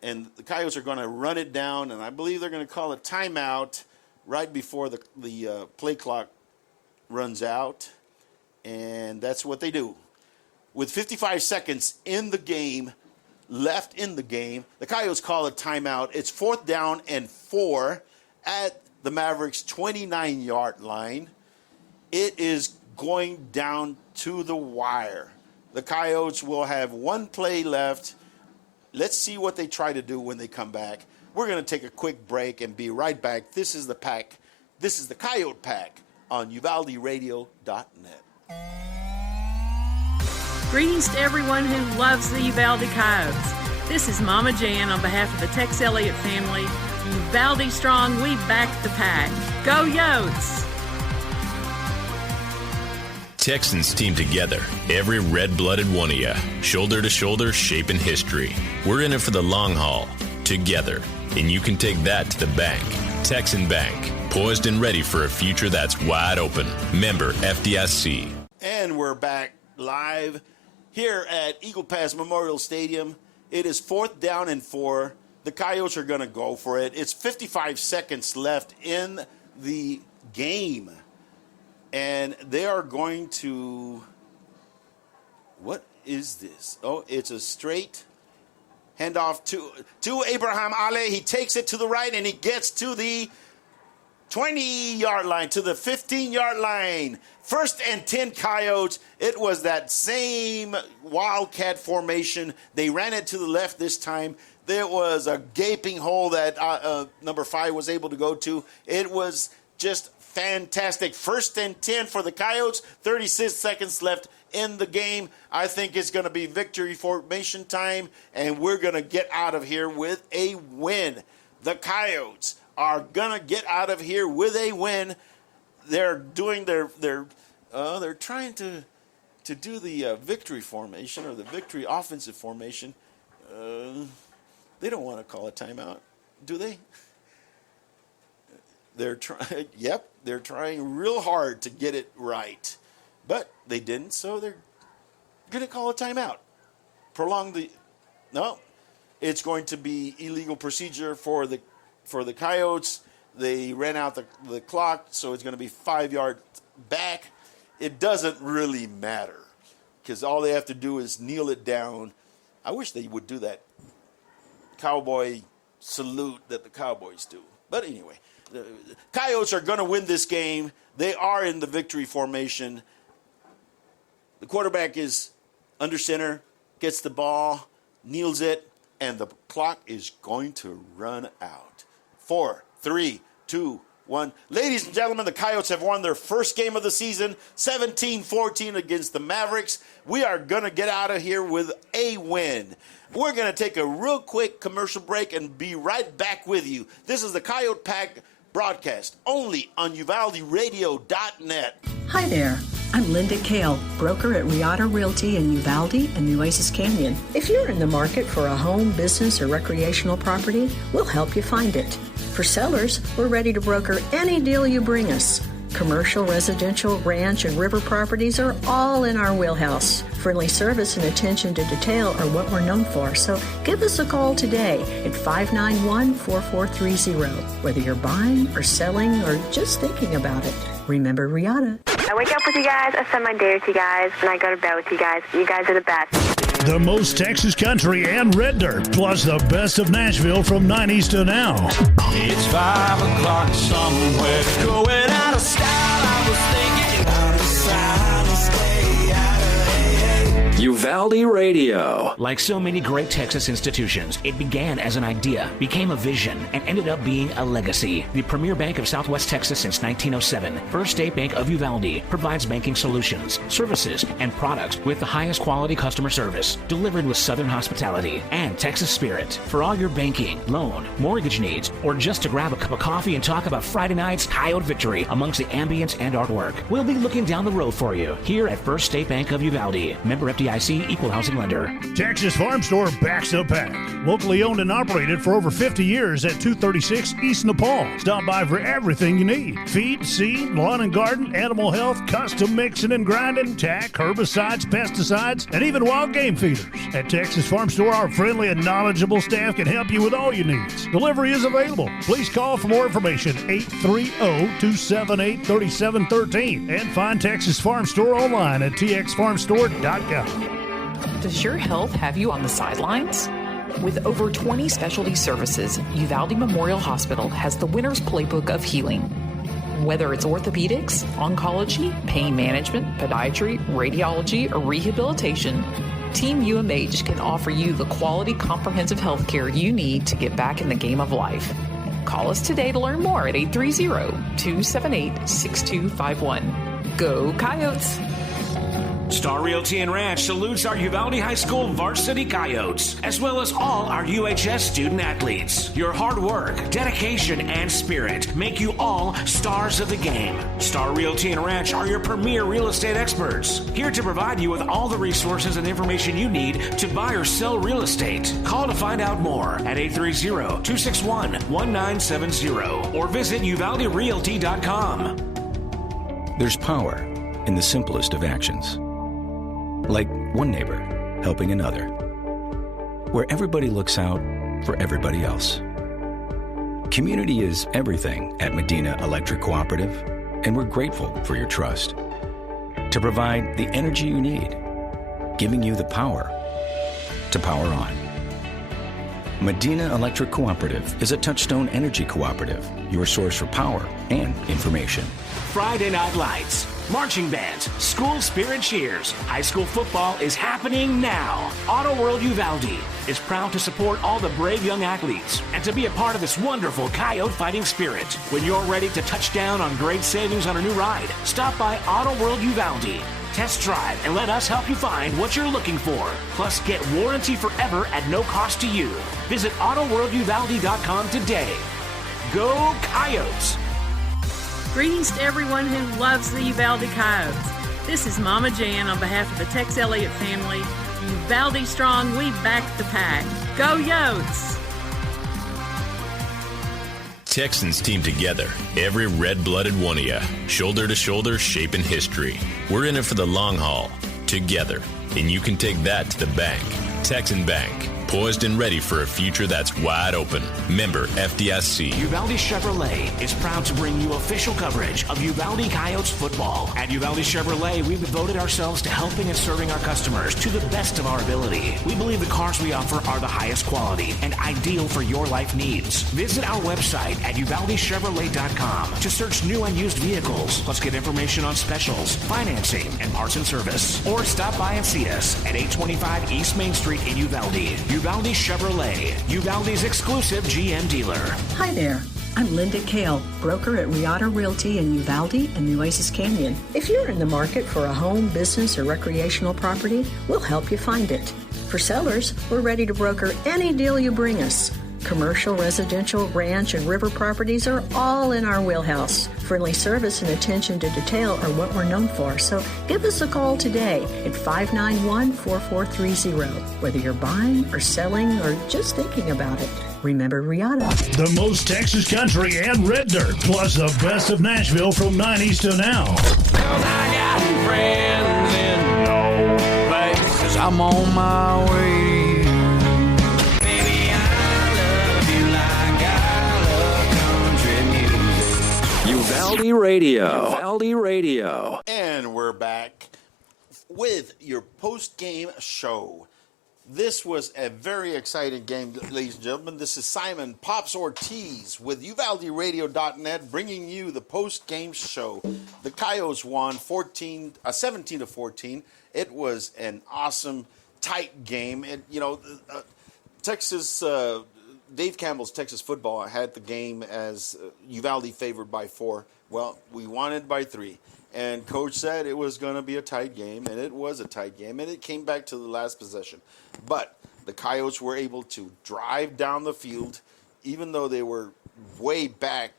And the Coyotes are going to run it down, and I believe they're going to call a timeout right before the play clock runs out. And that's what they do. With 55 seconds left in the game, the Coyotes call a timeout. It's 4th down and 4 at the Mavericks' 29-yard line. It is going down to the wire. The Coyotes will have 1 play left. Let's see what they try to do when they come back. We're going to take a quick break and be right back. This is the Pack. This is the Coyote Pack on UvaldeRadio.net. Greetings to everyone who loves the Uvalde Coyotes. This is Mama Jan on behalf of the Tex Elliott family. Uvalde strong, we back the pack. Go Yotes! Texans team together, every red-blooded one of you, shoulder to shoulder, shaping history. We're in it for the long haul, together, and you can take that to the bank. Texan Bank, poised and ready for a future that's wide open. Member FDIC. And we're back live here at Eagle Pass Memorial Stadium. It is 4th down and 4. The Coyotes are going to go for it. It's 55 seconds left in the game. And they are going to, what is this? Oh, it's a straight handoff to Abraham Ale. He takes it to the right, and he gets to the 20-yard line, to the 15-yard line. 1st and 10 Coyotes. It was that same Wildcat formation. They ran it to the left this time. There was a gaping hole that number 5 was able to go to. It was just fantastic. 1st and 10 for the Coyotes. 36 seconds left in the game. I think it's going to be victory formation time, and we're going to get out of here with a win. The Coyotes are going to get out of here with a win. They're doing they're trying to do the victory formation, or the victory offensive formation. They don't want to call a timeout, do they? They're trying. Yep, they're trying real hard to get it right, but they didn't. So they're going to call a timeout. Prolong the. No, it's going to be illegal procedure for the Coyotes. They ran out the clock, so it's going to be 5 yards back. it doesn't really matter because all they have to do is kneel it down. I wish they would do that cowboy salute that the Cowboys do. But anyway, the Coyotes are going to win this game. They are in the victory formation. The quarterback is under center, gets the ball, kneels it, and the clock is going to run out. 4, 3, 2, 1. Ladies and gentlemen, the Coyotes have won their first game of the season, 17-14 against the Mavericks. We are going to get out of here with a win. We're going to take a real quick commercial break and be right back with you. This is the Coyote Pack broadcast, only on UvaldeRadio.net. Hi there. I'm Linda Kale, broker at Riata Realty in Uvalde and Nueces Canyon. If you're in the market for a home, business, or recreational property, we'll help you find it. For sellers, we're ready to broker any deal you bring us. Commercial, residential, ranch, and river properties are all in our wheelhouse. Friendly service and attention to detail are what we're known for, so give us a call today at 591-4430. Whether you're buying or selling or just thinking about it, remember Riata. I wake up with you guys, I spend my day with you guys, and I go to bed with you guys. You guys are the best. The most Texas country and red dirt, plus the best of Nashville from 90s to now. It's 5 o'clock somewhere, going out of style. I was thinking out of silence, stay out of Uvalde Radio. Like so many great Texas institutions, it began as an idea, became a vision, and ended up being a legacy. The premier bank of Southwest Texas since 1907, First State Bank of Uvalde, provides banking solutions, services, and products with the highest quality customer service, delivered with Southern hospitality and Texas spirit. For all your banking, loan, mortgage needs, or just to grab a cup of coffee and talk about Friday night's Coyote victory amongst the ambience and artwork, we'll be looking down the road for you here at First State Bank of Uvalde. Member FDIC, Equal Housing Lender. Texas Farm Store backs the pack. Locally owned and operated for over 50 years at 236 East Nepal. Stop by for everything you need. Feed, seed, lawn and garden, animal health, custom mixing and grinding, tack, herbicides, pesticides, and even wild game feeders. At Texas Farm Store, our friendly and knowledgeable staff can help you with all your needs. Delivery is available. Please call for more information, 830-278-3713, and find Texas Farm Store online at txfarmstore.com. Does your health have you on the sidelines? With over 20 specialty services, Uvalde Memorial Hospital has the winner's playbook of healing. Whether it's orthopedics, oncology, pain management, podiatry, radiology, or rehabilitation, Team UMH can offer you the quality comprehensive health care you need to get back in the game of life. Call us today to learn more at 830-278-6251. Go Coyotes! Star Realty and Ranch salutes our Uvalde High School varsity Coyotes, as well as all our UHS student athletes. Your hard work, dedication, and spirit make you all stars of the game. Star Realty and Ranch are your premier real estate experts, here to provide you with all the resources and information you need to buy or sell real estate. Call to find out more at 830-261-1970 or visit UvaldeRealty.com. There's power in the simplest of actions. Like one neighbor helping another, where everybody looks out for everybody else. Community is everything at Medina Electric Cooperative, and we're grateful for your trust. To provide the energy you need, giving you the power to power on. Medina Electric Cooperative is a Touchstone Energy Cooperative, your source for power and information. Friday Night Lights, marching bands, school spirit cheers. High school football is happening now. Auto World Uvalde is proud to support all the brave young athletes and to be a part of this wonderful Coyote fighting spirit. When you're ready to touch down on great savings on a new ride, stop by Auto World Uvalde. Test drive and let us help you find what you're looking for. Plus, get warranty forever at no cost to you. Visit AutoWorldUvalde.com today. Go Coyotes! Greetings to everyone who loves the Uvalde Coyotes. This is Mama Jan on behalf of the Tex Elliott family. Uvalde strong, we back the pack. Go Yotes! Texans team together, every red-blooded one of you, shoulder to shoulder, shaping history. We're in it for the long haul, together, and you can take that to the bank. Texan Bank, poised and ready for a future that's wide open. Member FDIC. Uvalde Chevrolet is proud to bring you official coverage of Uvalde Coyotes football. At Uvalde Chevrolet, we've devoted ourselves to helping and serving our customers to the best of our ability. We believe the cars we offer are the highest quality and ideal for your life needs. Visit our website at UvaldeChevrolet.com to search new and used vehicles, plus get information on specials, financing, and parts and service. Or stop by and see us at 825 East Main Street in Uvalde. Uvalde Chevrolet, Uvalde's exclusive GM dealer. Hi there. I'm Linda Kale, broker at Riata Realty in Uvalde and Nueces Canyon. If you're in the market for a home, business, or recreational property, we'll help you find it. For sellers, we're ready to broker any deal you bring us. Commercial, residential, ranch, and river properties are all in our wheelhouse. Friendly service and attention to detail are what we're known for, so give us a call today at 591-4430. Whether you're buying or selling or just thinking about it, remember Riata. The most Texas country and red dirt, plus the best of Nashville from 90s to now. 'Cause I got friends in no place, 'cause I'm on my way. Uvalde Radio. Uvalde Radio. And we're back with your post-game show. This was a very exciting game, ladies and gentlemen. This is Simon Pops Ortiz with UvaldeRadio.net bringing you the post-game show. The Coyotes won 17-14. It was an awesome, tight game. And, Texas... Dave Campbell's Texas football had the game as Uvalde favored by 4. Well, we won it by 3. And Coach said it was going to be a tight game, and it was a tight game, and it came back to the last possession. But the Coyotes were able to drive down the field, even though they were way back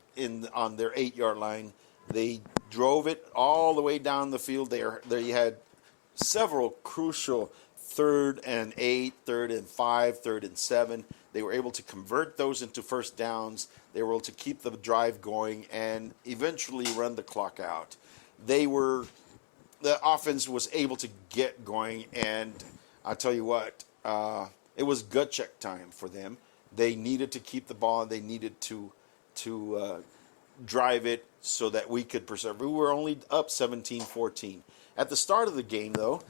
on their 8-yard line. They drove it all the way down the field. They had several crucial 3rd and 8, 3rd and 5, 3rd and 7. They were able to convert those into first downs. They were able to keep the drive going and eventually run the clock out. The offense was able to get going, and I'll tell you what, it was gut check time for them. They needed to keep the ball. They needed to drive it so that we could preserve. We were only up 17-14. At the start of the game, though,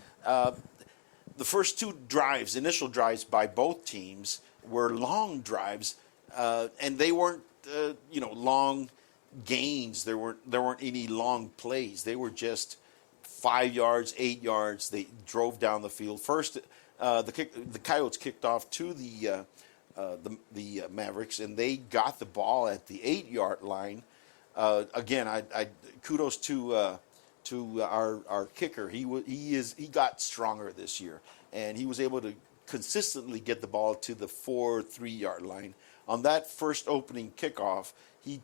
the first 2 drives, initial drives by both teams, were long drives, and they weren't, long gains. There weren't any long plays. They were just 5 yards, 8 yards. They drove down the field. First, the Coyotes kicked off to the Mavericks, and they got the ball at the 8-yard line. Again, I kudos to our kicker. He got stronger this year, and he was able to consistently get the ball to the 4-3-yard line. On that first opening kickoff, he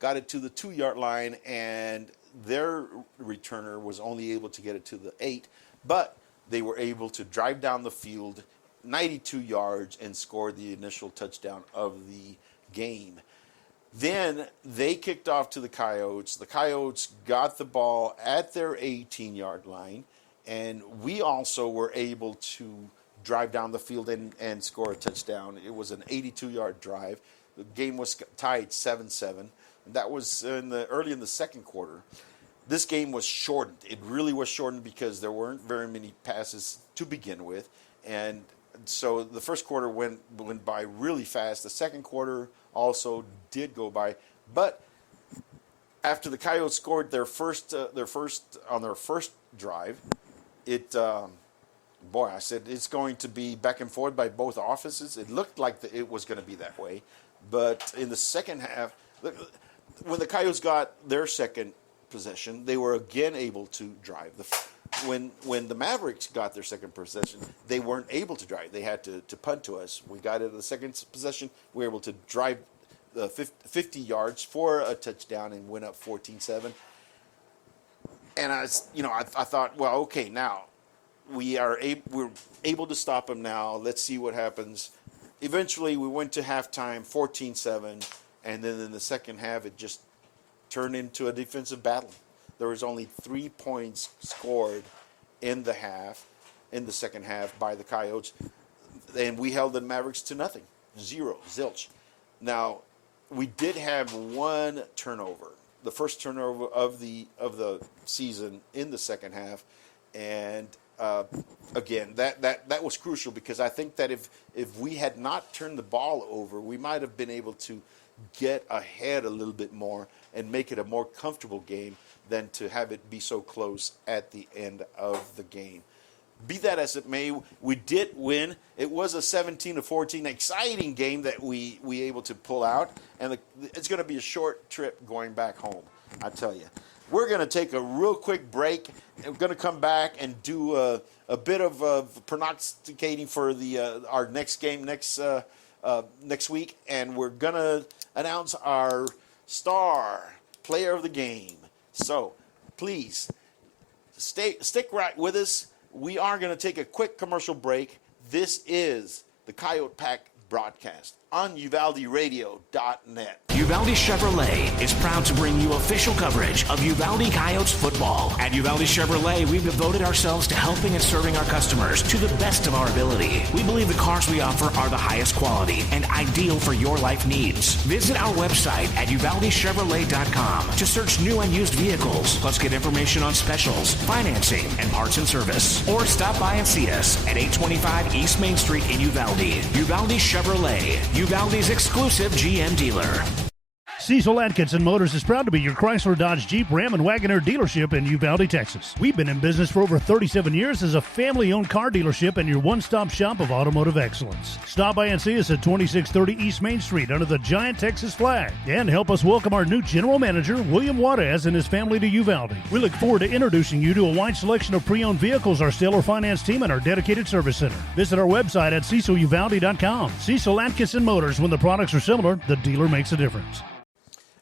got it to the 2-yard line, and their returner was only able to get it to the 8, but they were able to drive down the field 92 yards and score the initial touchdown of the game. Then they kicked off to the Coyotes. The Coyotes got the ball at their 18-yard line, and we also were able to drive down the field and score a touchdown. It was an 82-yard drive. The game was tied 7-7. That was early in the second quarter. This game was shortened. It really was shortened because there weren't very many passes to begin with. And so the first quarter went by really fast. The second quarter also did go by. But after the Coyotes scored their first drive, I said it's going to be back and forth by both offenses. It looked like it was going to be that way. But in the second half, when the Coyotes got their second possession, they were again able to drive. When the Mavericks got their second possession, they weren't able to drive. They had to punt to us. We got it at the second possession. We were able to drive 50 yards for a touchdown and went up 14-7. And I thought, well, okay, now we're able to stop them now. Let's see what happens. Eventually, we went to halftime, 14-7, and then in the second half, it just turned into a defensive battle. There was only 3 points scored in the second half by the Coyotes. and we held the Mavericks to nothing, 0, zilch. Now, we did have one turnover, the first turnover of the season in the second half, and again, that was crucial, because I think that if we had not turned the ball over, we might have been able to get ahead a little bit more and make it a more comfortable game than to have it be so close at the end of the game. Be that as it may, we did win. It was a 17-14 exciting game that we able to pull out, and it's going to be a short trip going back home, I tell you. We're going to take a real quick break, and we're going to come back and do a bit of prognosticating for our next game next week, and we're going to announce our star player of the game. So please stick right with us. We are going to take a quick commercial break. This is the Coyote Pack broadcast on UvaldeRadio.net. Uvalde Chevrolet is proud to bring you official coverage of Uvalde Coyotes football. At Uvalde Chevrolet, we've devoted ourselves to helping and serving our customers to the best of our ability. We believe the cars we offer are the highest quality and ideal for your life needs. Visit our website at UvaldeChevrolet.com to search new and used vehicles, plus get information on specials, financing, and parts and service. Or stop by and see us at 825 East Main Street in Uvalde. Uvalde Chevrolet, Uvalde's exclusive GM dealer. Cecil Atkinson Motors is proud to be your Chrysler, Dodge, Jeep, Ram, and Wagoneer dealership in Uvalde, Texas. We've been in business for over 37 years as a family-owned car dealership and your one-stop shop of automotive excellence. Stop by and see us at 2630 East Main Street under the giant Texas flag. And help us welcome our new general manager, William Juarez, and his family to Uvalde. We look forward to introducing you to a wide selection of pre-owned vehicles, our stellar finance team, and our dedicated service center. Visit our website at CecilUvalde.com. Cecil Atkinson Motors, when the products are similar, the dealer makes a difference.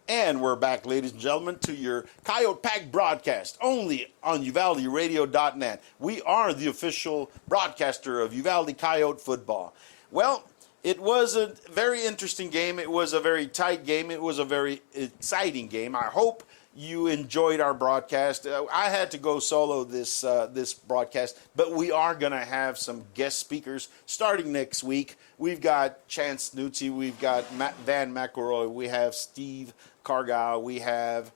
And we're back, ladies and gentlemen, to your Coyote Pack broadcast, only on UvaldeRadio.net. We are the official broadcaster of Uvalde Coyote football. Well, it was a very interesting game. It was a very tight game. It was a very exciting game. I hope you enjoyed our broadcast. I had to go solo this broadcast, but we are going to have some guest speakers starting next week. We've got Chance Nuzzi, we've got Van McElroy, we have Steve Cargile, we have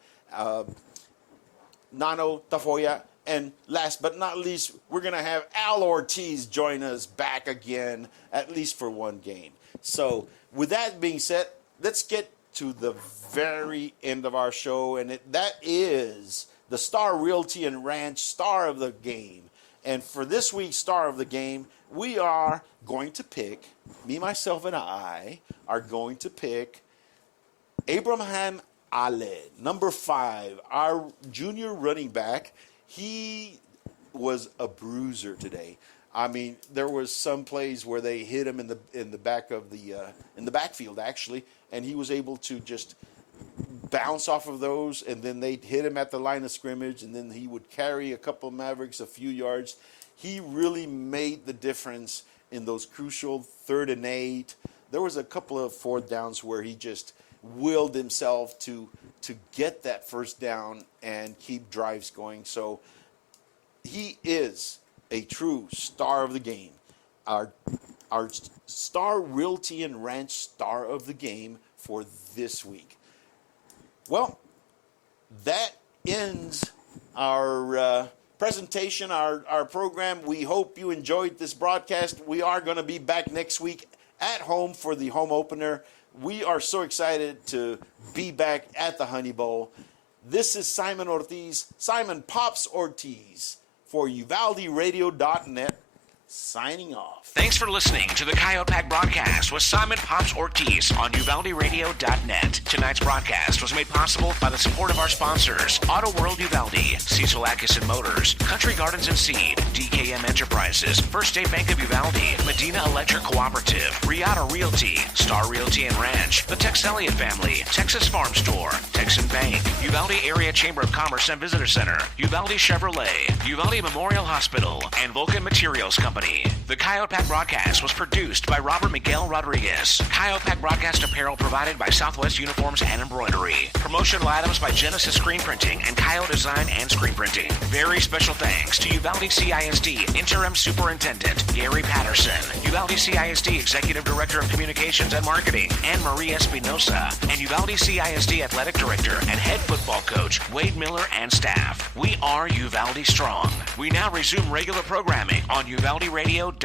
Nano Tafoya, and last but not least, we're going to have Al Ortiz join us back again, at least for one game. So with that being said, let's get to the very end of our show, and that is the Star Realty and Ranch Star of the Game. And for this week's Star of the Game, we are going to pick, me, myself, and I are going to pick Abraham Ale, number 5, our junior running back. He was a bruiser today. I mean, there was some plays where they hit him in the back of in the backfield actually, and he was able to just bounce off of those, and then they'd hit him at the line of scrimmage, and then he would carry a couple of Mavericks a few yards. He really made the difference in those crucial 3rd and 8. There was a couple of 4th downs where he just willed himself to get that first down and keep drives going. So he is a true star of the game. Our Star Realty and Ranch Star of the Game for this week. Well, that ends our presentation, our program. We hope you enjoyed this broadcast. We are going to be back next week at home for the home opener. We are so excited to be back at the Honey Bowl. This is Simon Pops Ortiz for UvaldeRadio.net, signing off. Thanks for listening to the Coyote Pack broadcast with Simon Pops Ortiz on UvaldeRadio.net. Tonight's broadcast was made possible by the support of our sponsors: Auto World Uvalde, Cecil Atkinson Motors, Country Gardens and Seed, DKM Enterprises, First State Bank of Uvalde, Medina Electric Cooperative, Riata Realty, Star Realty and Ranch, the Tex Elliott Family, Texas Farm Store, Texan Bank, Uvalde Area Chamber of Commerce and Visitor Center, Uvalde Chevrolet, Uvalde Memorial Hospital, and Vulcan Materials Company. The Coyote Pack broadcast was produced by Robert Miguel Rodriguez. Coyote Pack broadcast apparel provided by Southwest Uniforms and Embroidery. Promotional items by Genesis Screen Printing and Coyote Design and Screen Printing. Very special thanks to Uvalde CISD Interim Superintendent Gary Patterson, Uvalde CISD Executive Director of Communications and Marketing Anne Marie Espinosa, and Uvalde CISD Athletic Director and Head Football Coach Wade Miller and staff. We are Uvalde Strong. We now resume regular programming on UvaldeRadio.net.